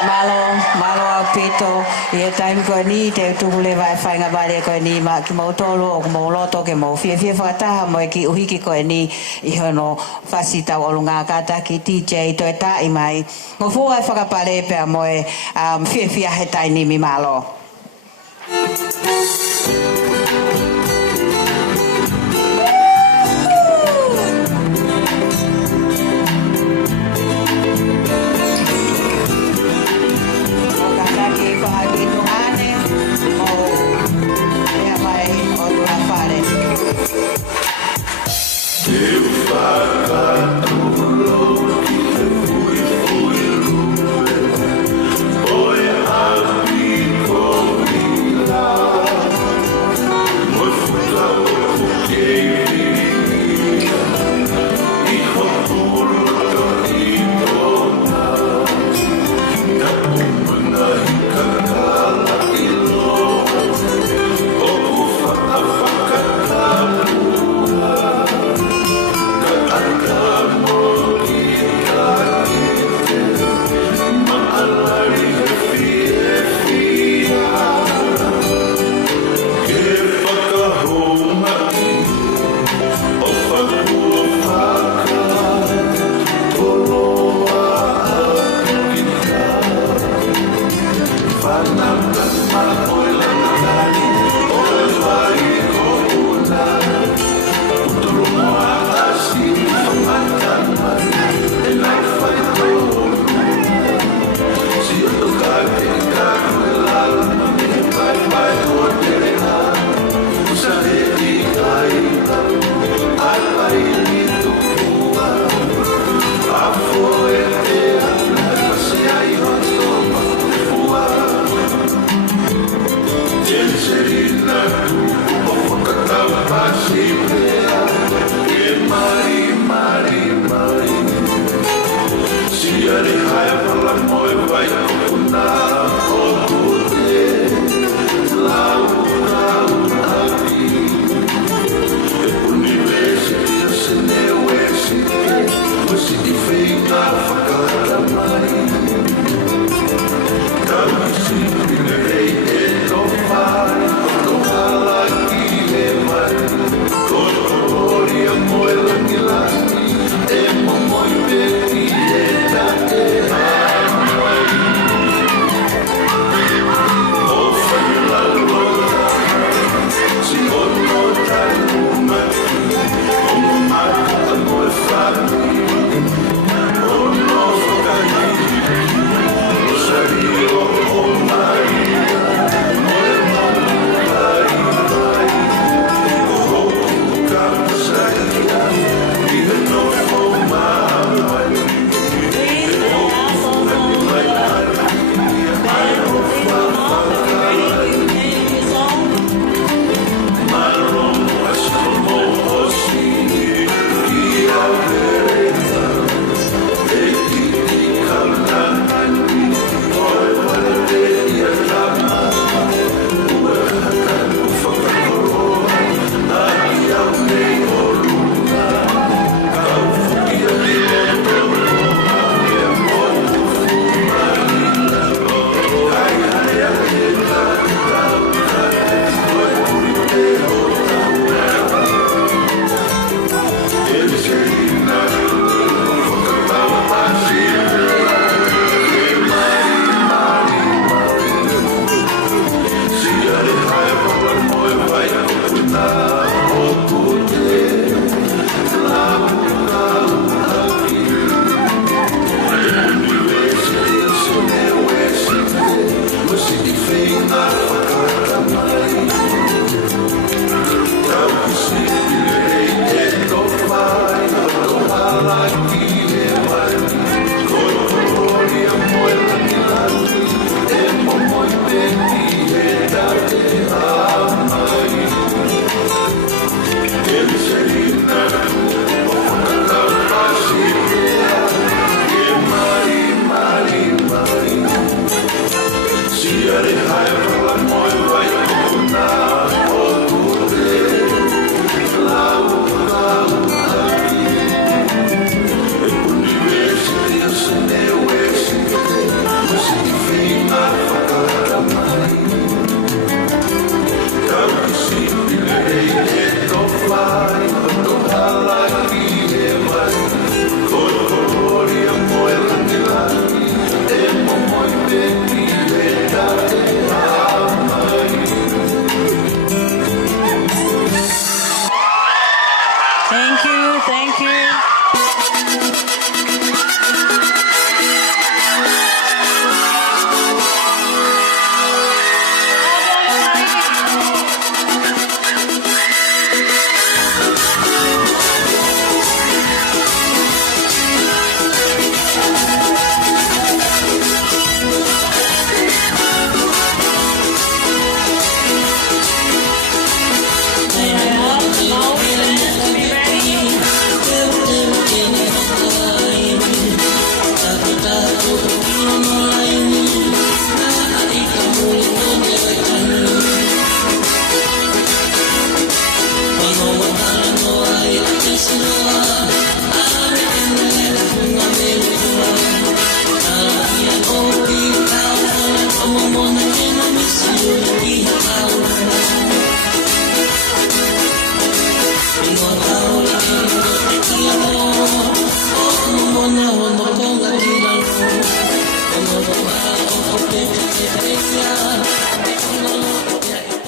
Malo au pito ia time ko ni te tuku le vai fai nga vale ko ni ma ki mo tolo o mo loto ke mo fie fata mo ki uhiki ko ni I hono fasita o lunga kata ki DJ to ta I mai mo fu ai whakapare pe mo fie he tai ni mi malo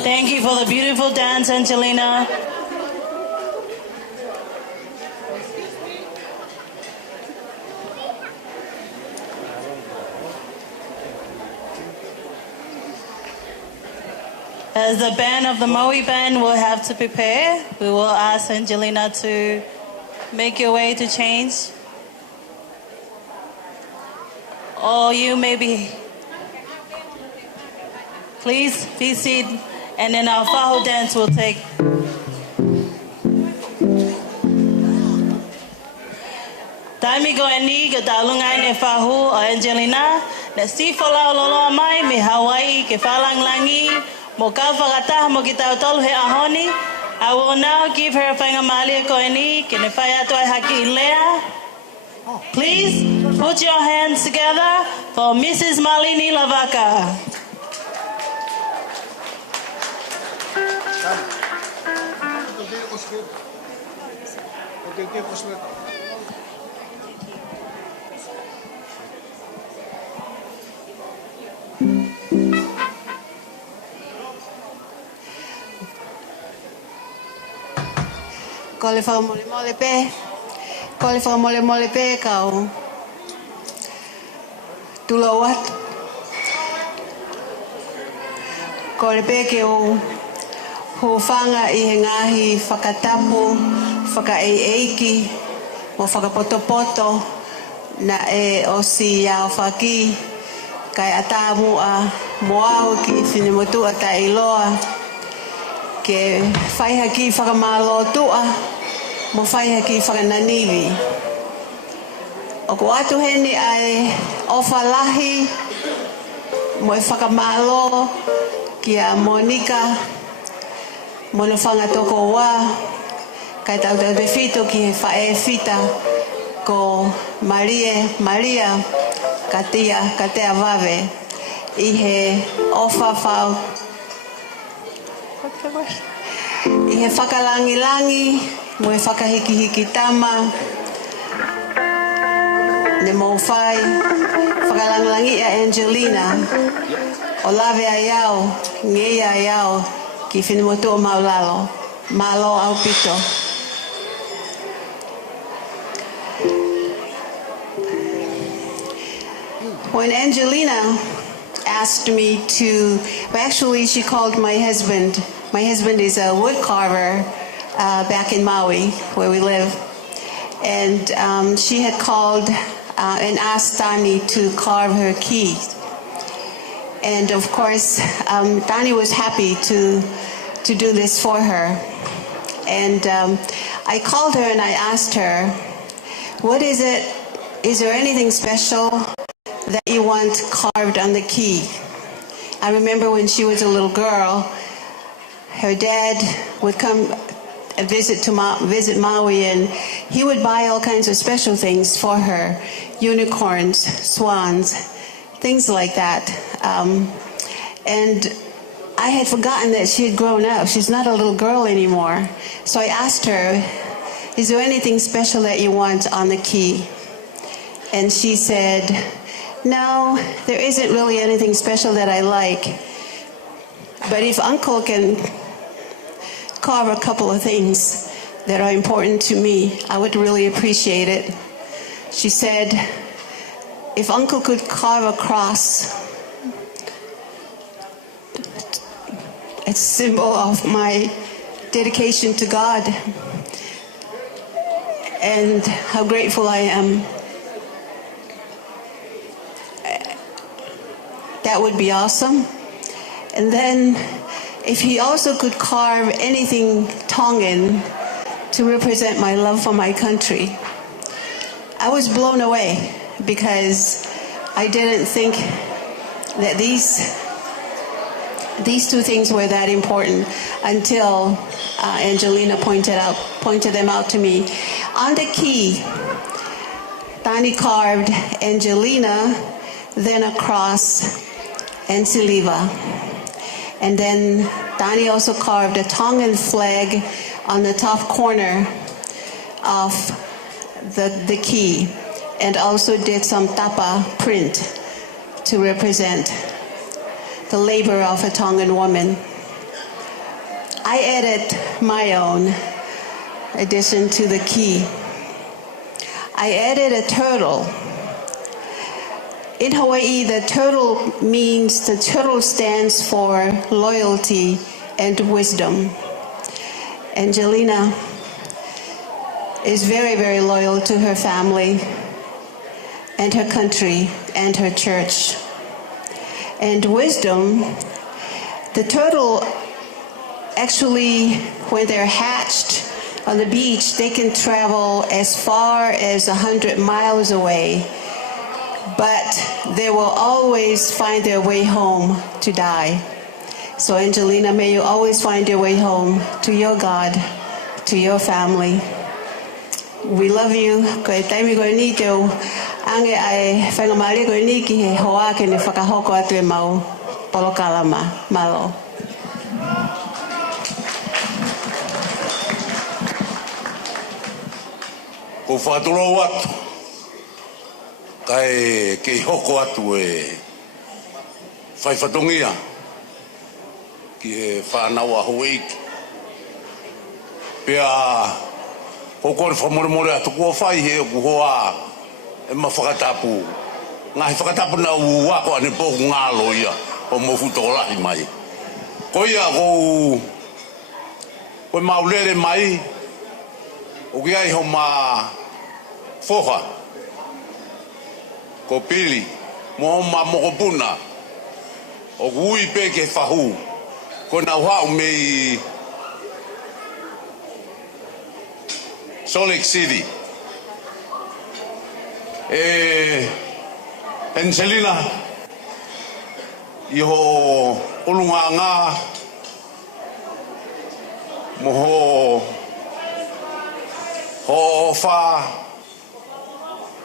Thank you for the beautiful dance, Angelina. As the band of the Moimoi band will have to prepare, we will ask Angelina to make your way to change. Or you maybe, please be seated, and then our fahu dance will take. Taimi go ani ke talungai ne fahu o Angelina, na si fola lolo mai me Hawaii ke falang langi. Mo ka whakataha mo ki tau tolu he ahoni. I will now give her a whaingamali ko ni ke ne whai atu ai haki I lea. Please put your hands together for Mrs. Malini Lavaka. Ko le whakamole pe, ko le whakamole pe kau tula wat. Ko le pe ke o hōwhanga I he ngahi whakatapu, whakaeiki, mo whakapotopoto na e o si iau whaki, kai ata mua moau ki whinemotu ata iloa, ke whaiha ki whakamalo tua, mo whaiha ki whakananiwi. O ko atu heni ai ofa lahi, mo e whakamalo ki a Monica, mo le whanga toko wā, kai tau tau te whito ki he whae whita ko Maria, ka tea wawe, I he ofa whau. I he whakalangi-langi, mo e whakahiki-hiki tama, ne mo whai, whakalangi-langi a Angelina, o lawe a iau, ngei a iau, ki whinemotu o maulalo, malo au pito. When Angelina asked me to, actually she called my husband. My husband is a wood carver back in Maui, where we live. And she had called and asked Tani to carve her key. And of course, Tani was happy to do this for her. And I called her and I asked her, what is it? Is there anything special that you want carved on the key? I remember when she was a little girl, her dad would come visit Maui, and he would buy all kinds of special things for her, unicorns, swans, things like that. And I had forgotten that she had grown up. She's not a little girl anymore. So I asked her, is there anything special that you want on the key? And she said, no, there isn't really anything special that I like. But if Uncle can carve a couple of things that are important to me, I would really appreciate it. She said, if Uncle could carve a cross, a symbol of my dedication to God and how grateful I am, that would be awesome. And then if he also could carve anything Tongan to represent my love for my country. I was blown away because I didn't think that these two things were that important until Angelina pointed them out to me. On the key, Tani carved Angelina, then a cross, and Siliva. And then Tani also carved a Tongan flag on the top corner of the key, and also did some tapa print to represent the labor of a Tongan woman. I added my own addition to the key. I added a turtle. In Hawaii, the turtle stands for loyalty and wisdom. Angelina is very, very loyal to her family and her country and her church. And wisdom, the turtle actually, when they're hatched on the beach, they can travel as far as 100 miles away, but they will always find their way home to die. So Angelina, may you always find your way home to your God, to your family. We love you. Koe taimi koe ni teo ange ai whangamari koe ni ki he hoa ke ne whakahoko atu e mau polokalama. Malo. Ko whātoro atu, kai kei hoko atu e whaiwhatongia ki he whanau a Hawaii. Pea ko kore whamoremore atu kua whai he oku hoa e ma whakatapu. Ngahi whakatapu na uwako ane pōku ngālo ia o mofuto o lahi mai. Ko ia ko maulere mai o ki ai ho ma foha ko pili mo ma mokopuna o ui pe ke fahu ko na wa me Salt Lake City Angelina iho ulunganga mo ho fa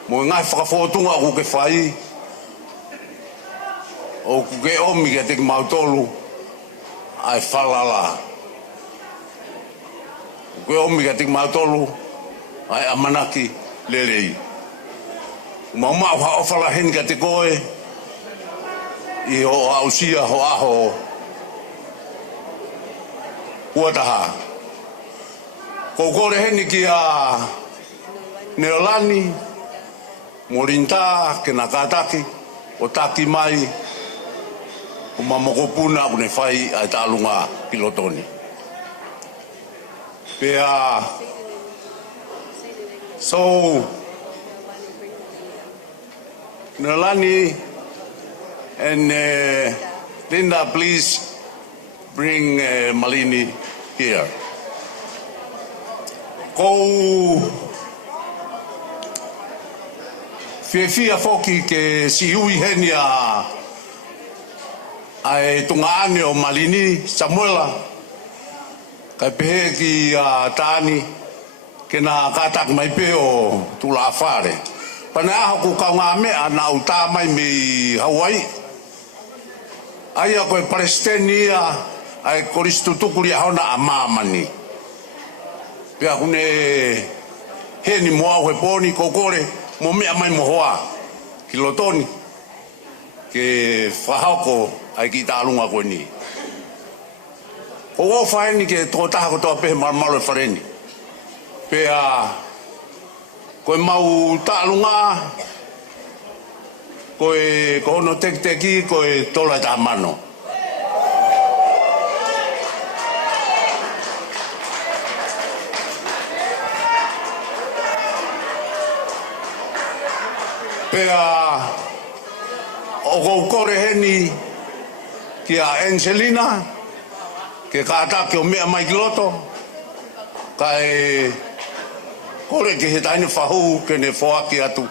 mo ngai whakafotunga ku ke whai o ku ke omi ke te mautolu ai whalala ku ke omi ke te mautolu ai amanaki lelei mama wa ofala hen ke te koe i ho ausia ho aho uataha ko kore heni ki a Neolani Morinta ke nakataki o taki mai o mamokopuna o ne whai ai tālunga pilotoni. Pea so Neolani and Linda, please bring Malini here. Ko fia foki ke siui heni ai tungaane o Malini Samuela kai pehe ki Tani ke na katak mai pe o tula whare pana aho ku kaunga mea na uta mai me Hawaii ai a koe Palestenia ai koristutukuri ahona a mamani pea kune heni moa he poni kokore mo mea mai mohoa ki lotoni ke whahauko ai ki tālunga koe ni o whaeni ke tō taha ko tō pehe marmalo e whareni pea koe mau tālunga koe kohono teki koe tōlai tā mano pea o kore heni ki a Angelina ke kātā ke o mea mai ki loto kai kore ke he taini whahu ke ne whaaki atu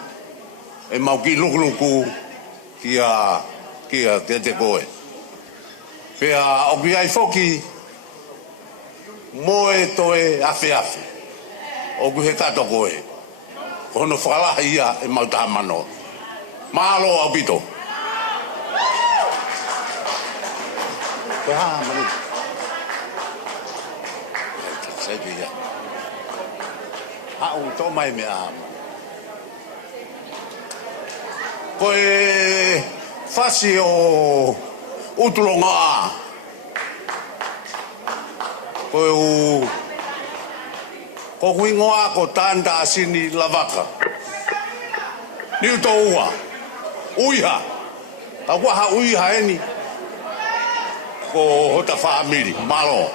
e mau ki lukuluku ki a te koe pea o ki ai whoki moe toe afe o ku he kato koe kono whakalaha ia e mau taha mano mahalo au pito koha mani sebi ia hau to mai mea koe fasi o utulonga a. Ko kuingoa ko tanda sini lavaka. Ni utoua. Uiha. Ka ha uiha eni. Ko hota family malo.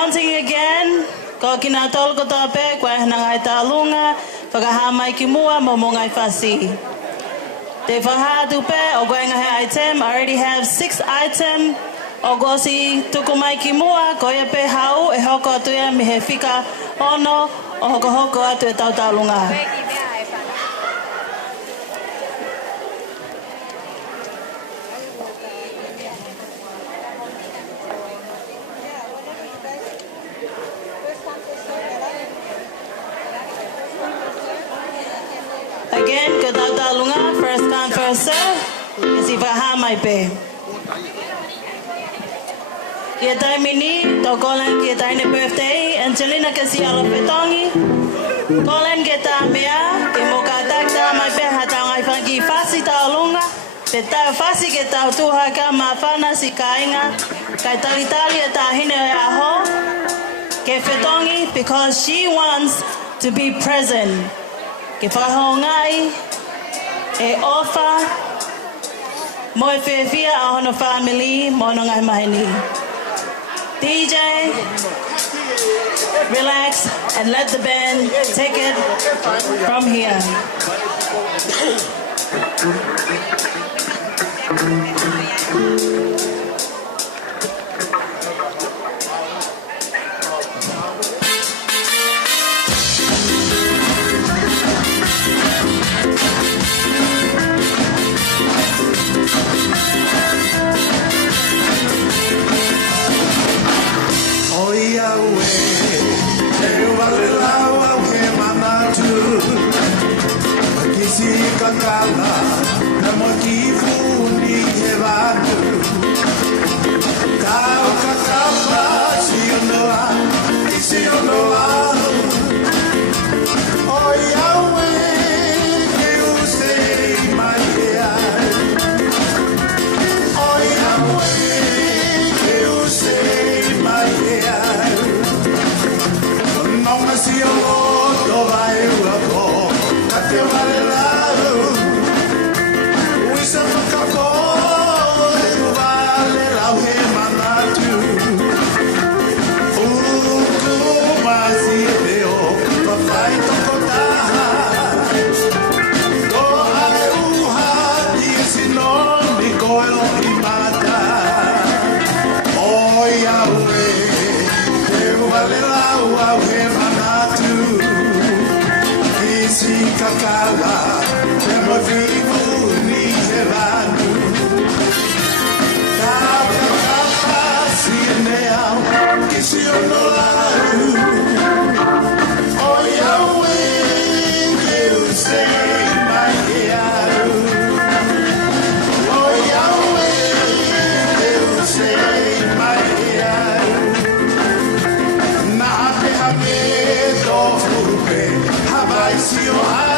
announcing again, ko kina tol ko tape, ko ngai talunga, whakahamai ki mua mo mo ngai whasi. Te whahatu pe, o koe ngai item, I already have 6 items. O gosi tuku mai ki mua, ko ia pe hau, e hoko atu ia mi he whika ono, o hoko atu e tau talunga. Again, ke tau talunga, first come, first serve, isi whahamai pe. Kia tai mini, to Colin kia tai ne birthday, Angelina ke si alo petongi. Colin ke ta mea, ke mo ka tak ta mai pe ha ta ngai whangi whasi tau lunga. Te tau whasi ke tau tuha ka ma whana si kainga. Kai talitali e ta hine e aho. Ke whetongi, because she wants to be present. Ke whakaho ngai, e ofa, mo e whiawhia a hono family, mo no ngai mahini. DJ, relax and let the band take it from here. Kakala, na motivo ni levado. Tau kakapa, si eu não há. Oh Yahweh, que eu sei mais. Oh Yahweh, que eu sei mais. Não nasci eu não vai eu agora. Até vale lá. Kakala, nemo vivo ni levado. Kakala, si neau, que se eu não oh Yahweh, que eu sei mais. Oh Yahweh, que eu sei mais. Na ferramenta, vai se honrar.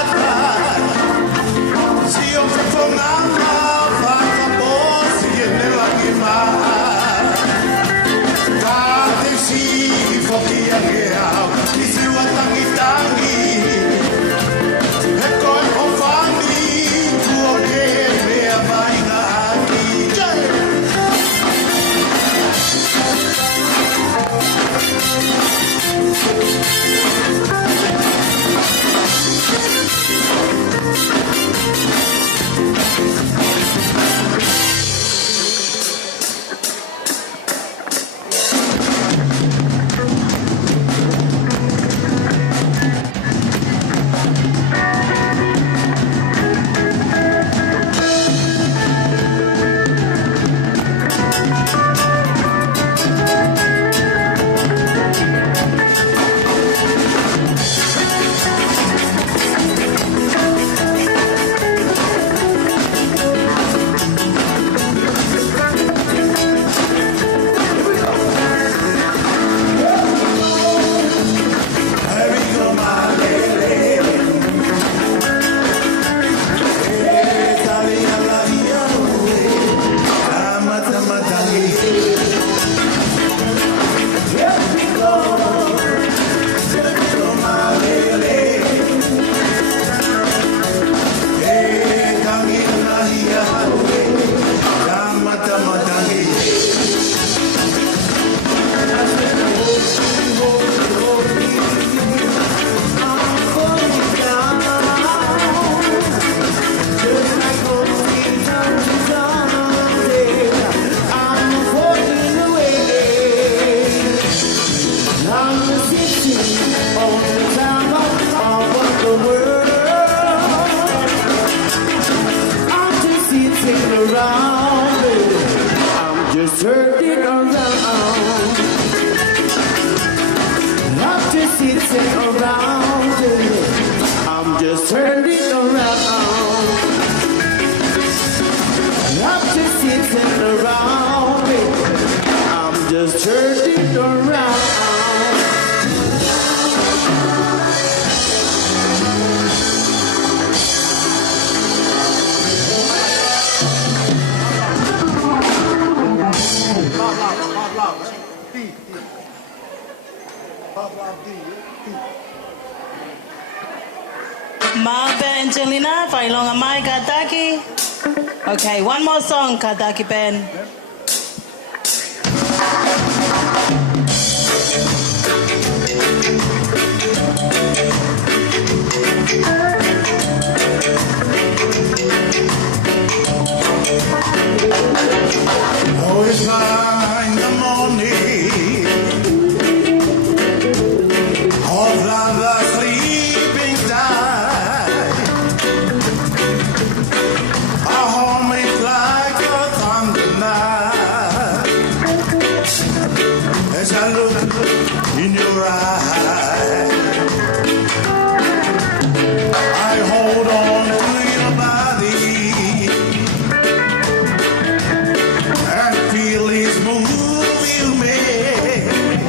I'm just sitting on the top of the world. I'm just sitting around, baby. I'm just turning around. I'm just sitting around, baby. I'm just turning around. I'm just sitting around, baby. I'm just turning around. Mabe Angelina, Failonga Mai Kataki. Okay, one more song, Kataki Ben. Oh, it's 9 in the morning. All of the sleeping time. Our home is like a thunder night. As I look in your eyes, I hold on to your body. Feel his move you make.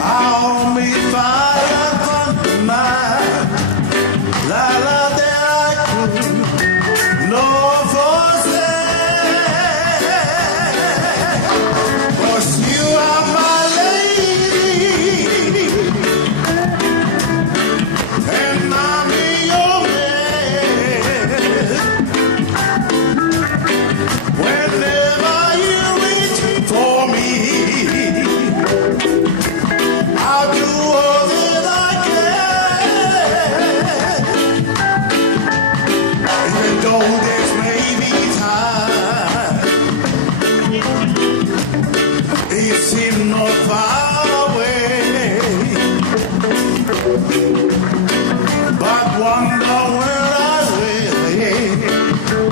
I'll be fire from the night. La la that I could no forsake. 'Cause you are my lady, and I'm your man. Whenever you reach for me, I'll do all that I can. Even though there's maybe time, it seems not far away. But wonder where I will,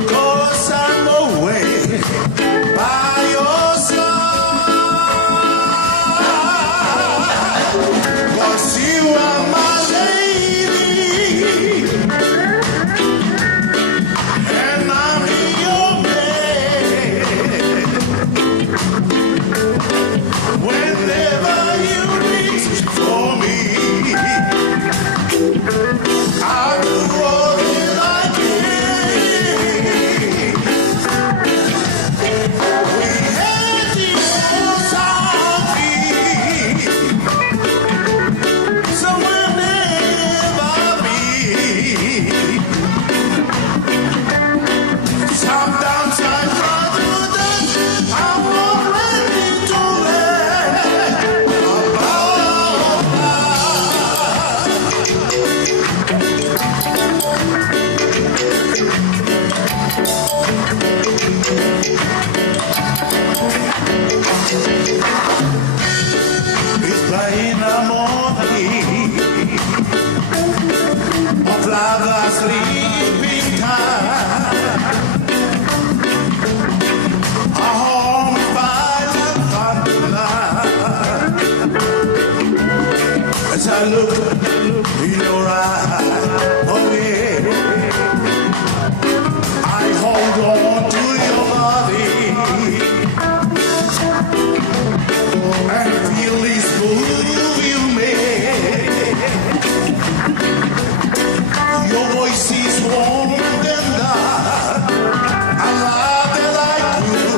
'cause I'm away by your side. 'Cause you are my lady, and I'm your man. Whenever you reach for me, I'll do all that I can. We had the most happy, so we'll never be. Sometimes I try to dance, I'm not ready to let it's playing the morning of love sleeping time. A home by the thunder. As I look in your eyes, oh yeah, I hold on to your body and feel this move you make. Your voice is warm than that. I love it like you,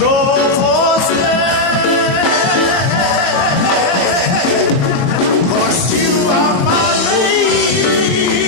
no forsake. 'Cause you are my lady,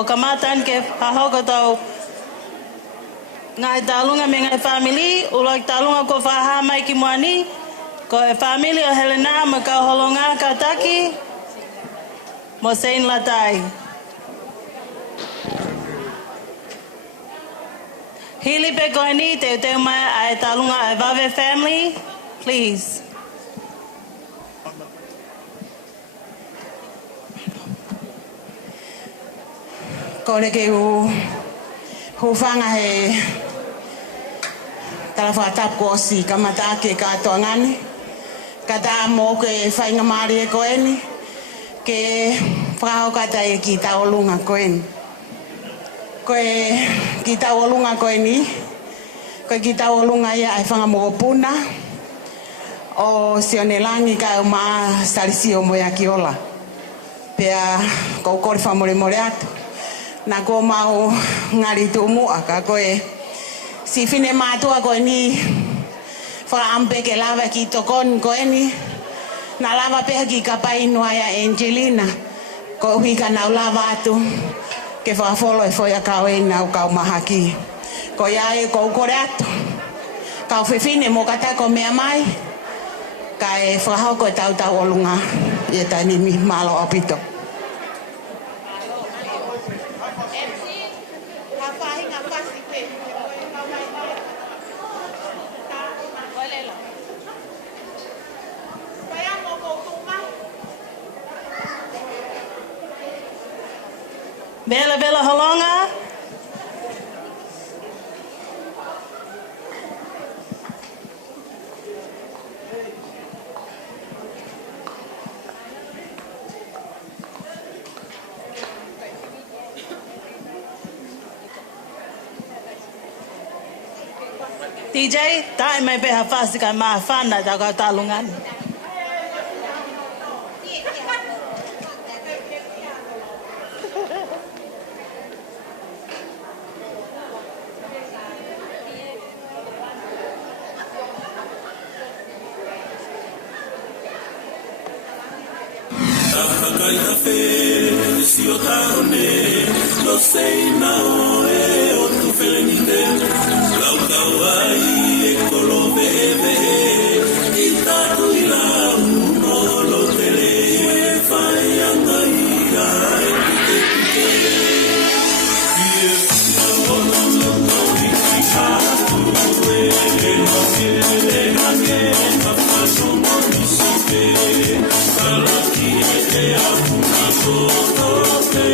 ko kamatan ke hahoko tau ngai talunga me ngai family ulak talunga ko faha mai ki moani ko e family o Helena ma ka holonga ka taki mo sein latai Hili pe koini te mai ai talunga ai vave family please Kone ke hufanga he kalafata kosi kamata ke katoangani kata mo ke fainga mari ko eni ke frau kata e kita olunga ko eni ko kita olunga ko eni ko kita olunga ya ai fanga mo puna o sionelangi ka ma salisio mo ya kiola pea ko ko famore moreato na ko mau ngari tumu aka ko si fine matua ko ni fa ampe ke lava ki tokon ko ni na lava pe ki kapai no ya Angelina ko hika na lava tu ke fa folo e foi ka we na ka mahaki ko ya e ko koreato ka fe fine mo kata ko me mai ka e fa ho ko tau tau olunga e tani mi malo apito Bela bela holonga DJ tai mai be ha fasi ka ma fana da ka talungan Lo sei na oe o tu felenite lau kawai e kolo bebe I tatu I la uno lo tele e fai anga ira e pike pike na ono lo tori kikatu e no quiere gange na paso monisipe kalaki e apuna soto te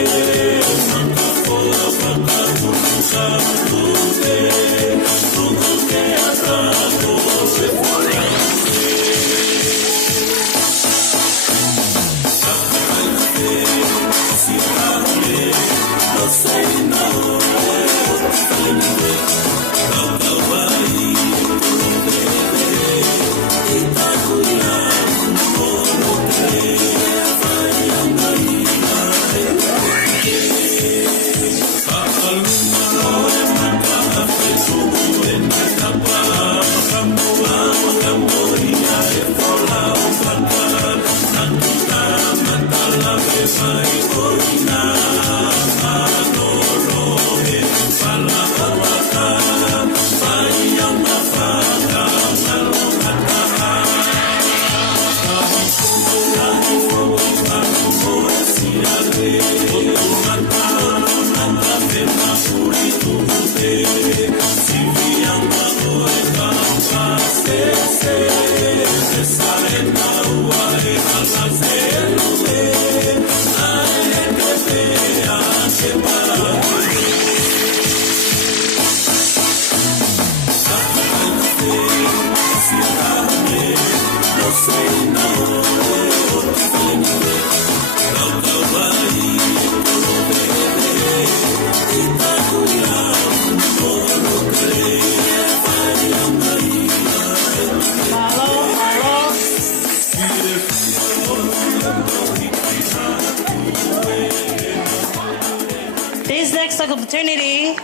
This next opportunity,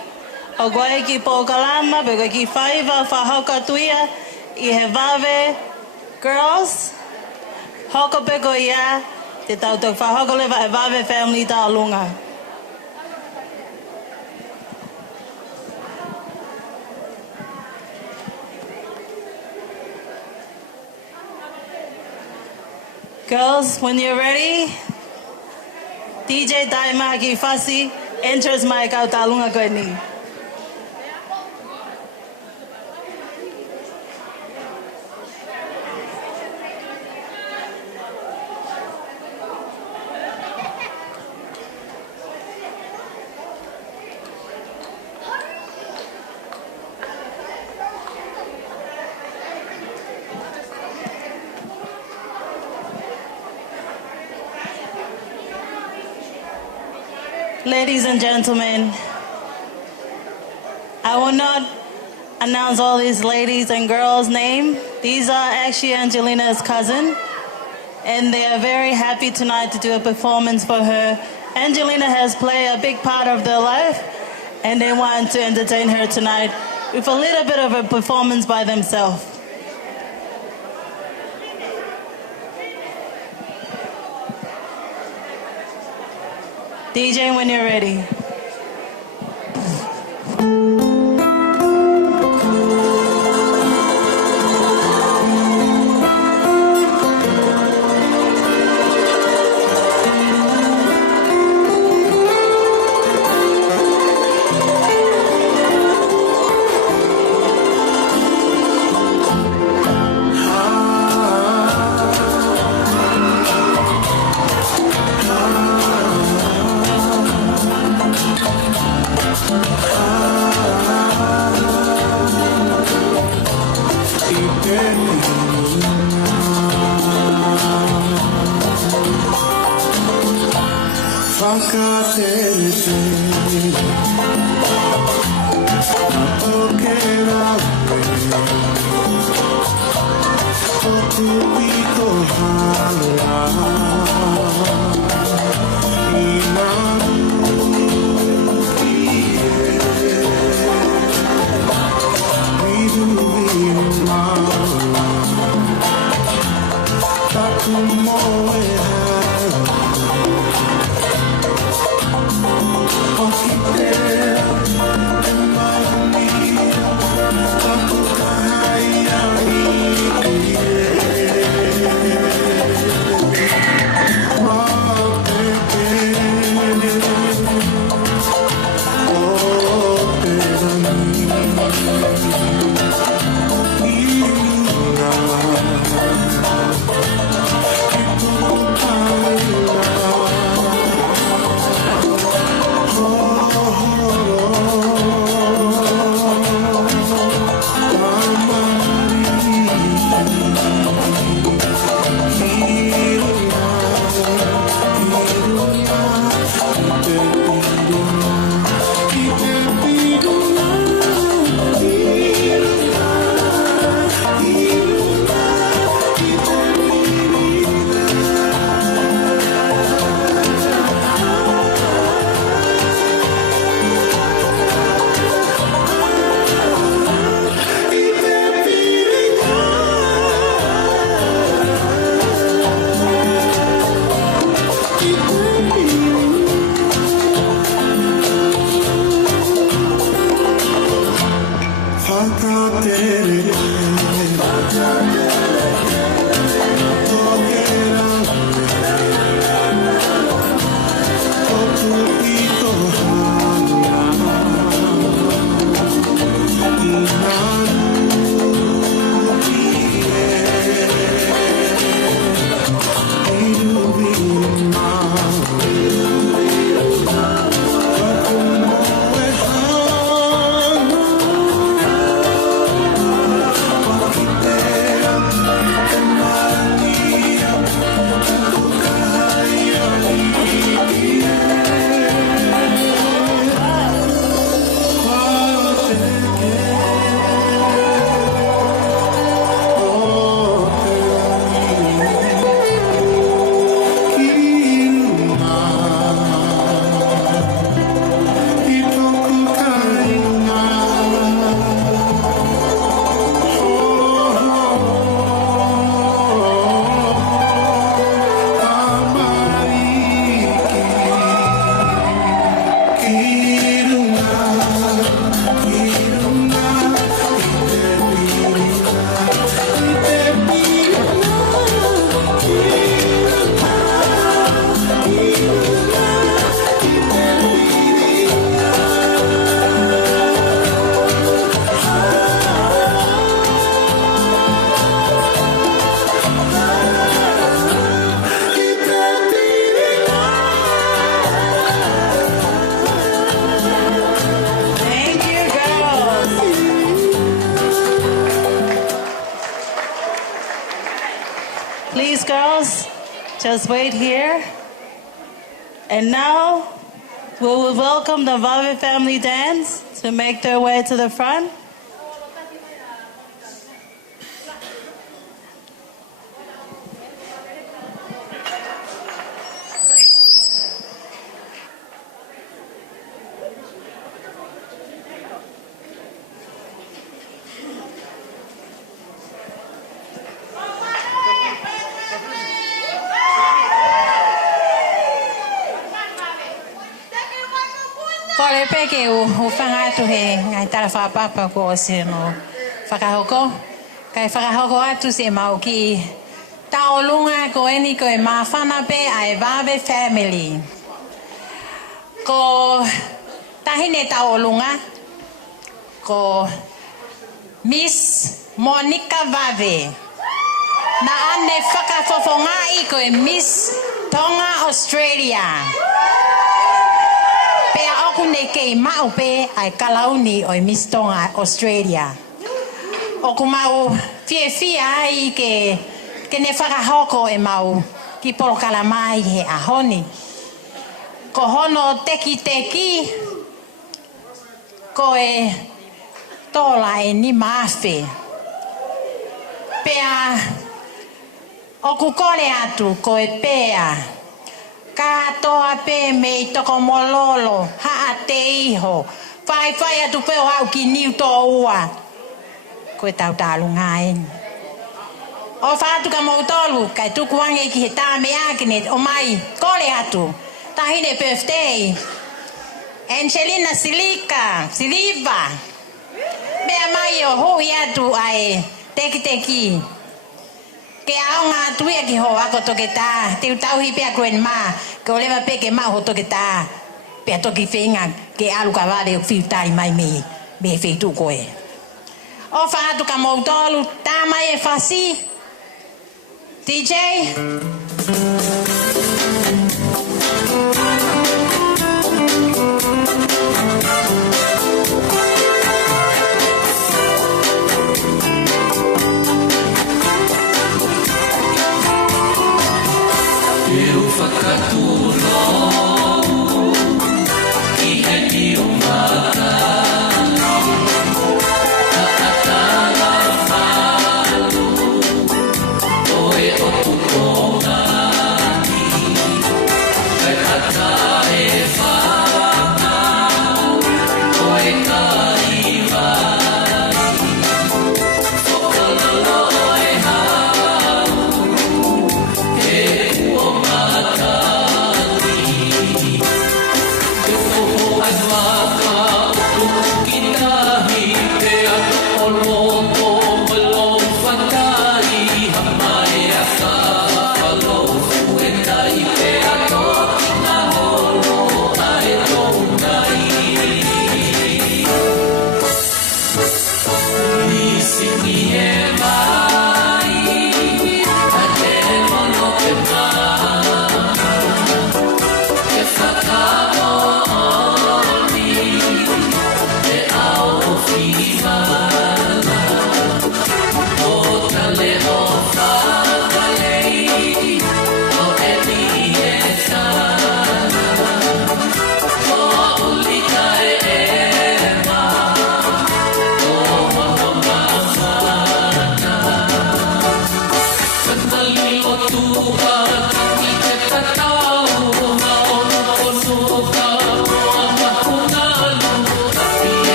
o goe ki po kalama, be goe ki faiva fa hoka tuia, I he vave girls, hoko pe goe ia, te tau tau fa hoka leva e vave family ta alunga. Girls, when you're ready, DJ Daimaki Fasi enters my kautalunga koini. Ladies and gentlemen, I will not announce all these ladies and girls' names. These are actually Angelina's cousin, and they are very happy tonight to do a performance for her. Angelina has played a big part of their life, and they want to entertain her tonight with a little bit of a performance by themselves. DJ, when you're ready. Oh Please, girls, just wait here. And now, we will welcome the Vave family dance to make their way to the front. Ko le peke o whangatu he ngai tara whapapa ko o se no whakahoko. Kai whakahoko atu se mau ki taolunga ko eni ko e mawhana pe ai Vave family. Ko tahine taolunga ko Miss Monica Vave. Na ane whakafofongai ko e Miss Tonga Australia. Pea oku ne kei mau pe ai kalauni o Miss Tonga Australia. Oku mau fia ai ke ne whakahoko e mau ki polokala mai he ahoni. Ko hono teki ko e tola e ni mawhi. Pea oku kore atu ko e pea. Katoa pe me I toko mololo, haa te iho. Whai atu peo au ki niu tō ua. Koe tau tālu ngāen. O whātu ka mautolu, kai tuku wange ki he tāme ākine o mai, kore atu. Tahine birthday. Angelina Siliva. Mea mai o hui atu ai teki. Ke ao ngā tuia ki ho ako toke tā, te utauhi pia grandma, ke o lewa pe ke mau ho toke tā, pia toki whenga ke alu ka wale o whiu tai mai me whetu koe. O whaatu ka mautolu, tā mai e whasi. DJ?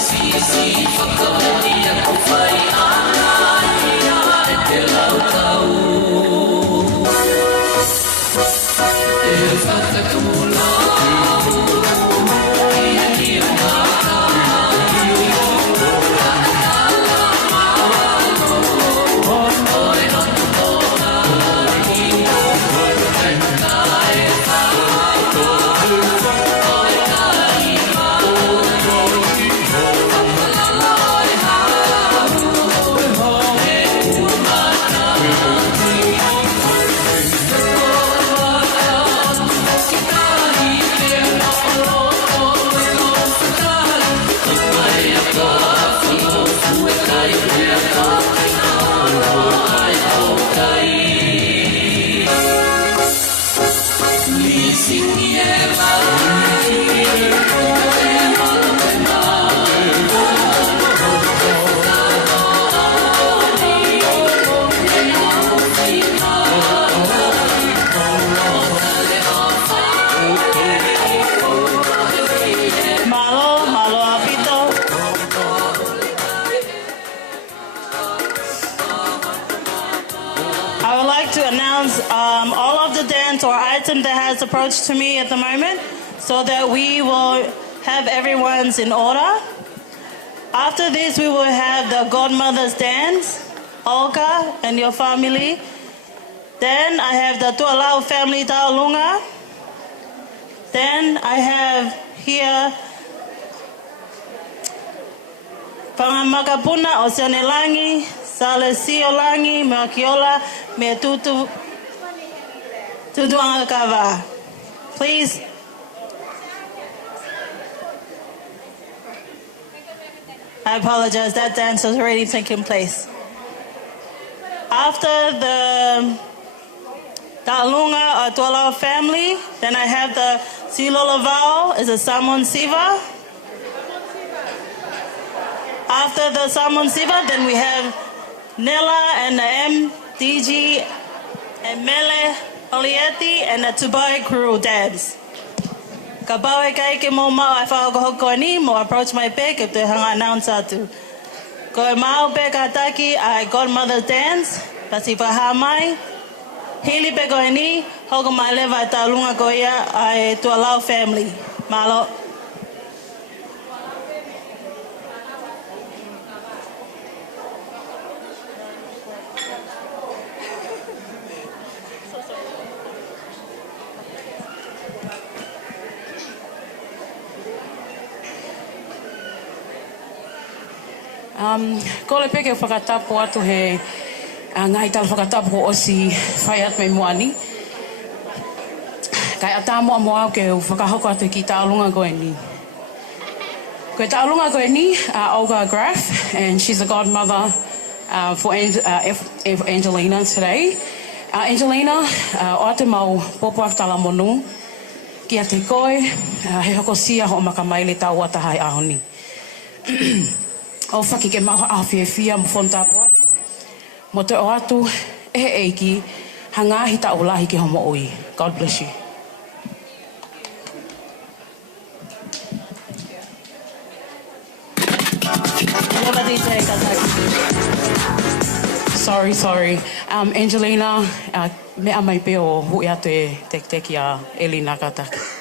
Sisi, fuck up the dia, ko fai ana ia e te la All of the dance or item that has approached to me at the moment so that we will have everyone's in order. After this, we will have the godmother's dance, Olga and your family. Then I have the Tualau family Taulunga. Then I have here Pangamakapuna Oceanelangi, Salesio-langi, Makiola, me tutu angakava. Please. I apologize, that dance has already taken place. After the Talunga or Tualau family, then I have the Silolavao, is a Samon Siva. After the Samon Siva, then we have Nella and the MDG and Mele Olieti and the Tubai crew dance. Kabawe kai ke mo mau ai whakahoko ni mo approach my pick if they hanga announce atu. Ko mau pe kataki ai godmother dance, pasi paha mai. Hili pe ko ni hoko mai leva Talunga ko ia ai Tualau family. Malo. Ko le peke whakatapu atu he ngai tala whakatapu ko osi whai at mei moani. Kai ata moa moa ke whakahoko atu ki Taulunga koe ni. Koe Taulunga koe ni, Olga Graf, and she's a godmother for Angelina today. Angelina, o ate mau popo ak tala monu, ki a te koe, he hoko sia ho makamaile tau atahai ahoni. O whaki ke maho awhiawhia mo whontapo aki. Mo te o atu e eiki, hangahi ta ulahi ki homo ui. God bless you. Sorry. Angelina, mea mai pe o hui atu e teki a Elina kataki.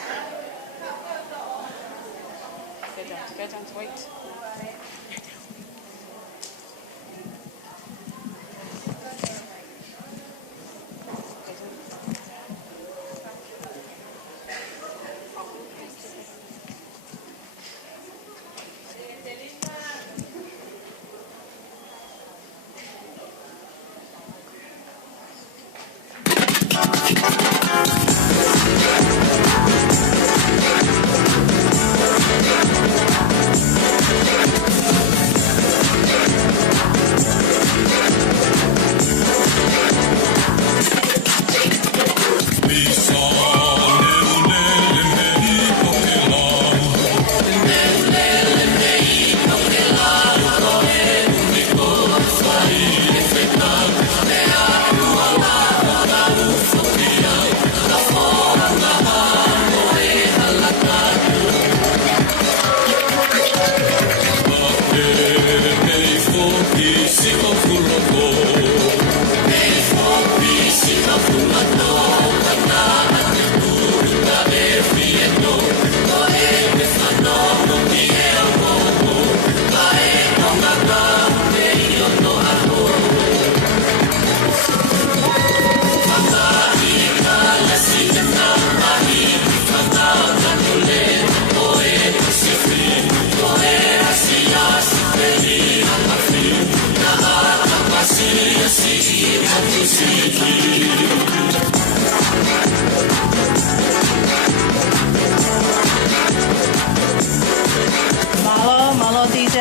Malo DJ.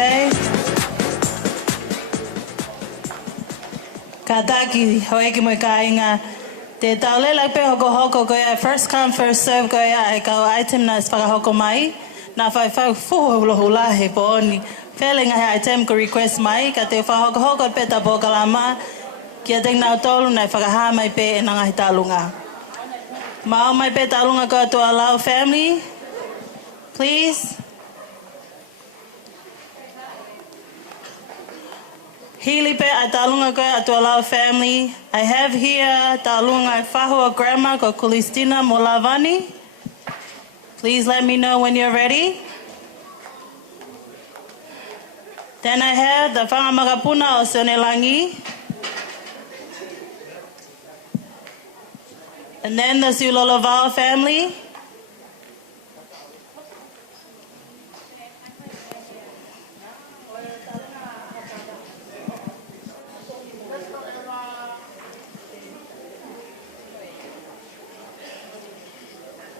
Kataki hoeki mo ka inga Te taulela pe hoko koe first come first serve koe ai kau item na whakahoko mai. Na whai fuhu hula he pooni. Whelenga he item ko request mai ka te whahoko pe ta pokalama. Kia te ngā tolu nei whakaha mai pe e nanga he talunga. Mao mai pe talunga ko to allow family. Please. Hili pe a talunga ko to allow family. I have here talunga whahua grandma ko Kulistina Molavani. Please let me know when you're ready. Then I have the whangamagapuna o Sonelangi. And then the Suloloval family.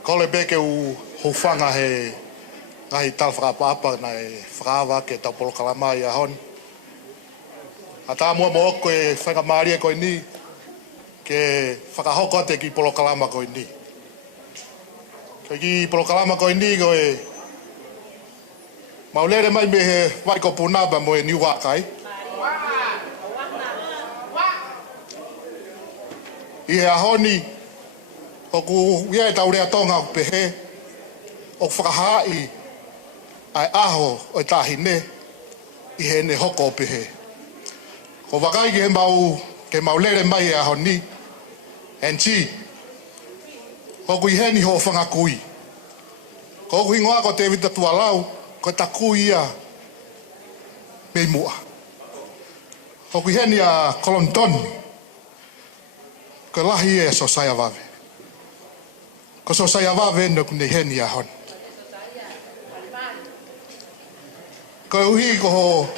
Kole beke u hufanga he ngahi tal whakapapa na e whakawa ke tau polokalama i ahon. A tā mua mo oko e whakamaria koe ni ke whakahoko te ki polokalama koe ni. Ke ki polokalama koe ni koe maulere mai me he waiko punaba mo e ni wakai. I he ahoni o ku ia e taurea tonga o pehe o whakahai ai aho o tahine i he ne hoko o pehe. Ko wakai ki he mau ke maulere mai e aho ni en chi o ku i he ni ho whangakui. Ko ku ingoa ko te vita tualau ko ta kui ia mei mua. O ku i he ni a kolontoni ko lahi e so saya vave. Ko so saya vave no kune heni ahon. Ko uhi ko ho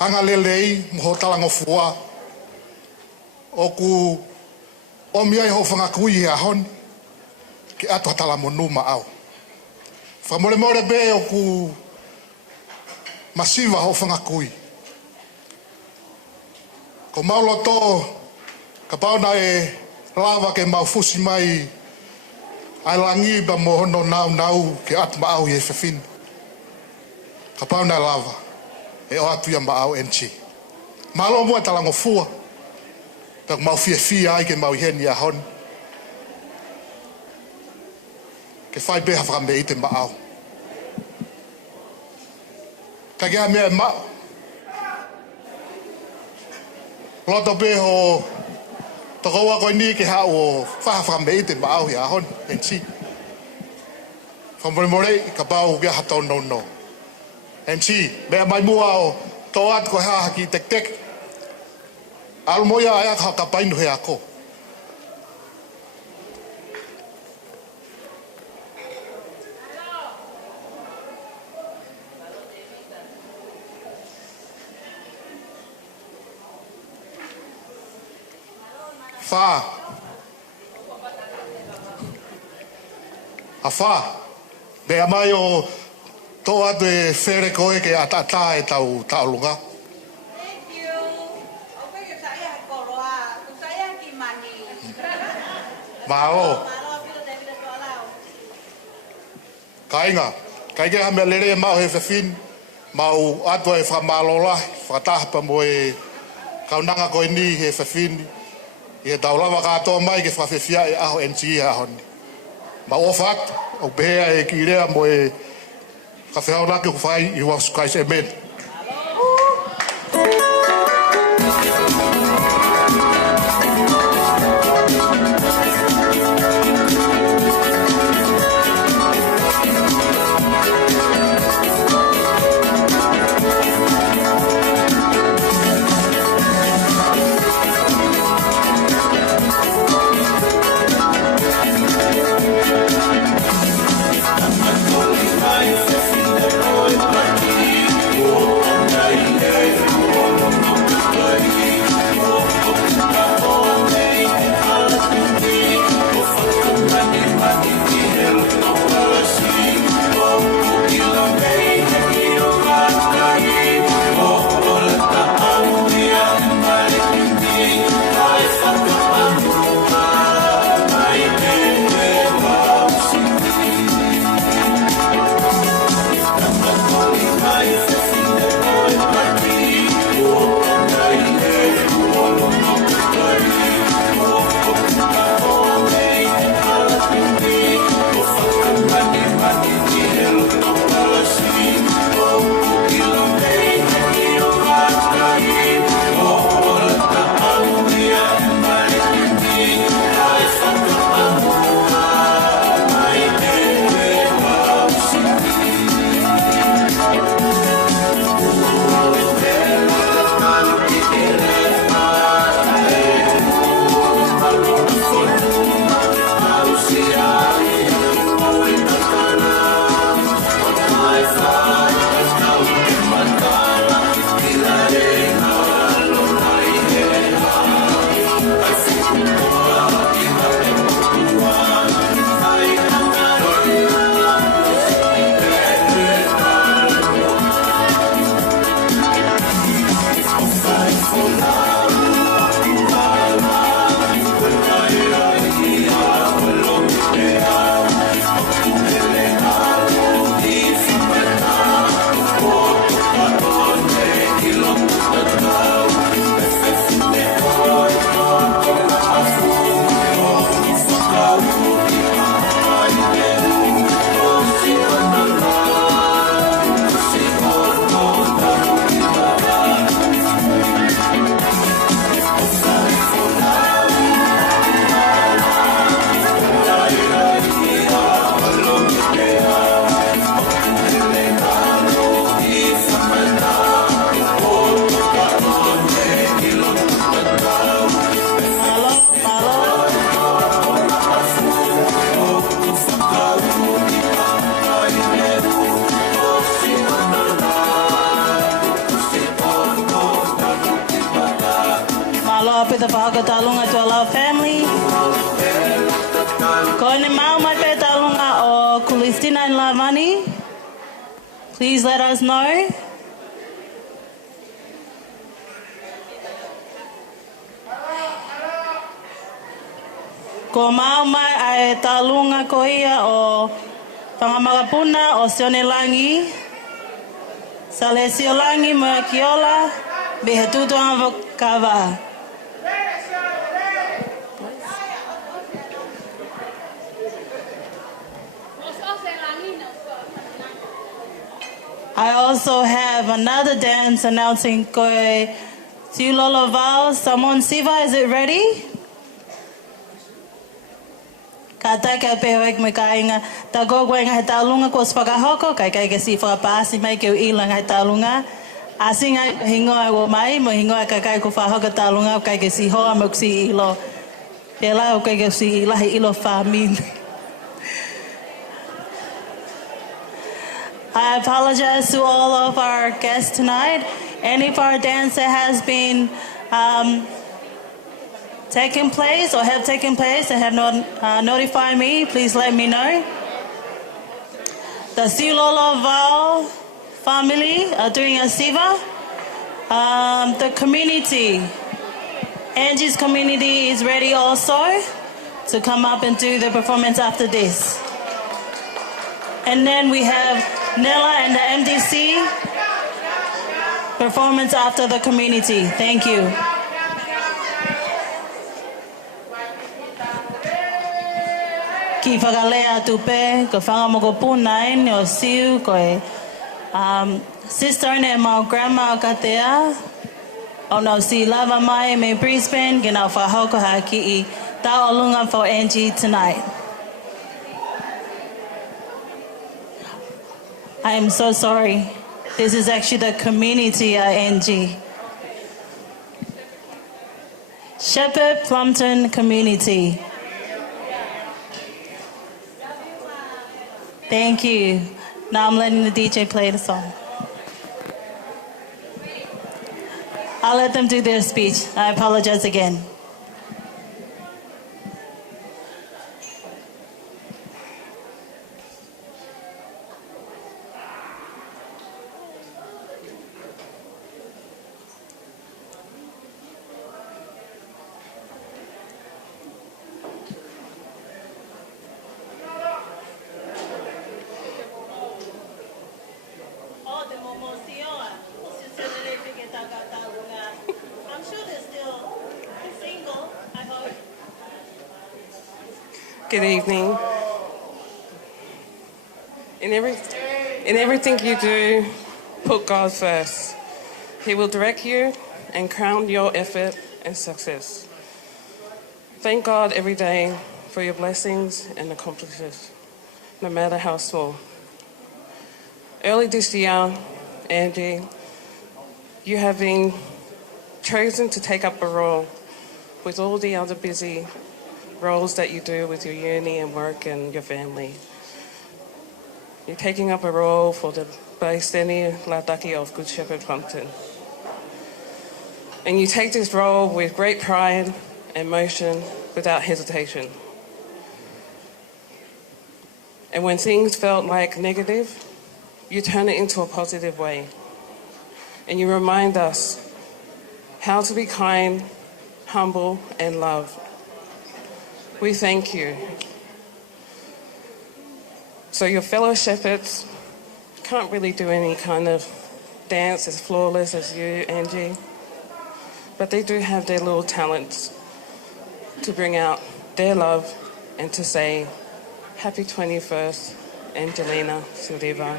hanga lelei mo ho talango fua. O ku omi ai ho whangakui ahon ki ato talamo numa au. Whamore more be o ku masiva ho whangakui. Ko maulo to ka pauna e lava ke mau fusi mai ai langi ba mo hono nau ke atma au ye fefin. Ka pauna lava e o atu ia ma au enchi. Malo mua talango fua. Tak mau fia ai ke mau heni a hon. Ke fai beha whakame i te ma au. Ka kia mea ma. Loto beho Tokoa koe ni ke hao o whakawhakame i te maau i ahon, en si. Whamoremore i ka pau kia hatau no. En si, mea mai mua o tō atu koe haha ki tek. Alu moia ai aka ka painu he ako. Wha. A wha. Mea mai o tō atu e where koe ke atata e tau taulunga. Thank you. Okay, you say I koroa. You say I ki mani. Mao. Kainga. Kainga ha mea lere e mau he whewhin. Mau atu e whamalola. Whakatahapa mo e kaunanga koe ni he whewhin. I e taulawa katoa mai ke whawhewhia e aho NG ahoni. Ma o whak, o behea e ki rea mo e whawhehau nake ku whai i wasu kais e men. Oh Malo pe the whaka talunga to our family. Kone mau mai pe talunga o Kulistina and Lavani. Please let us know. Ko mau mai ai talunga ko ia o Pangamagapuna o Sionelangi. Salesiolangi mo kiola behetuto kava. I also have another dance announcing koe Tiulolo Val. Someone, Siva, is it ready? Kata ka pehoek me kainga ta gogo nga talunga ko spakahoko kai kai ke si fa pasi mai ke ilang hai talunga asinga hingoa wo mai mo hingoa ka kai ko fa hoka talunga kai ke si ho mo si ilo pela o kai ke si ila ilo family. I apologize to all of our guests tonight. Any of our dance that has been taken place or have taken place and have not notified me, please let me know. The Silolo Val family are doing a Siva. The community, Angie's community is ready also to come up and do the performance after this. And then we have Nella and the MDC performance after the community. Thank you. Ki whakalea tupe, ko whangamoko pūnai, o siu, ko sister and my grandma o katea, o no Siliva mai me Brisbane, ki nā whahoko ha ki I tā o lunga for Angie tonight. I am so sorry. This is actually the community Angie. Shepherd Plumpton Community. Thank you. Now I'm letting the DJ play the song. I'll let them do their speech. I apologize again. Good evening. In everything you do, put God first. He will direct you and crown your effort and success. Thank God every day for your blessings and accomplishments, no matter how small. Early this year, Angie, you have been chosen to take up a role with all the other busy roles that you do with your uni and work and your family. You're taking up a role for the Baisteni Lataki of Good Shepherd Plumpton. And you take this role with great pride and motion without hesitation. And when things felt like negative, you turn it into a positive way. And you remind us how to be kind, humble, and love. We thank you. So your fellow shepherds can't really do any kind of dance as flawless as you, Angie, but they do have their little talents to bring out their love and to say, Happy 21st, Angelina, Siliva,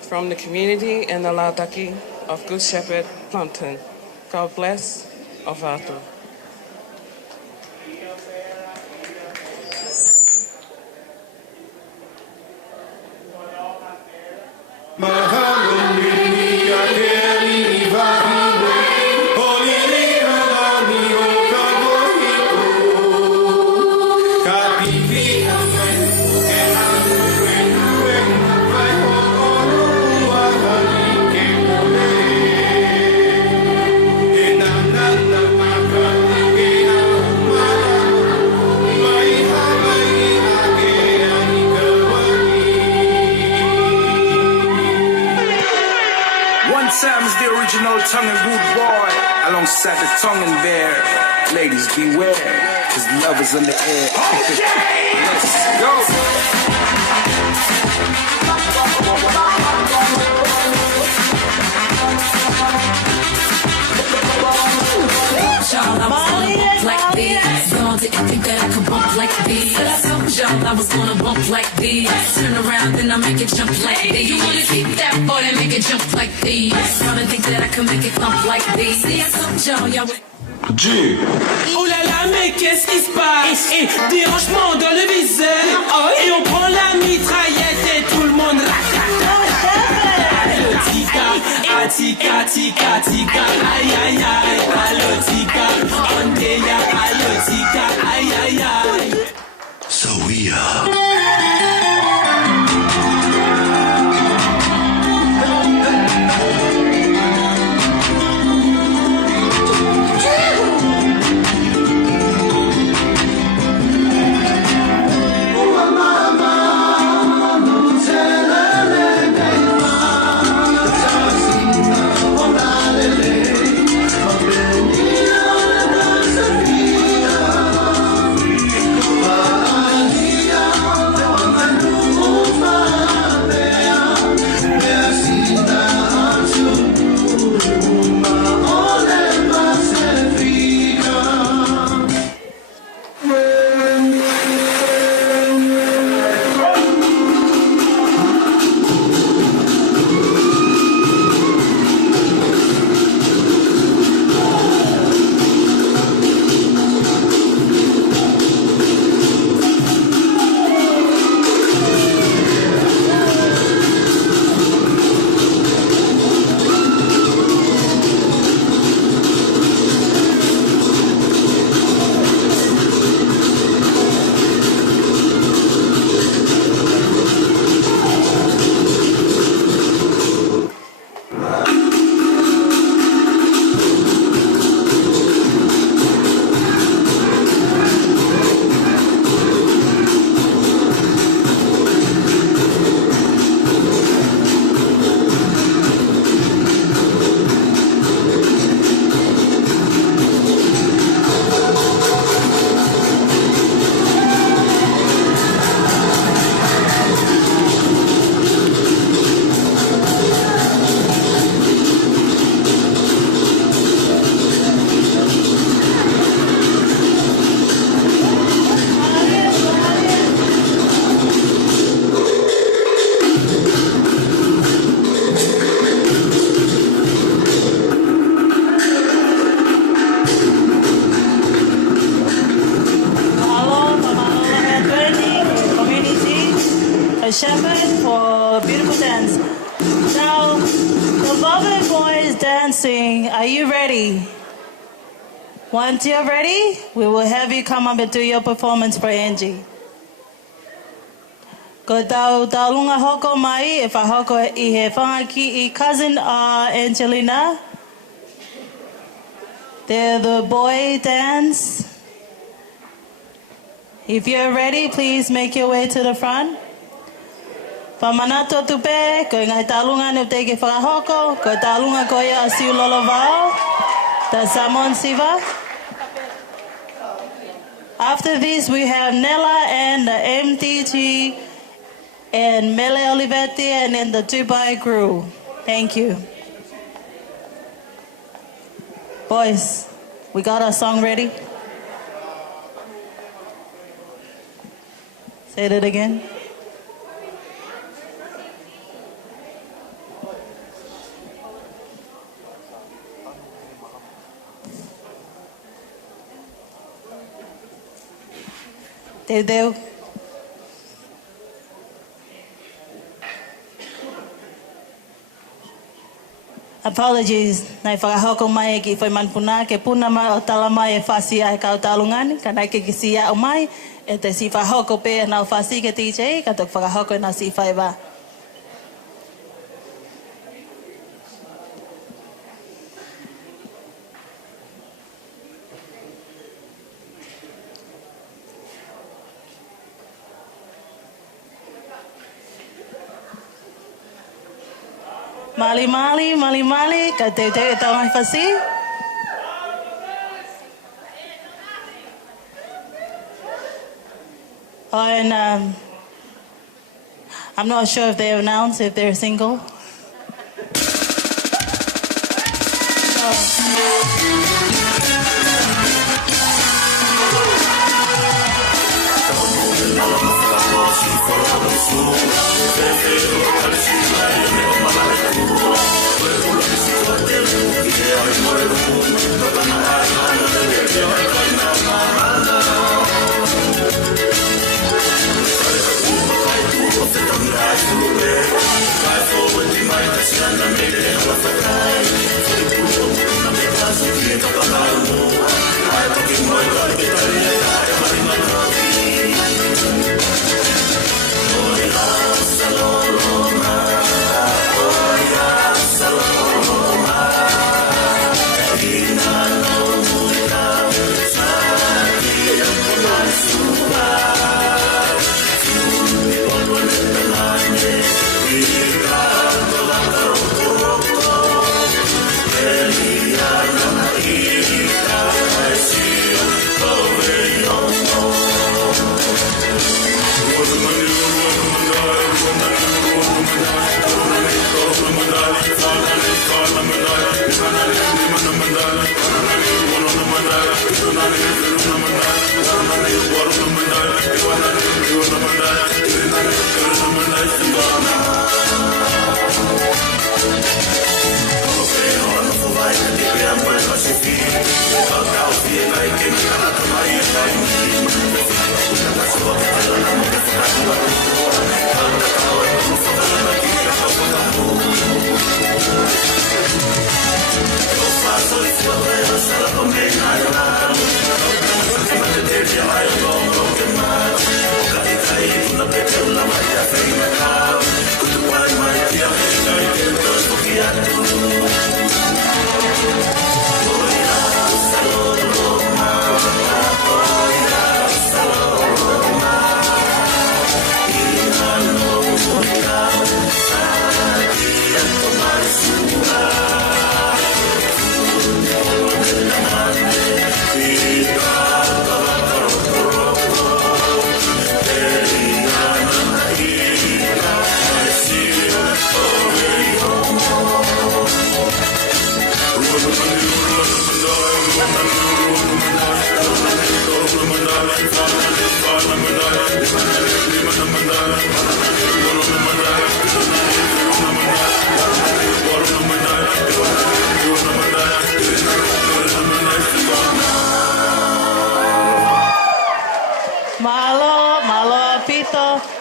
from the community and the Laudaki of Good Shepherd, Plumpton. God bless, Latu. Na na na na got the tongue in there. Ladies, beware, cause love is in the air. Let's go. Y'all, I was gonna bump like this. Y'all didn't think that I could bump like this. Y'all, I was gonna bump like this. Turn around, then I make it jump like this. You wanna keep that boy and make it jump like this. Y'all didn't think that I could make it thump like this. Y'all, Oh là là, mais qu'est-ce qui se passe? Dérangement dans le viseur. Et on prend la mitraillette et tout le monde Allo tika, tika, tika, tika, aïe aïe aïe. Allo tika, ondeya, allo tika, aïe aïe aïe. So we are. Shepherd for a beautiful dance. Now, the Bobby boys dancing. Are you ready? Once you're ready, we will have you come up and do your performance for Angie. Ko tau taulunga hoko mai, e whahoko I he whangaki I cousin Angelina. They're the boy dance. If you're ready, please make your way to the front. Whamanato tupe, ko ngai talunga ne te ke whakahoko, ko talunga ko ia siu lolovao, the Samon Siva. After this, we have Nella and the MTG and Mele Olivetti and then the Dubai crew. Thank you. Boys, we got our song ready? Say that again. Deu. Apologies, nai whakahoko mai ki whai manpuna, ke puna mai o tala mai e whasi ai kau talungani, ka nai ke kisia o mai, e te si whahoko pe nau whasi ke TJ, ka tok whakahoko na si whai wa. Mali, ka te te e tau mai whasi. And I'm not sure if they announced if they're single.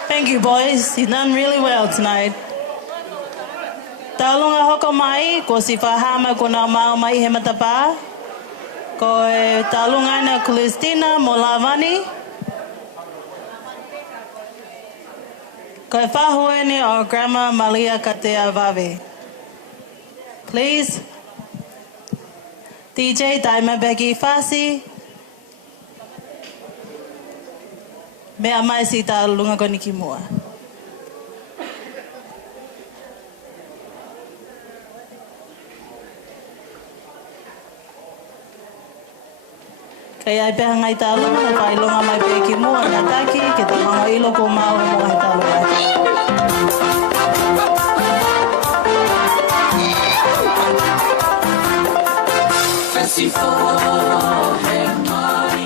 Thank you, boys. You've done really well tonight. Taulunga hoko mai, ko si whahama ko nā mau mai he matapa. Ko e taulunga na Christina Molavani. Ko e whahuene o Grandma Malia Katea Vave. Please. DJ Daima Becky Fasi. Mea mai si taulunga ko Niki Mua. Kaya ai peha ngai tālunga, e whailonga mai pe ki mua ngā taki, ke te mga ilo ko mau mo ngai tālunga. Fancy forehead mai,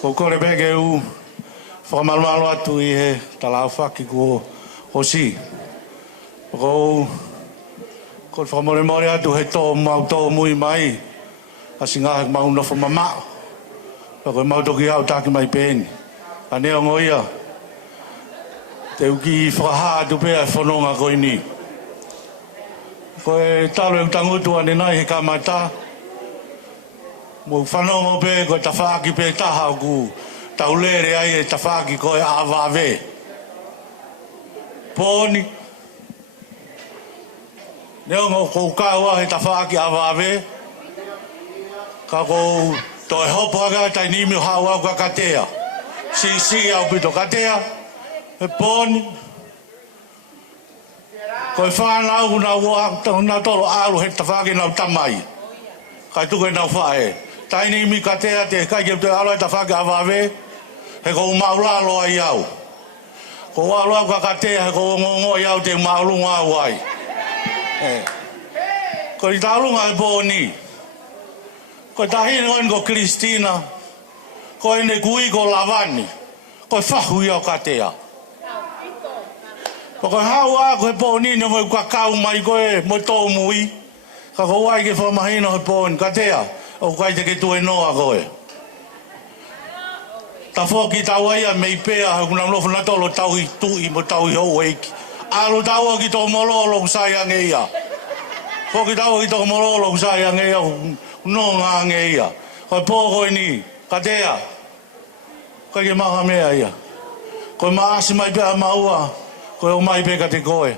Ko kore peke u whakamalo atu I he talau whaki ko hosi. Ko whakamore atu he tō mau tō mui mai. Asi ngā he mau nofo mamao. Ko mau toki au taki mai pēni. A neo ngoia. Te uki whakaha atu pēa whanonga ko ini. Ko e talo e utangutu ane nai he kamata. Mo whanonga pē ko ta whaaki pē taha ku taulere ai e ta whaaki ko e awave. Pōni. Neo ngō kou kāua he ta whaaki awave. Ka kou toi hopo aga tai nimi hau au ka katea. Si au pito katea. E pōni. Ko e whanau na ua na tolo alu he ta whaaki nau tamai. Kai tuku e nau whae. Taini mi katea te kai ke te alo e ta whake awawe. He ko maula loa i au. Ko waloa ka katea he ko ngongo i au te maulunga au ai. Ko i taulunga e pōni. Ko i tahine oin ko Kristina. Ko i ne kui ko Lavani. Ko i whahu i au katea. Ko i hau a ko he pōni ni ngoi kakau mai koe mo tō mui. Ka ko wai ke whamahino he pōni katea. O kai te ke tue noa koe. Ta whoki tau aia mei pēa he kuna mlofu na tolo tau i tui mo tau i hou eiki. Alo tau ki tō mololo kusai ange ia. Whoki tau ki tō mololo kusai ange ia. No ngā ange ia. Koe pōkoi ni, katea. Koe ke maha mea ia. Koe maasi mai pēa maua. Koe o mai pēka te koe.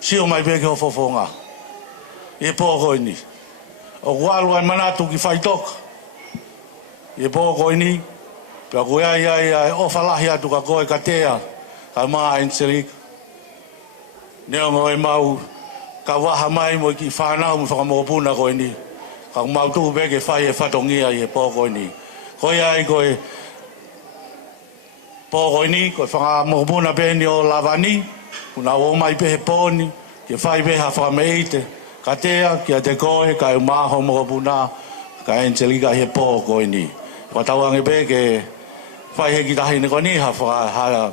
Si o mai pēke o fofonga. I pōkoi ni. O walu ai manatu ki whaitoka. I pōkoi ni. Pea koe ai o whalahi atu ka koe katea. Ka maa Angelina. Neo ngoi mau ka waha mai mo ki whanau mo whakamopuna koe ni. Ka mau tuku peke whai e whatongia i e pōkoi ni. Koe ai koe pōkoi ni, koe whakamopuna pēni o Lavani. Kuna o mai pehe pōni. Ke whai peha whakameite. Katea, kia te koe, ka e maho mopuna. Ka Angelina i e pōkoi ni. Whatauange peke whai he ki tahi ni koe ni ha whaka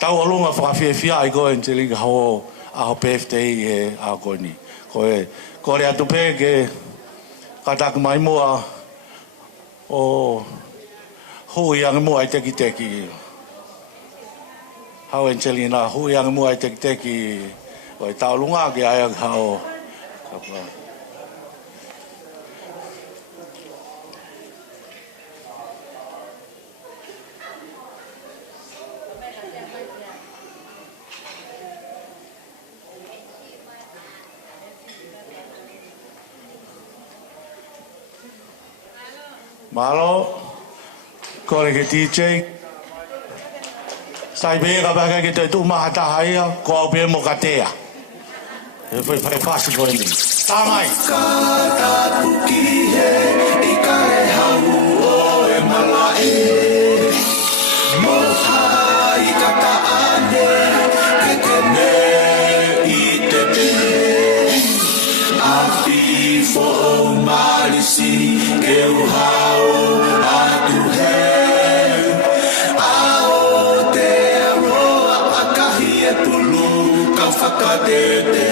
tau alunga whakawhiawhia i koe Angelina ho aho birthday he a koe ni. Koe rea tu peke kataku mai mua o hui ange mua i teki teki. Hau Angelina hui ange mua i teki teki koe tau lunga ki aia hao. Malo, kore ke DJ. Sai bega baga ke te tu maha tahaia, ko au pe mo katea. E foi fácil koe ni. Tamai. Kata tuki he, i ka e hau o e malae. Moha i ka ta ane, ke te ne i te pe. A fifo o marisi, ke uhau atu he. A o te aroa a kahi e pulu, ka whakatete.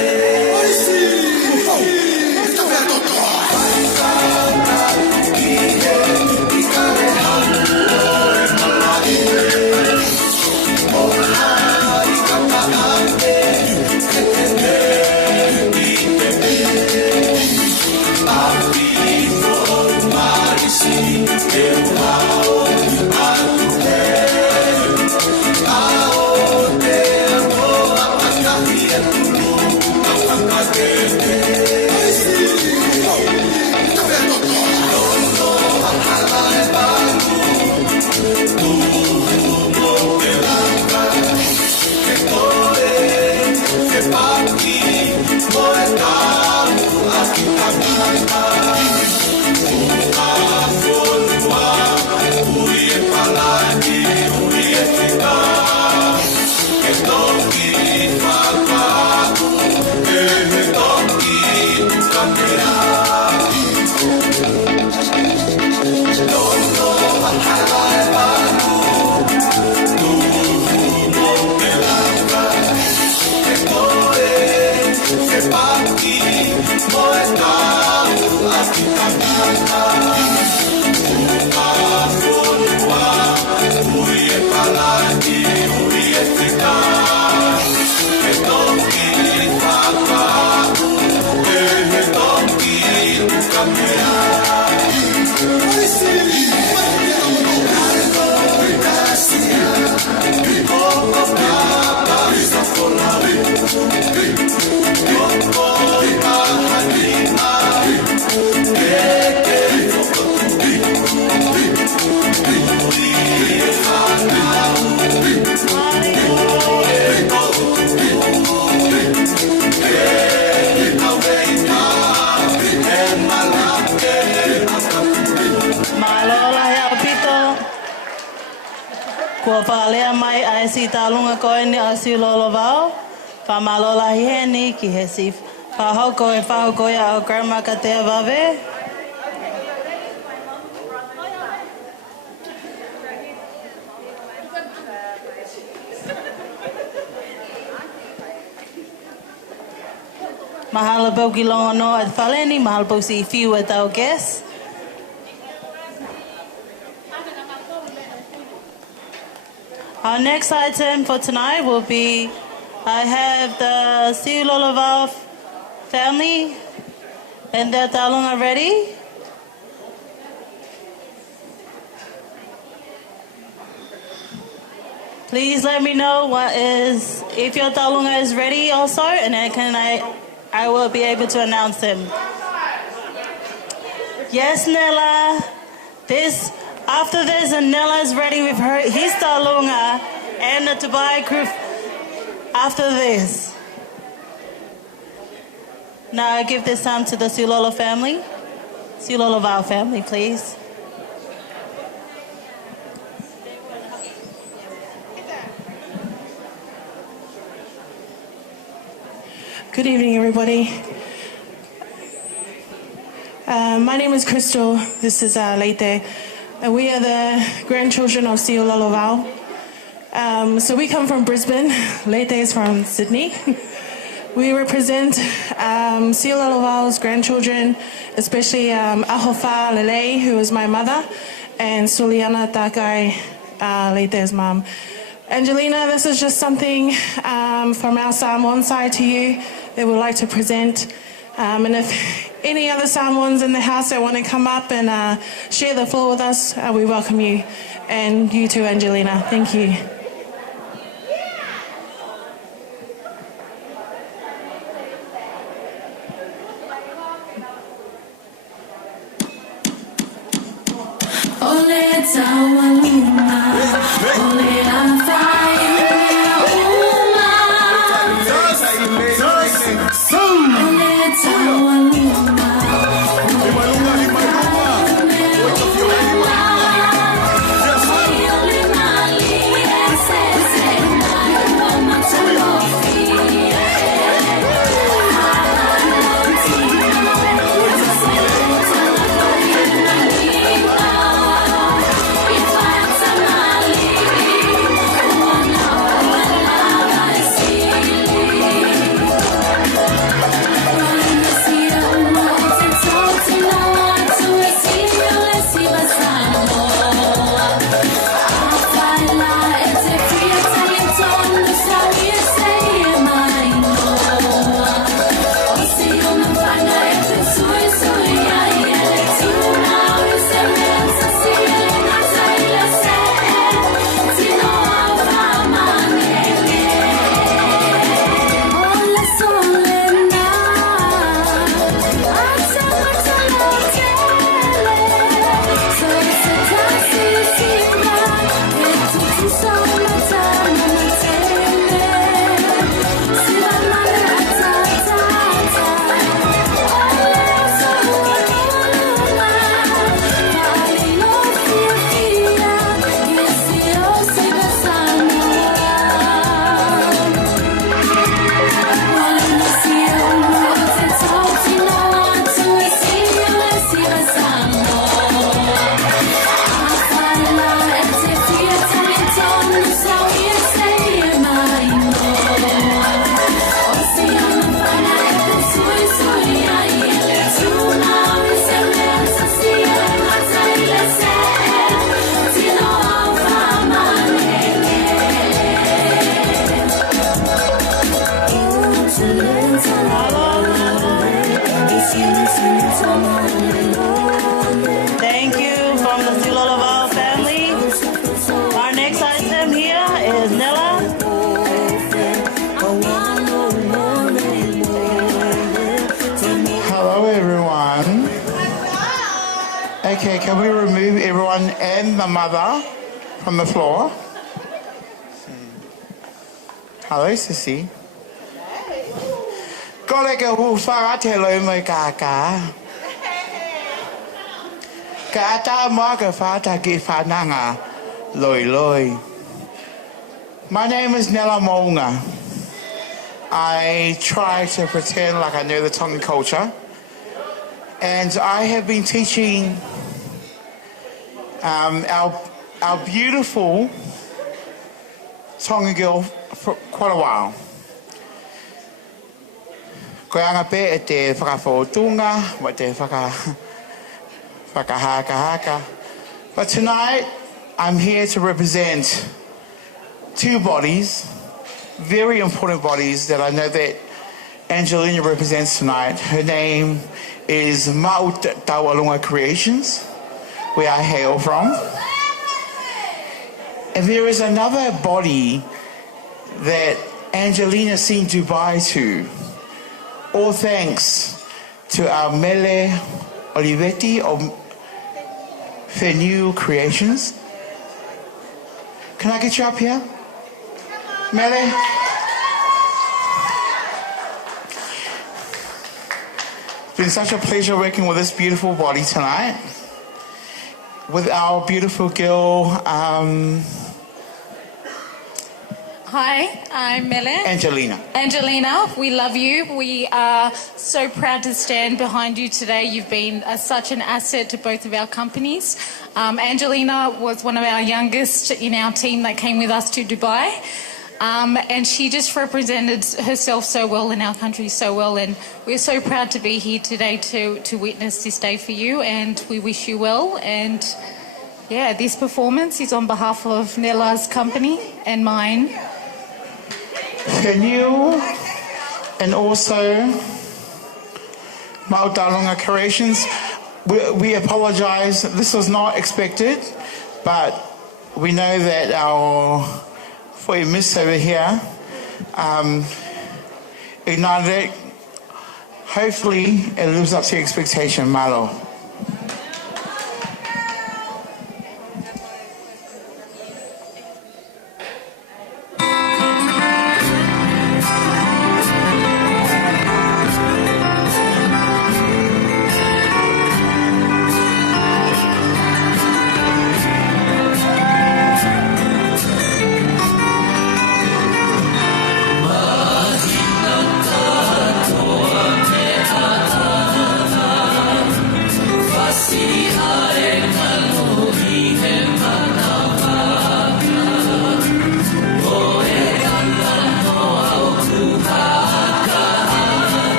Kua whaalea mai ai si tālunga koe ni a si lolo vau. Whamalola hi heni ki he si whahoko e whahoko ia au grandma ka te avave. Mahala pau ki longa no at whaleni, mahala pau si whiu at our guests. Our next item for tonight will be, I have the Siulolova family and their talunga ready. Please let me know if your talunga is ready also, and then I will be able to announce them. Yes, Nella. After this, and Nella is ready with his talunga and the Dubai crew after this. Now I give this time to the Silolo family. Silolo Val family, please. Good evening, everybody. My name is Crystal. This is Leite. And we are the grandchildren of Siololo Val. So we come from Brisbane. Leite is from Sydney. We represent Siololo Val's grandchildren, especially Ahofa Lele, who is my mother, and Suliana Takai, Leite's mom. Angelina, this is just something from our Samoan side to you that we'd like to present. And if any other Samoans in the house that want to come up and share the floor with us, we welcome you. And you too, Angelina. Thank you. Ole tawaluma, ole afai, uma. Ole tawaluma, ole mali, ese mali, matolofi. Thank you from the Silolo family. Our next item here is Nella. Hello, everyone. Okay, can we remove everyone and the mother from the floor? Hello, Sissy. Kole ke hu whara te loi mai kākā. Ka ata moa ka whāta ki whananga loi loi. My name is Nela Mounga. I try to pretend like I know the Tongan culture. And I have been teaching our beautiful Tongan girl for quite a while. Koe anga pe e te whakawhautunga, mo te whakahaka. But tonight, I'm here to represent two bodies, very important bodies that I know that Angelina represents tonight. Her name is Ma'u Tawalunga Creations, where I hail from. And there is another body that Angelina sent Dubai to, all thanks to our Mele Olivetti of New Creations. Can I get you up here? Mele? It's been such a pleasure working with this beautiful body tonight. With our beautiful girl, Hi, I'm Mele. Angelina. Angelina, we love you. We are so proud to stand behind you today. You've been such an asset to both of our companies. Angelina was one of our youngest in our team that came with us to Dubai. And she just represented herself so well in our country so well. And we're so proud to be here today to witness this day for you. And we wish you well. And yeah, this performance is on behalf of Nela's company and mine. New and also Ma'u Tawalunga Creations. We apologize. This was not expected, but we know that our for miss over here, Ignited, hopefully it lives up to your expectation, Malo.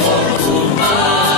Oh,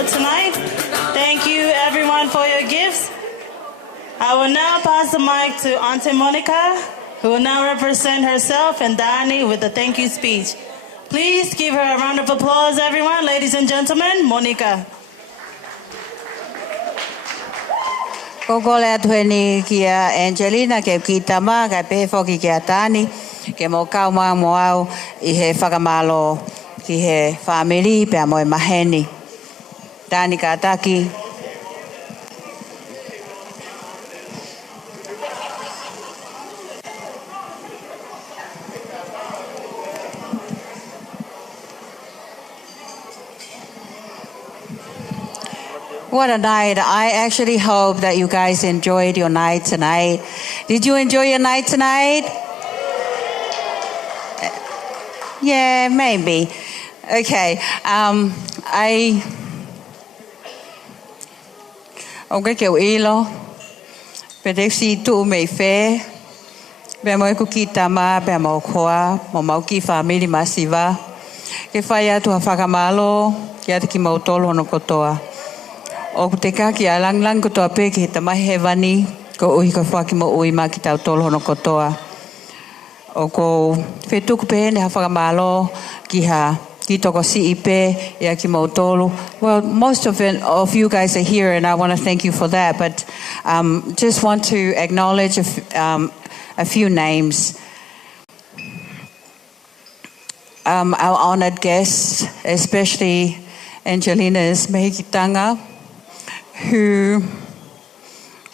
Tonight. Thank you everyone for your gifts. I will now pass the mic to Auntie Monica, who will now represent herself and Dani with the thank you speech. Please give her a round of applause, everyone. Ladies and gentlemen, Monica. Koko le atueni kia Angelina ke kitama ka pe foki kia Dani ke mo kau ma mo au I he whakamalo ki he family pe mo maheni. Dani ka taki. What a night. I actually hope that you guys enjoyed your night tonight. Did you enjoy your night tonight? Yeah, maybe. Okay. Okay, keu ilo. Pedexi tu me fe. Be mo ku kitama, be mo koa, mo mau ki family masiva. Ke faya tu whakamalo, ki ata ki mautolo no kotoa. O te kaki a lang kotoa pe ki he tamahi he wani, ko uhi ka whaki mo ui ma ki tau tolo no kotoa. O ko whetuku pe ne ha whakamalo ki ha ki toko si ipe ia ki mautolo. Well, most of you guys are here and I want to thank you for that, but just want to acknowledge a few names. Our honored guests, especially Angelina's Mehikitanga, who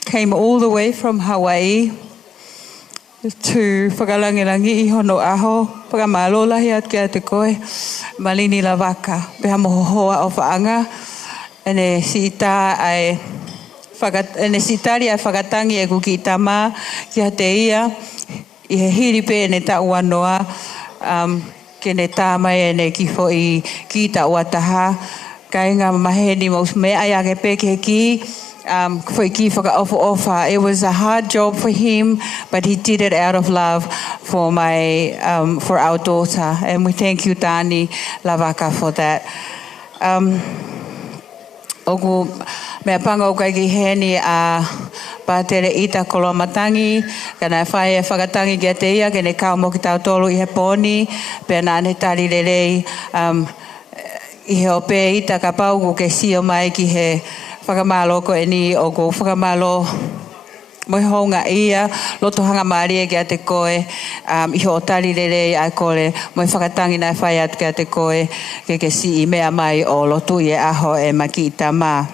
came all the way from Hawaii to whakalangirangi I hono aho, whakamalola at kia te koe, malini la waka, peha mohohoa o whaanga, ene sita ai whakatari ai whakatangi e kuki tama, kia te ia, I he hiripe ene ta uanoa, ke ne tāmai ene ki fo I ki ta uataha, kai ngā maheni mo me ai ake peke ki, it was a hard job for him, but he did it out of love for for our daughter, and we thank you, Dani Lavaka, for that. Oku mea panga o kai ki heni a pātere ita kolomatangi, kana whae whakatangi kia te ia, kene kao mo ki tau tolu I he poni, pēr nāne tari lelei, I he ope ita ka pau ko ke sio mai ki he whakamalo ko eni o ko whakamalo Moi honga ia, loto hanga maria kia te koe, iho o tari rere ai kore, moi whakatangi nai whai atu kia te koe, ke si I mea mai o lotu I aho e maki I tā mā.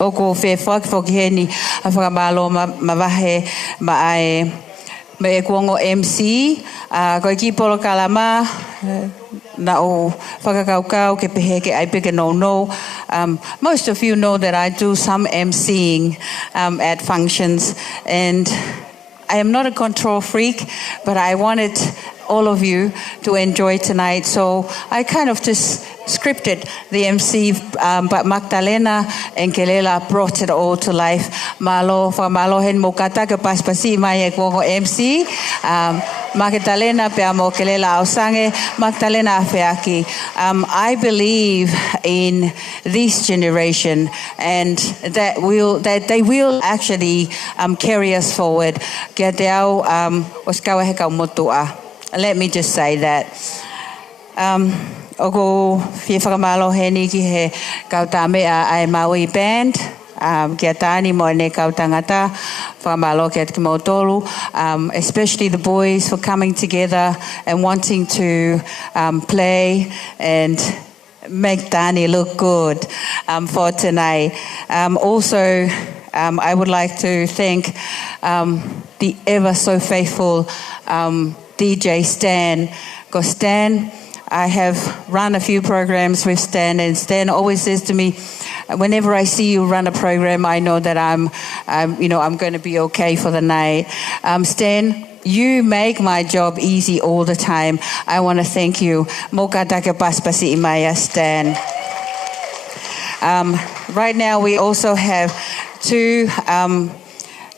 Oko whē whakiwhoki heni, a whakamalo ma wahe, ma ai, me e kuongo MC, koe ki polo kalama, na o whakakaukau ke pehe ke ai peke no. Most of you know that I do some emceeing at functions, and I am not a control freak, but I wanted all of you to enjoy tonight, so I kind of just scripted the MC, but Magdalena and Kelela brought it all to life. Malo hen mokata ke paspasi mai e kuongo MC. Magdalena pe amo Kelela ausange, Magdalena afeaki. I believe in this generation, and that they will actually carry us forward. Kia te au oskawa he kaumotua. Let me just say that. Ogo fie whakamalo heni ki he kauta mea ai Maui band. Kia tāni mo ne kautangata whakamalo kia te kimotoru. Especially the boys for coming together and wanting to play and make Tāni look good for tonight. Also, I would like to thank the ever so faithful DJ Stan. Because Stan, I have run a few programs with Stan, and Stan always says to me, whenever I see you run a program, I know that I'm going to be okay for the night. Stan, you make my job easy all the time. I want to thank you. Moka take paspasi imaya, Stan. Right now, we also have 2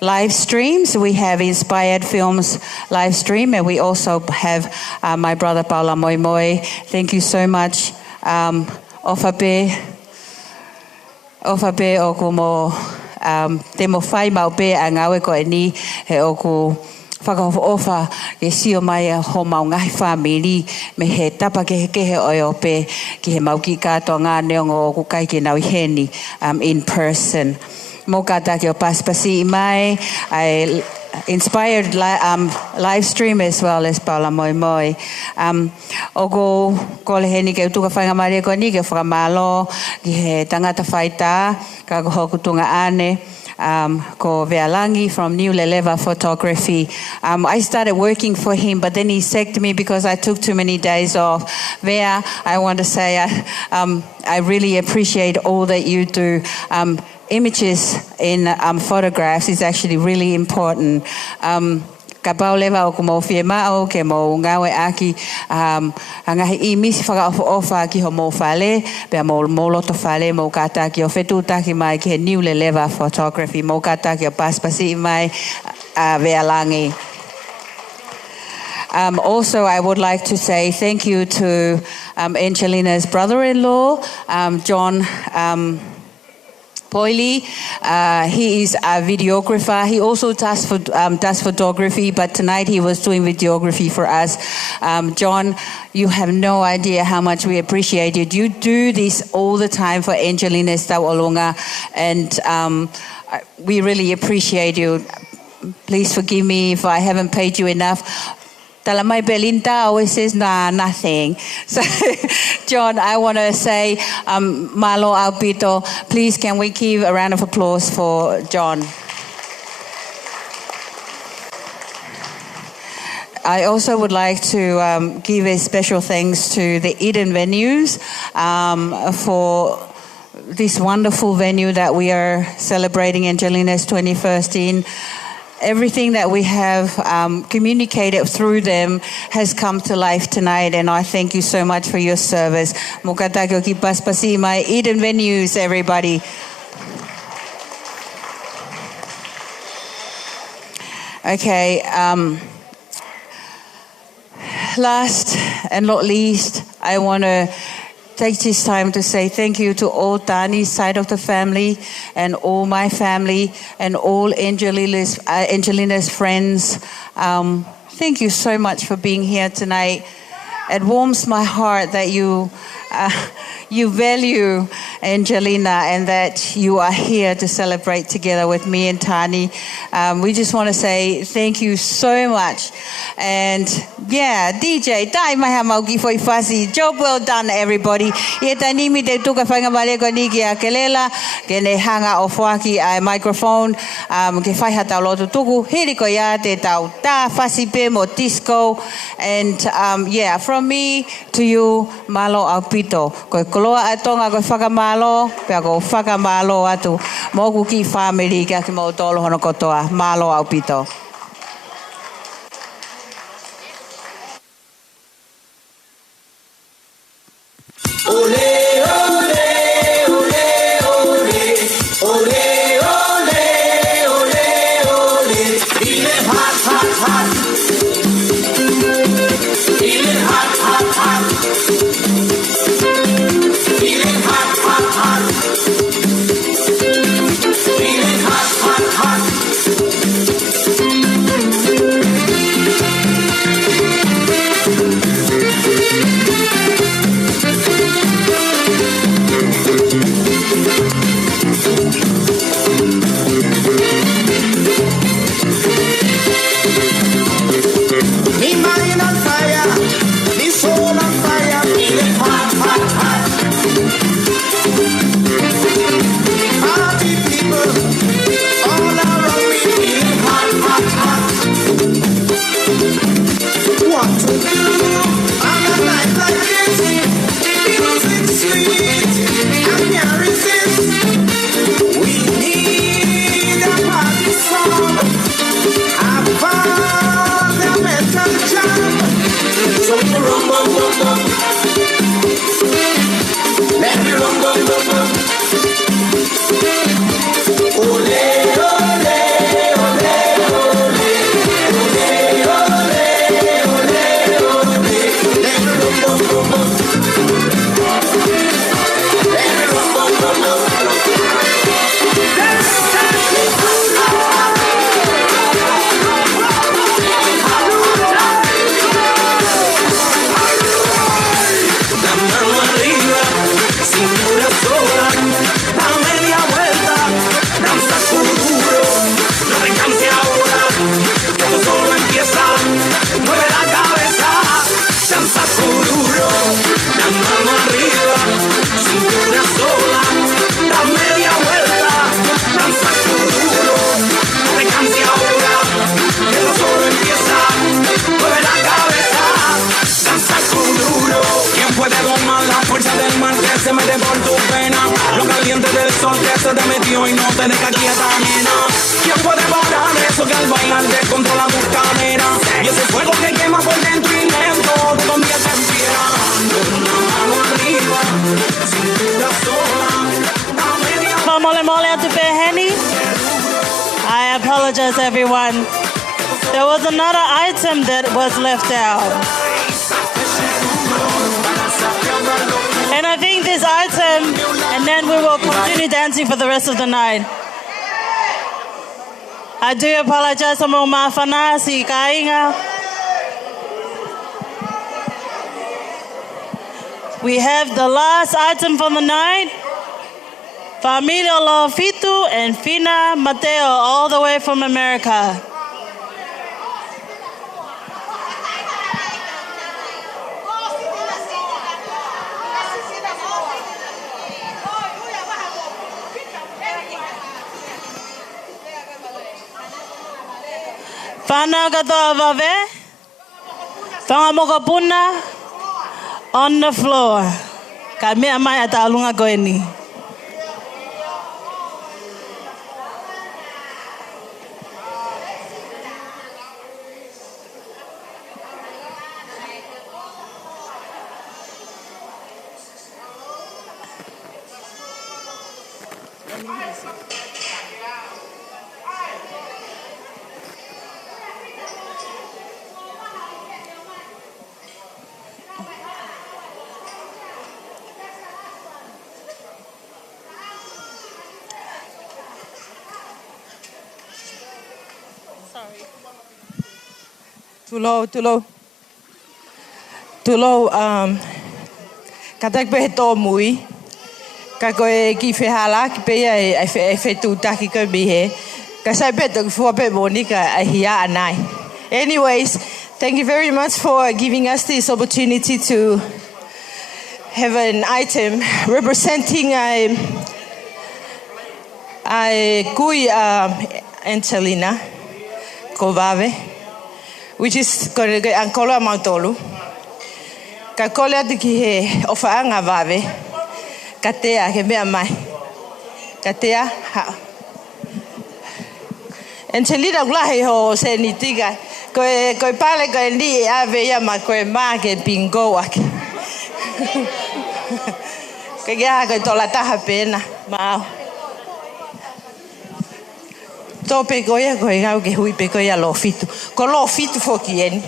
live streams. We have Inspired Films live stream, and we also have my brother Paula Moimoi. Thank you so much. Ofape oku mo te mo whai mau pe a ngawe ko e ni he oku whakaofa e sio mai a ho mau ngai whamiri me he tapa ke he oi ope ki he mau ki katoa ngā neongo oku kai ke nau heni in person. Mokata ke o paspasi mai, I inspired live stream as well as Paula Moimoi. Ogo kole heni ke utuka whainga maria ko ni ke whakamalo ki he tangata whaita ka hoku tunga ane. Ko Vealangi from New Leleva Photography. I started working for him, but then he sacked me because I took too many days off. Vea, I want to say I really appreciate all that you do. Images in photographs is actually really important. Ka pau lewa o ko mo fie mao ke mo ngawe aki hangahi I misi whakaofa ki ho mo whale pe mo loto whale mo kata ki o whetu taki mai ki he New Leleva Photography mo kata ki o paspasi mai Vealangi. Also, I would like to say thank you to Angelina's brother-in-law, John Poili. He is a videographer. He also does photography, but tonight he was doing videography for us. John, you have no idea how much we appreciate it. You do this all the time for Angelina's Tauolunga, and we really appreciate you. Please forgive me if I haven't paid you enough. Talamai Belinda always says, nah, nothing. So, John, I want to say, Malo Alpito, please can we give a round of applause for John? I also would like to give a special thanks to the Eden Venues for this wonderful venue that we are celebrating Angelina's 21st in. Everything that we have communicated through them has come to life tonight, and I thank you so much for your service. Mokatako ki paspasi mai Eden Venues, everybody. Okay, last and not least, I want to take this time to say thank you to all Dani's side of the family and all my family and all Angelina's friends. Thank you so much for being here tonight. It warms my heart that you you value Angelina and that you are here to celebrate together with me and Tani. We just want to say thank you so much. And yeah, DJ, tai mai ha mauki foi fasi. Job well done, everybody. Ia tani mi te tuka whainga maleko ni ki a kelela, ke ne hanga o whaki a microphone, ke whai hata lotu tuku, hiri ko ia te tau tā fasi pe mo disco. And yeah, from me to you, malo au pito. Koe koloa atonga koe whakamalo, pia ko whakamalo atu. Moku ki family kia ki mo tolo hono kotoa, malo au pito. I apologize, everyone. There was another item that was left out. And I think this item, and then we will continue dancing for the rest of the night. I do apologize, Amo Mafana, si kainga. We have the last item for the night. Familia Lofitu and Fina Mateo, all the way from America. Fana katoa vave, whangamokapuna on the floor. Ka mea mai ata alunga koeni. Too low. Katak pe he tō mui. Ka koe ki whehala ki pe e whetu taki koe mihe. Ka sai pe tō ki fua pe monika a hia anai. Anyways, thank you very much for giving us this opportunity to have an item representing a kui Angelina Kovave, which is going to Ankola Mautolu. Ka kole atu ki he ofaanga vave. Ka tea ke mea mai. Ka tea ha. Angelina ulahi ho se ni tiga. Koe pale koe ni ave ia ma koe maa ke pingo aki. Koe kia koe tola taha pena. Mao. Tō pe koe koe ngau ke hui pe koe a lo fitu. Ko lo fitu foki eni.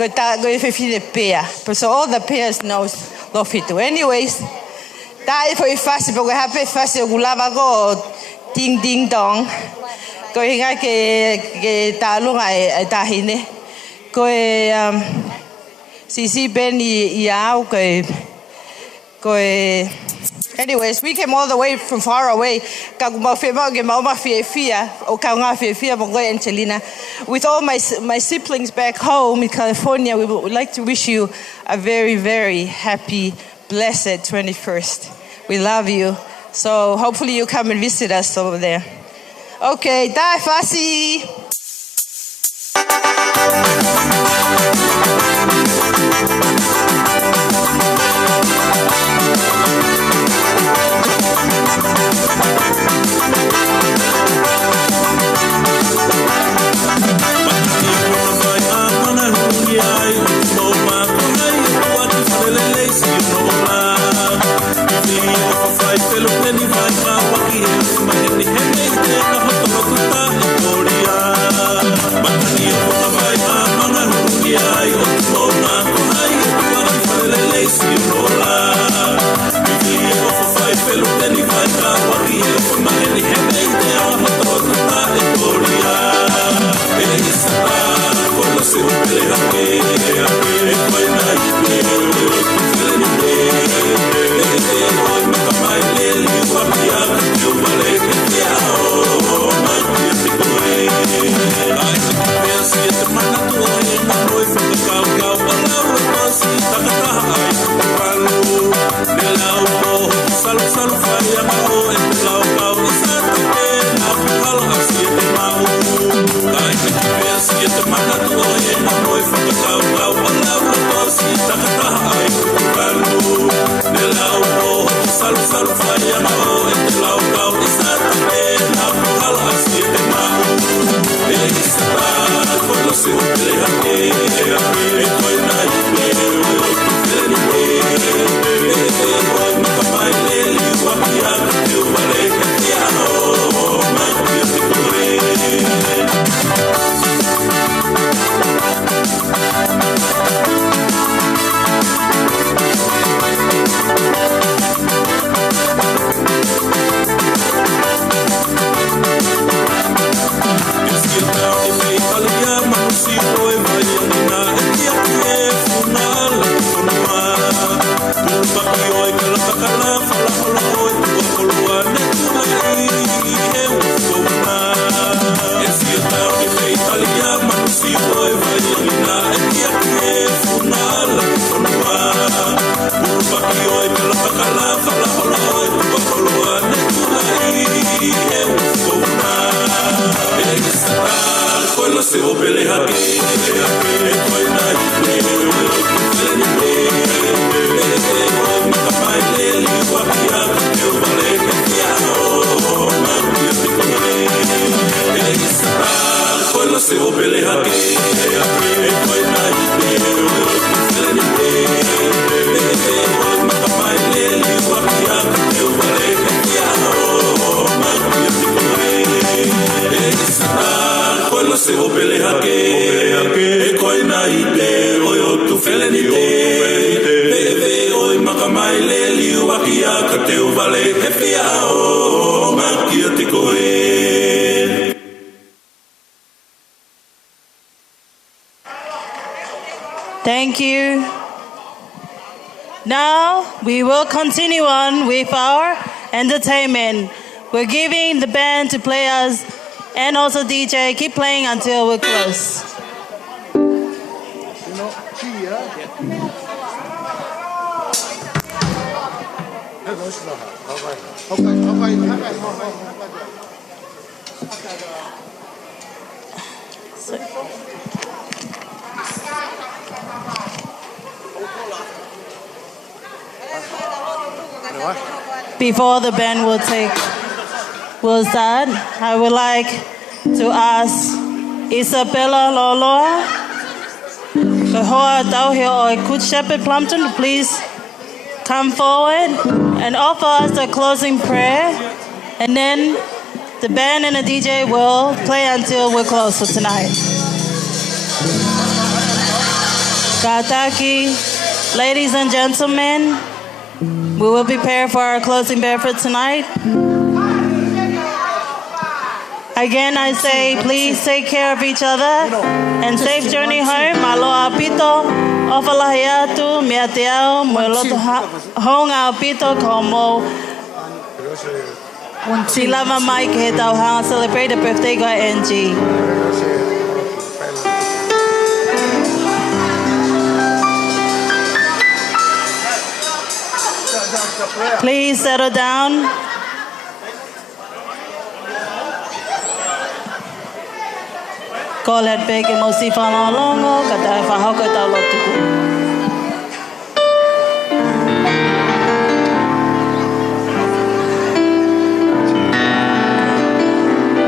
Koe whewhine pea. So all the pairs knows lo fitu. Anyways, tā e fo i whasi po koe hape whasi o gulava ko ding ding dong. Koe hinga ke tālunga e tāhine. Koe sisi ben i au koe. Anyways, we came all the way from far away. Ka kumau whemau ke mauma whiewhia o ka ngā whiewhia mo koe Angelina. With all my siblings back home in California, we would like to wish you a very, very happy, blessed 21st. We love you. So hopefully you come and visit us over there. Okay, dai Fasi. Thank you. Now we will continue on with our entertainment. We're giving the band to play us and also DJ. Keep playing until we're close. Before the band will start, I would like to ask Isabella Loloa, the Hoa Tau here or Good Shepherd Plumpton, to please come forward and offer us a closing prayer, and then the band and the DJ will play until we're close for tonight. Kataki, ladies and gentlemen, we will prepare for our closing prayer for tonight. Again, I say, please take care of each other and safe journey home. Aloha pito, ofalahi atu, mea te ao, mo loto honga pito komo. Siliva mai ke he tauhanga, celebrate the birthday ko Angie. Please settle down. Ko let peke mo si whanalongo, ka tae whahoko tau lotuku.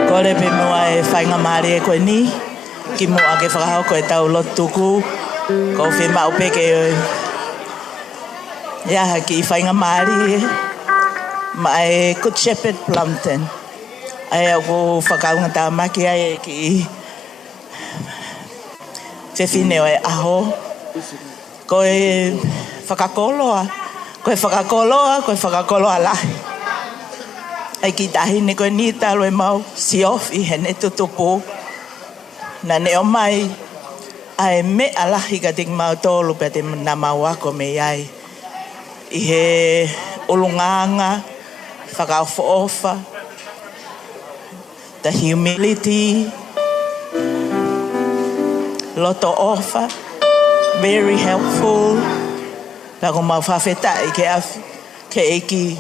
Ko le pe mua e whainga maari e koe ni, ki mua ke whahoko e tau lotuku, ko whi mau peke oi. Ia ki whainga maari e, ma e Good Shepherd Plumpton. Ai au ko whakaunga tā maki ai e ki te whineo e aho. Ko e whakakoloa. Ko e whakakoloa lahi. Ai ki tahine koe ni talo e mau si ofi he ne tutupu. Na neo mai ai me alahi ka ting mau tolu pe te na mau ako me iai. I he ulunganga, whakaofa, the humility, loto ofa, very helpful. Pako mau whawhetai ke eki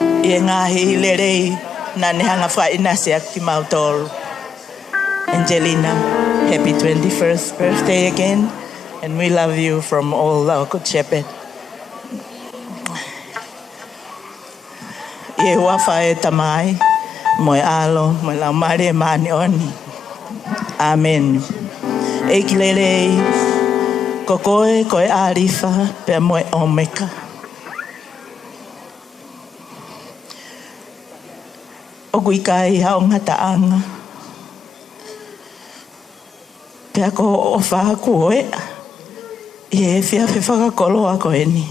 i ngahi lerei na nehanga whainasea ki mau tolu. Angelina, happy 21st birthday again, and we love you from all our Good Shepherd. E wafa e tamai, moe alo, moe lau mare mani oni. Amen. E ki lelei, ko koe arifa, pea moe omeka. O kui kai hao ngataanga. Pea ko o wha koe, i e whia whakakoloa koe ni.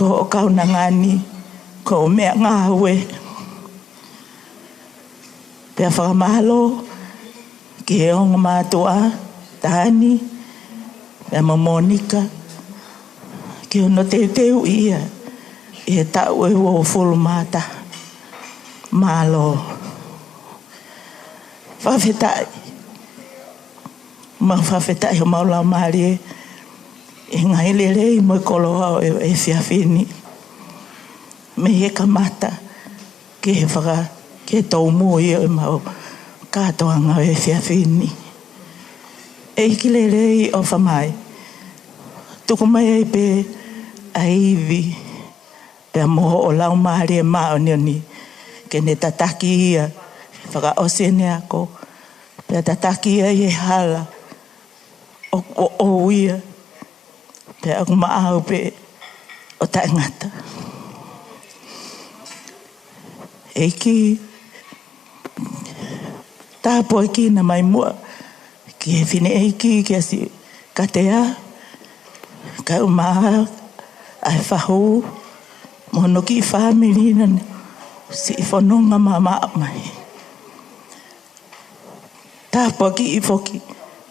Ko o kaunangani, ko o mea ngāwe. Pea whakamahalo, ki he onga mātua, tāni, pea Monika, ki ono teu ia, i he tau e o fulu māta, mālo. Whawhetai, ma whawhetai o maulau maari e ngai lelei mo koloa o e whiawhini. Me he kamata ke he whaka ke tau mui o mau kātoanga o e whiawhini. E iki lelei o whamai. Tuku mai e pe a iwi pea moho o lau maari e mao nioni ke ne tataki ia whaka osene ako pea tataki ia i e hala o ia. Pea aku maau pe o taengata. Eiki tāpo eki na mai mua ki he whine eiki ki asi katea ka umaa ai whahu mono ki whamiri na si whanonga mama mai. Tāpo ki i whoki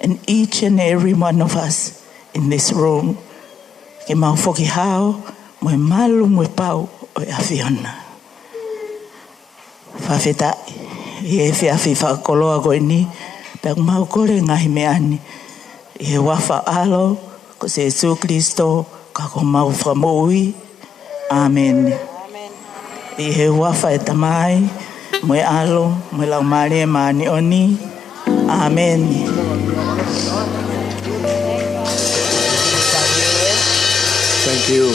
and each and every one of us in this room. Ke mau foki hao, moe malu moe pau o e awhiona. Whawheta, i e whiawhi whakakoloa koe ni, pe mau kore ngahi me ani. I e wafa alo, ko se Jesu Kristo, ka ko mau whamoi. Amen. I he wafa e tamai, moe alo, moe lau maare maani oni. Amen. Thank you.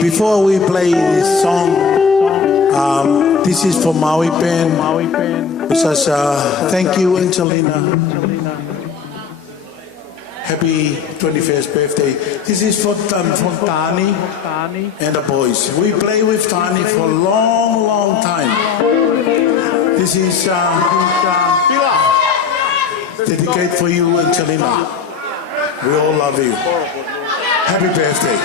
Before we play this song, this is for Maui Pen. It says, thank you, Angelina. Happy 21st birthday. This is for Tani and the boys. We play with Tani for a long, long time. This is dedicated for you, Angelina. We all love you. Happy birthday.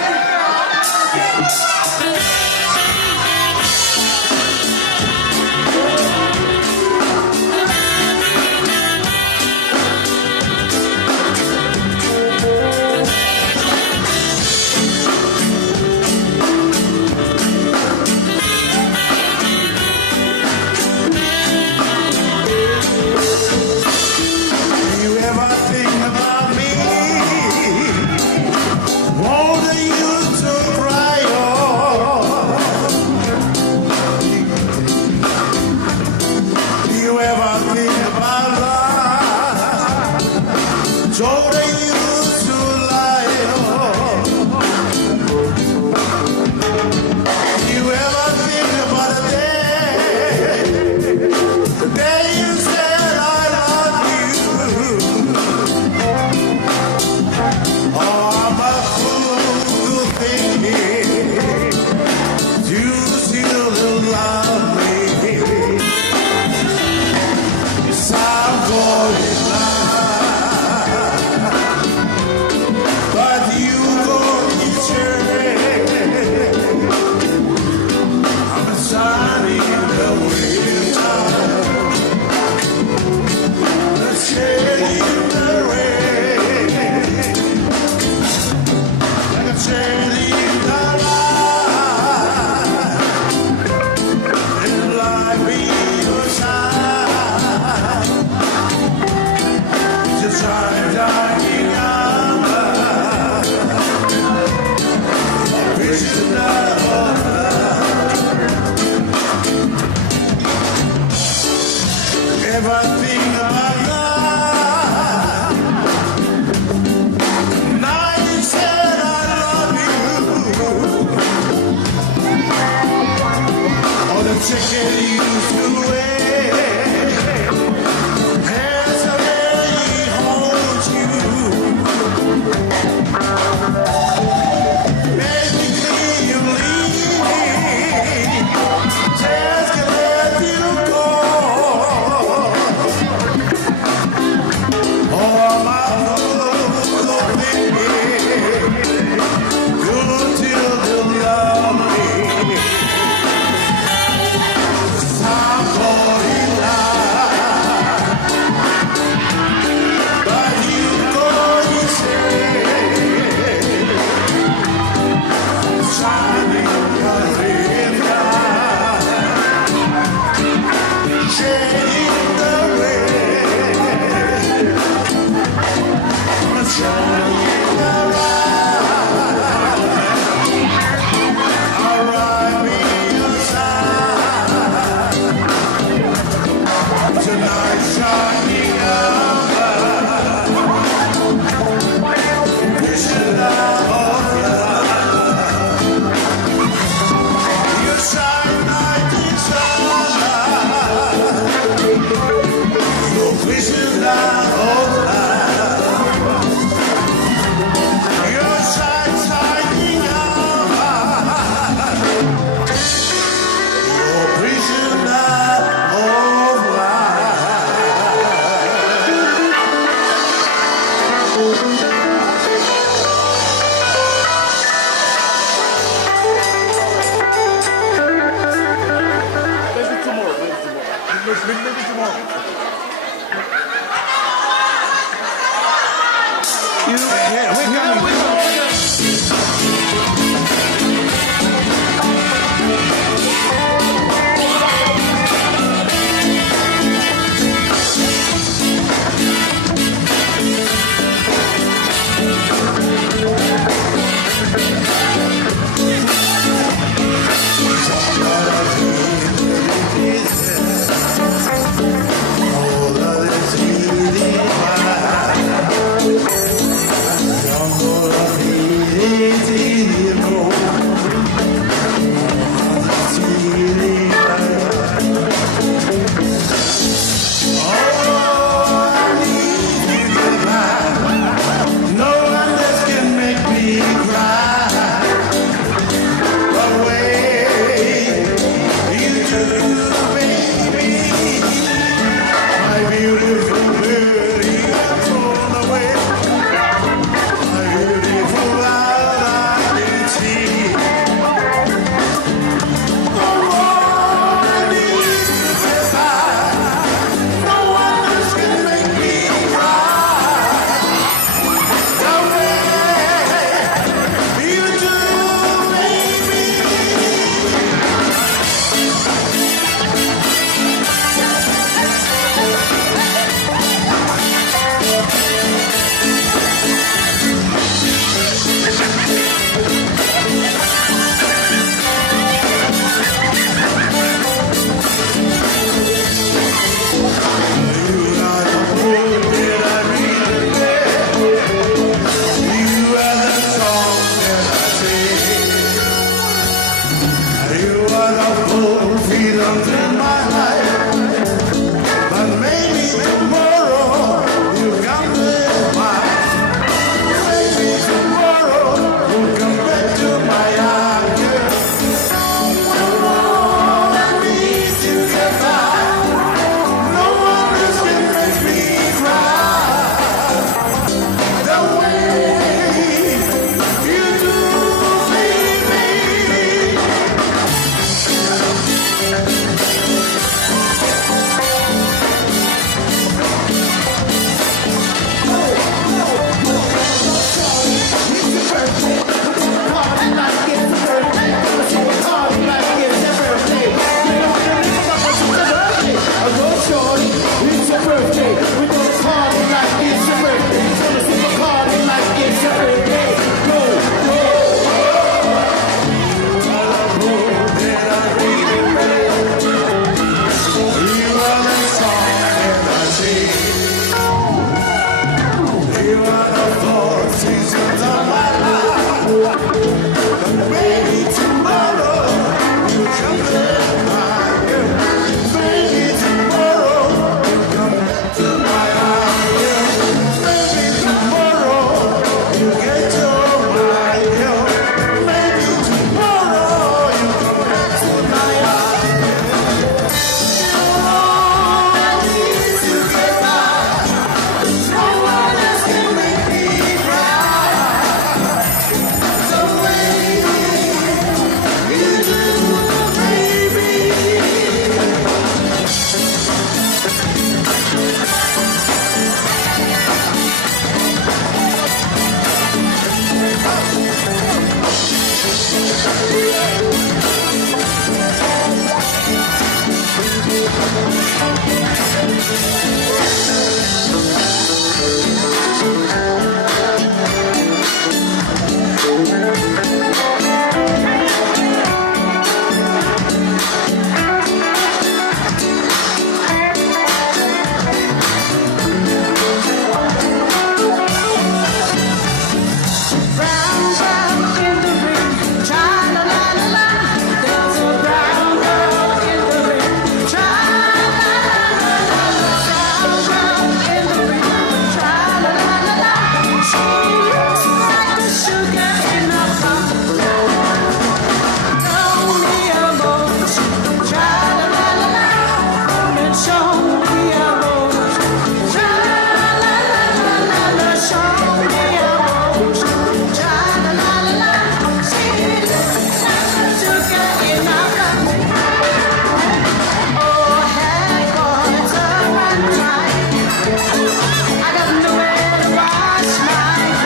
I got nowhere to wash my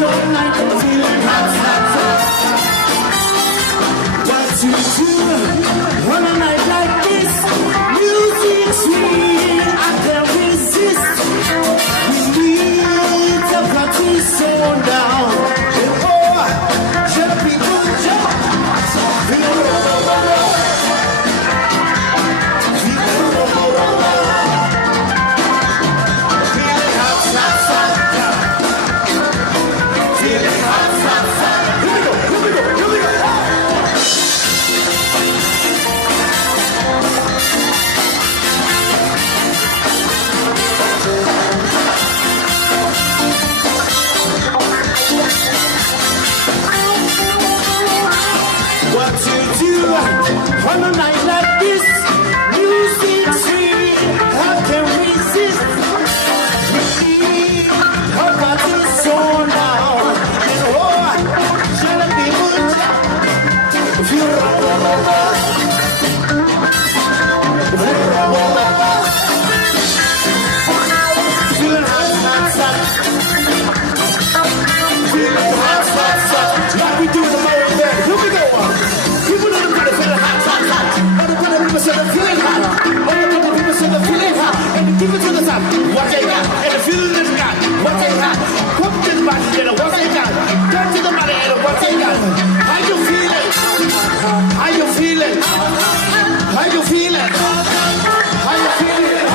so nice, feeling hot, hot, hot. What to do on a night like this? Music sweet, I can't resist. We need to party so down. And oh, shut up, people, jump. Feel it, on a night like this, music sweet, how can we resist? We need our body so loud, and oh, shall I be good? If you rock over, feeling hot, hot, hot, feeling hot, hot, hot, like we do in the morning bed. Here we go. People in the bed feeling hot, hot, hot. All the people say they're feeling hot. All the people say they're feeling hot. And they give it to the top. What they got? And the feeling is got. What they got? Come to the body and what they got. Come to the body and what they got. How you feeling? How you feeling? How you feeling? How you feeling?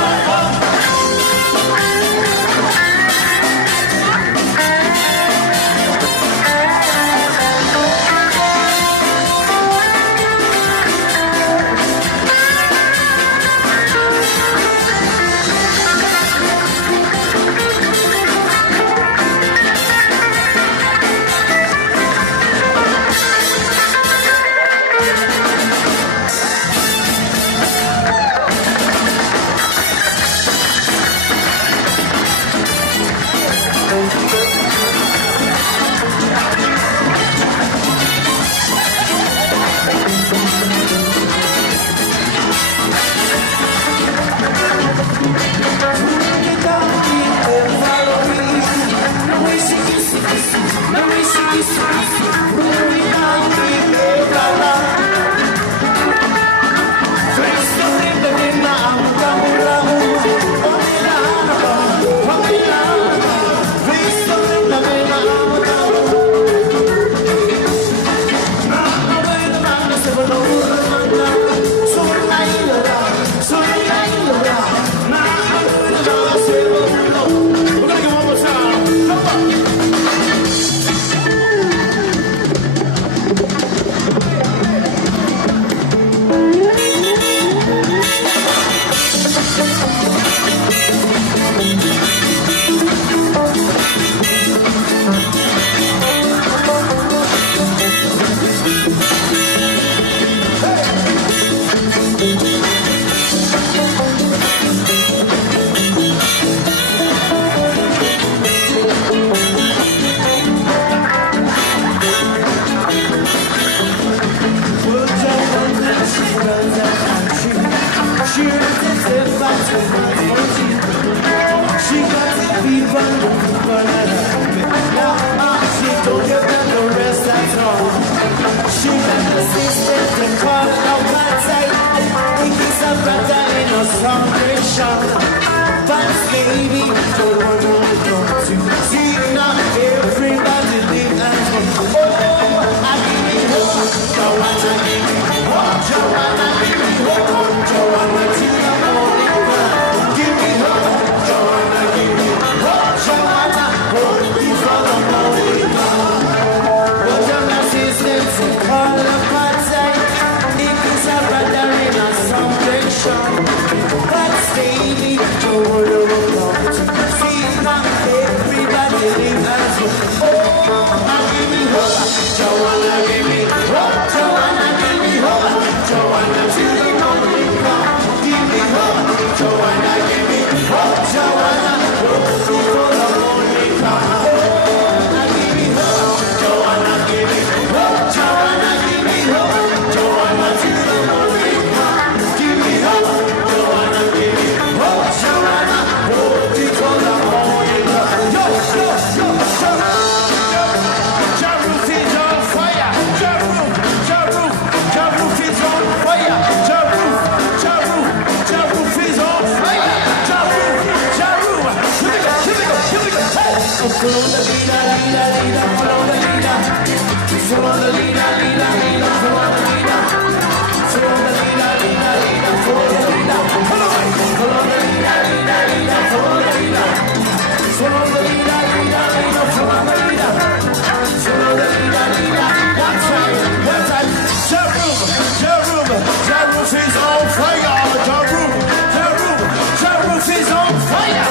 That roof is on fire. The roof is on fire.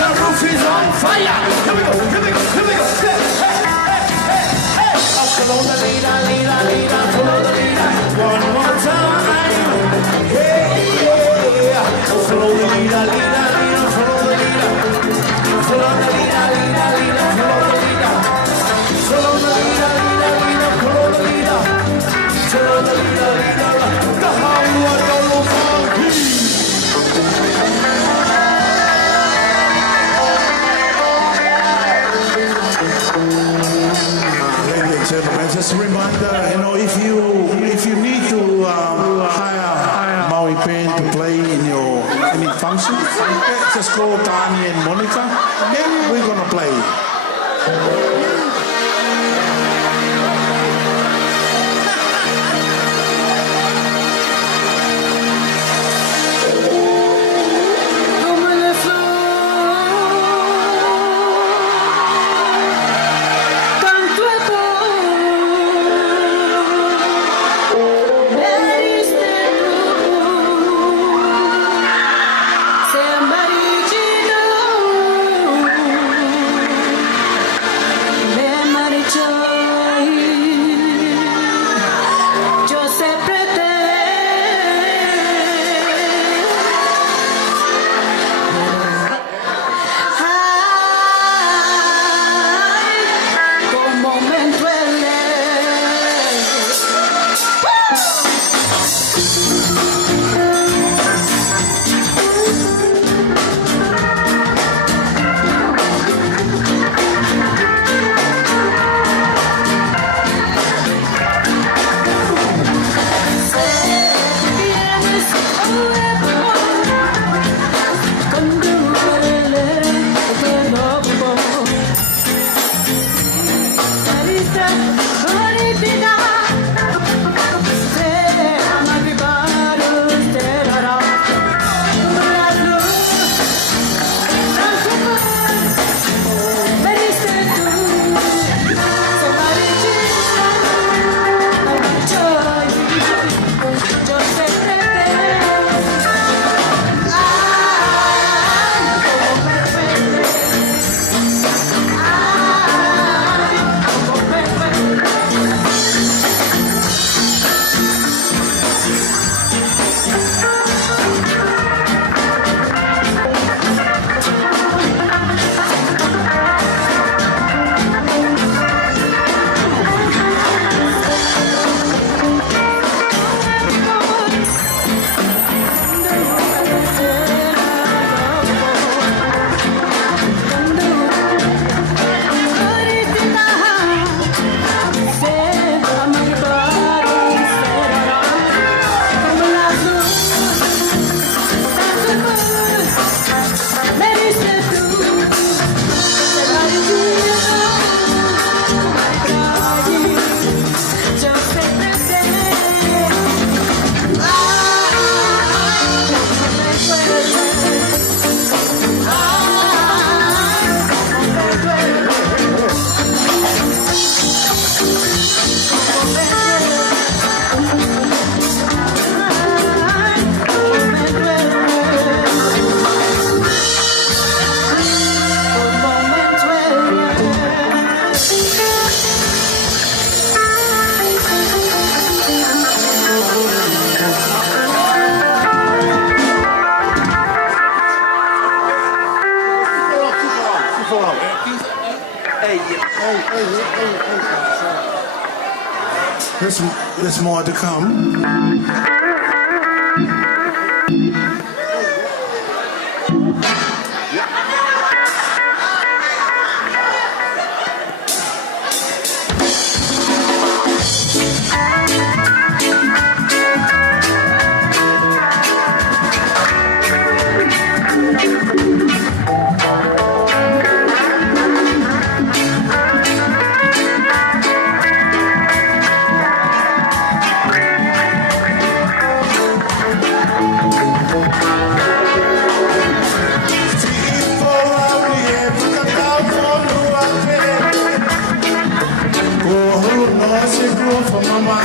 The roof is on fire. Here we go. Hey. Follow the leader, follow the leader. One more time. Yeah. Follow the leader, follow the leader. Follow the leader, follow the leader. Follow the leader, follow the leader. Follow the leader. The Howard Dolo Funky. Ladies and gentlemen, just a reminder, if you need to hire Maui band to play in any function, just call Tani and Monica, and we're gonna play. There's more to come. From Mama,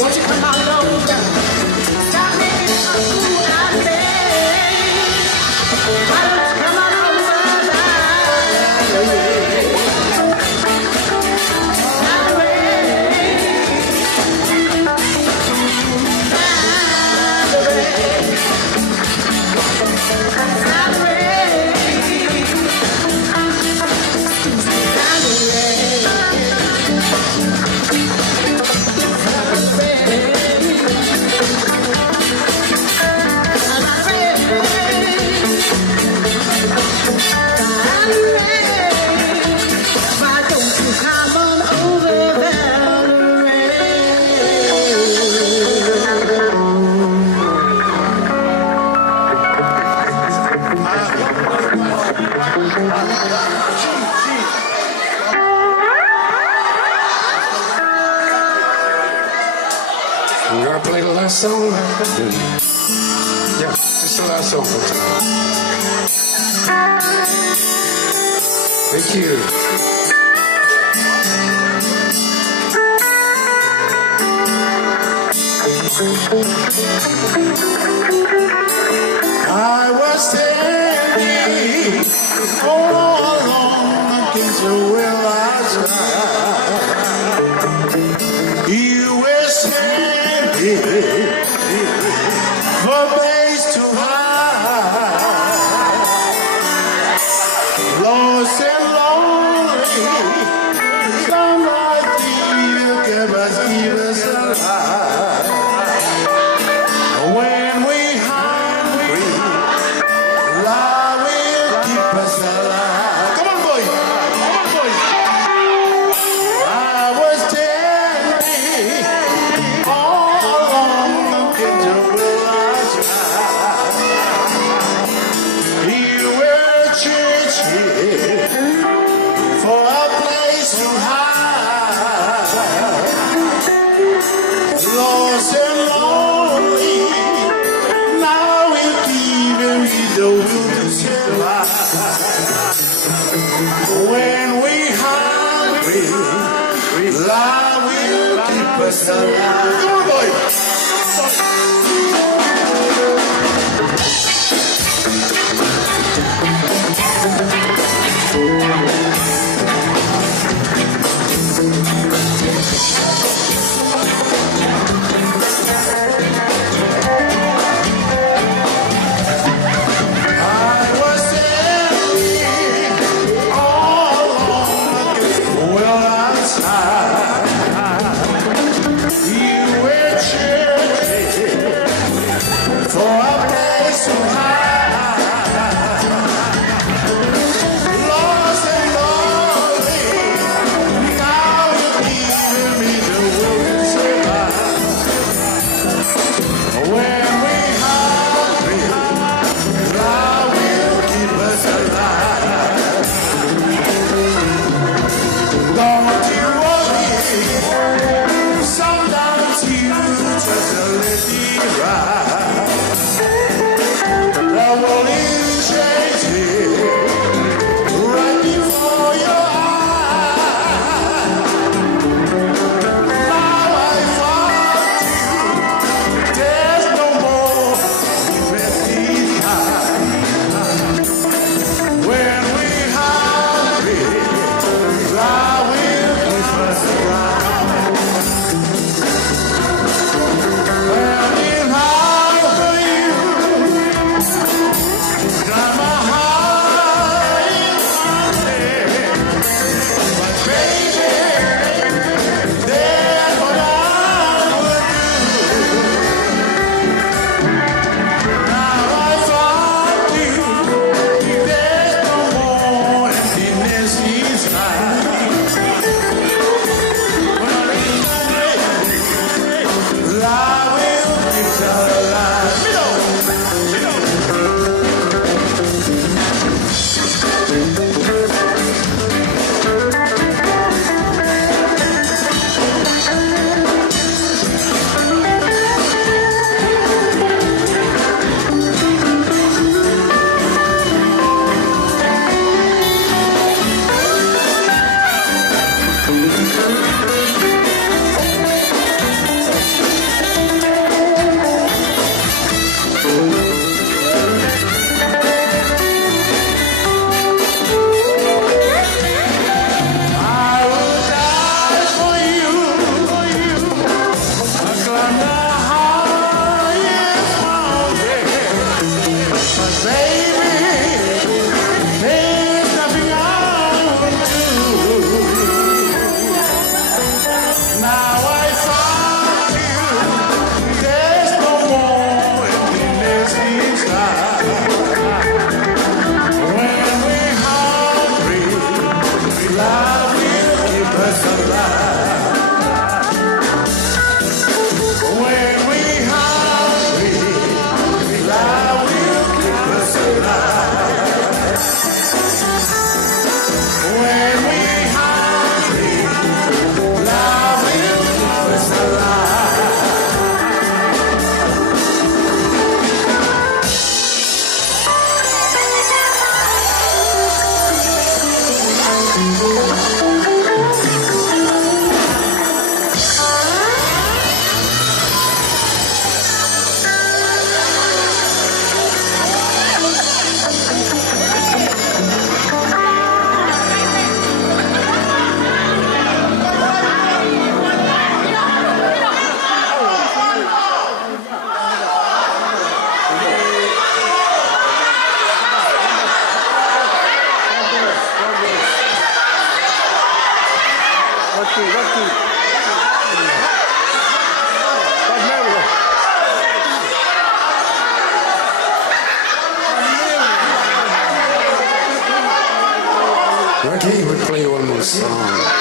Won't you come on over? play the last song? Yeah, just the last song for tonight. Thank you. I was standing all alone against the will I tried. You were standing for base to high, lost and lonely. Somebody give us alive. When we hungry, love will keep us alive. Come on, boy. Come on, boy. I was standing all alone against the will I tried. You were churching for a place to hide, lost and lonely. Now we're giving me the will to survive. When we hungry, love will keep us alive. Come on, boy. He would play one more song.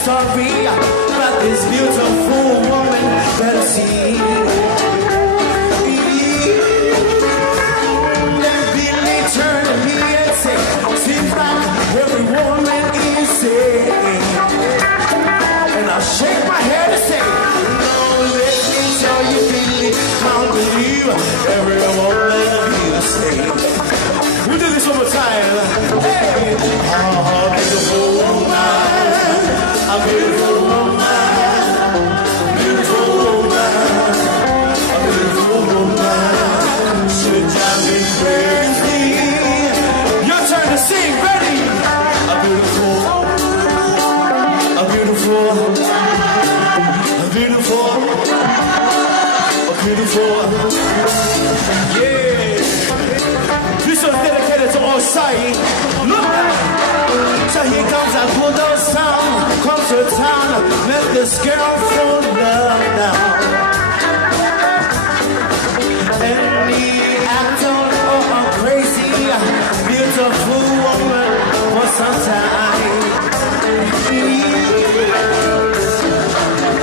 Story about this beautiful woman that I see. Then Billy turned to me and said, seems like every woman is saying. And I shake my head and say, no, let me tell you, Billy, can't believe every woman is saying. We do this one more time. Hey, oh, beautiful woman. A beautiful woman, beautiful woman, a beautiful woman, should drive me crazy. Your turn to sing, ready? A beautiful, a beautiful, a beautiful, a beautiful, yeah. This one's dedicated to all sight. Look! So here comes our Bulldogs town, comes to town, met this girl for love now. And he acted crazy, beautiful woman for some time.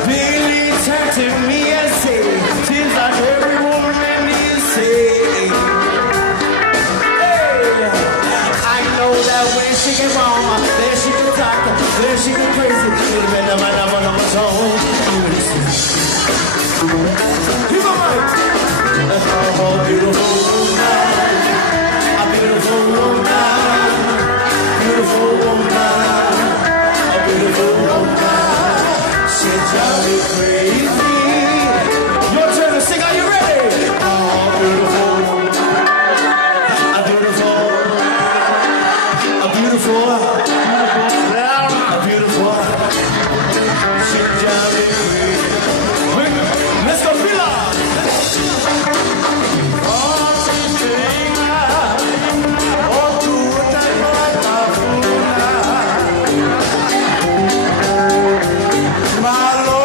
Billy turned to me and said, seems like every woman is saying. Hey, I know that when she get wrong, then she can talk, then she can crazy. It'll be never on my song. Keep on right. Oh, beautiful woman, a beautiful woman, beautiful woman, a beautiful woman. She drives me crazy. Your turn to sing. Are you ready? Oh, beautiful woman, a beautiful, a beautiful, a beautiful. She drives me crazy. Let's go, Paula. Malo,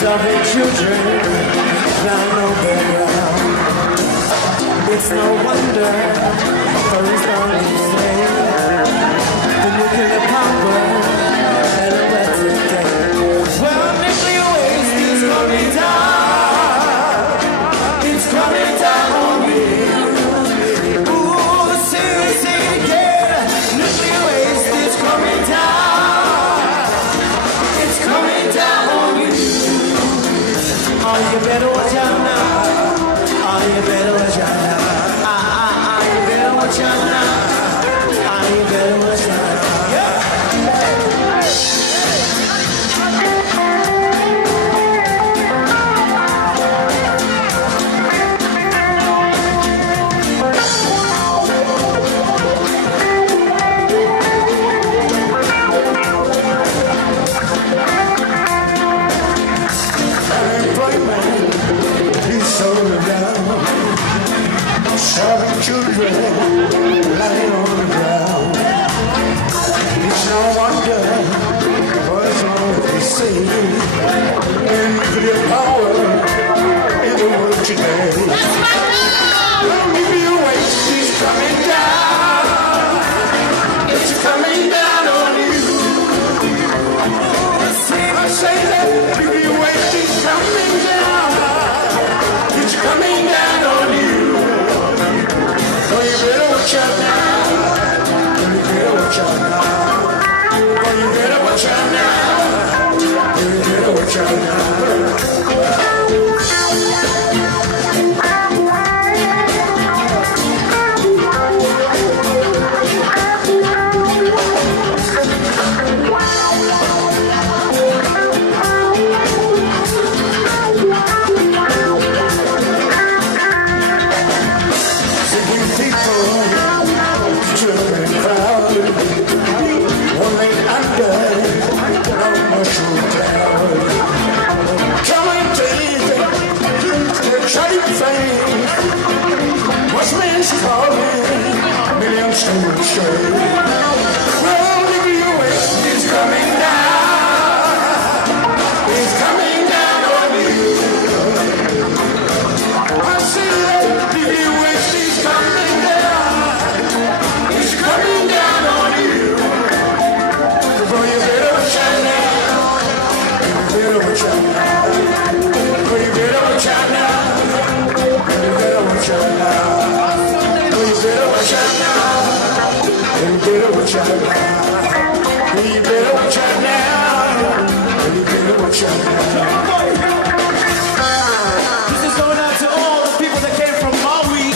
Starving children climb over ground. It's no wonder for his darling say the nuclear power and a better day. Well, nuclear waste is coming down. It's coming down on me. Ooh, seriously again. Nuclear waste is coming down. It's coming down on me. Oh, you better watch out now. Oh, you better watch out now. You better watch out now. Oh, you better watch out now. Yeah. Starving children lying on the ground. It's no wonder what's all they say. Nuclear power in the world today. Nuclear waste is coming down. It's coming down on you. I say that nuclear waste is coming down. It's coming down on you. So you better watch out now. You better watch out now. Oh, you better watch out now. You better watch out now. What's man's calling? Millions to shade. Well, nuclear waste is coming down. It's coming down on you. I see that nuclear waste is coming down. It's coming down on you. Boy, you better watch out now. You better watch out now. Boy, you better watch out now. You better watch out now. You better watch out now. You better watch out now. You better watch out now. You better watch out now. This is going out to all the people that came from Maui.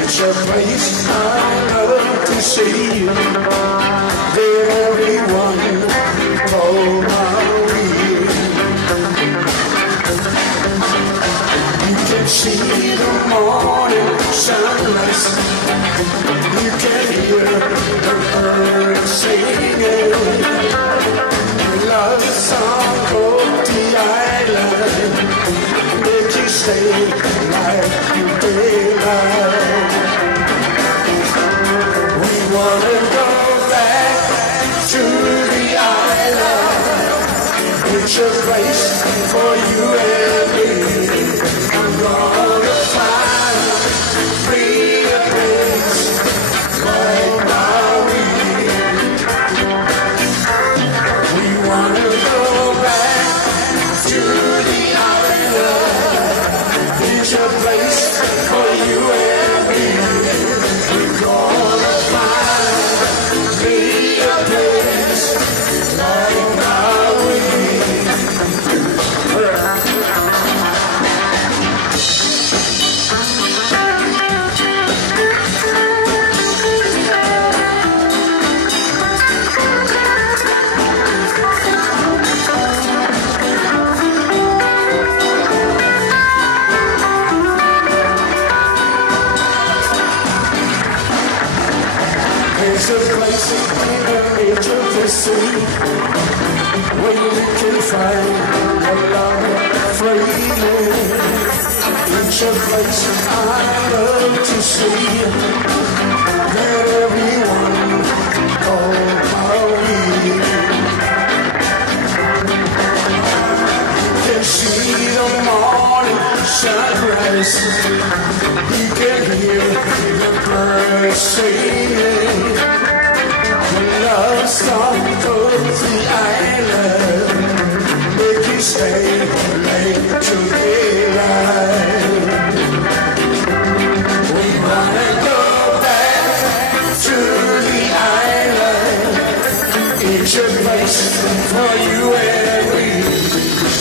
It's a place I love to see. There everyone called Maui. It's a place for you and me. I'm gonna find me a place like Maui. We wanna go back to the island. It's a place for you and me. We're gonna find me a place like Maui. There's a place in the edge of the sea where we can find a love freely. It's a place I love to see that everyone called Maui. You can see the morning sunrise. You can hear the birds singing. When love storm goes the island, make you stay late to daylight. We wanna go back to the island. It's a place for you and me.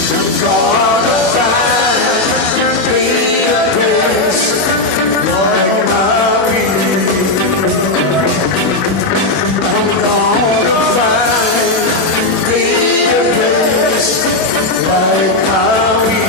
I'm gonna find me a place like Maui. I'm gonna find me a place like Maui.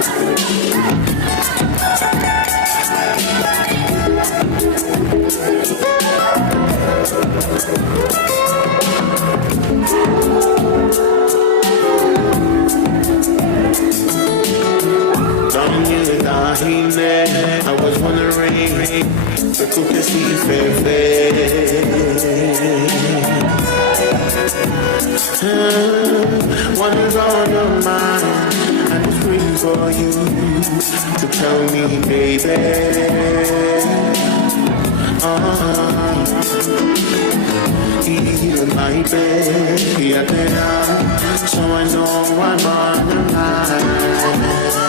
I was wondering, the cook is what is on your mind? I'm just waiting for you to tell me, baby. Even my baby, so I know I'm on your mind.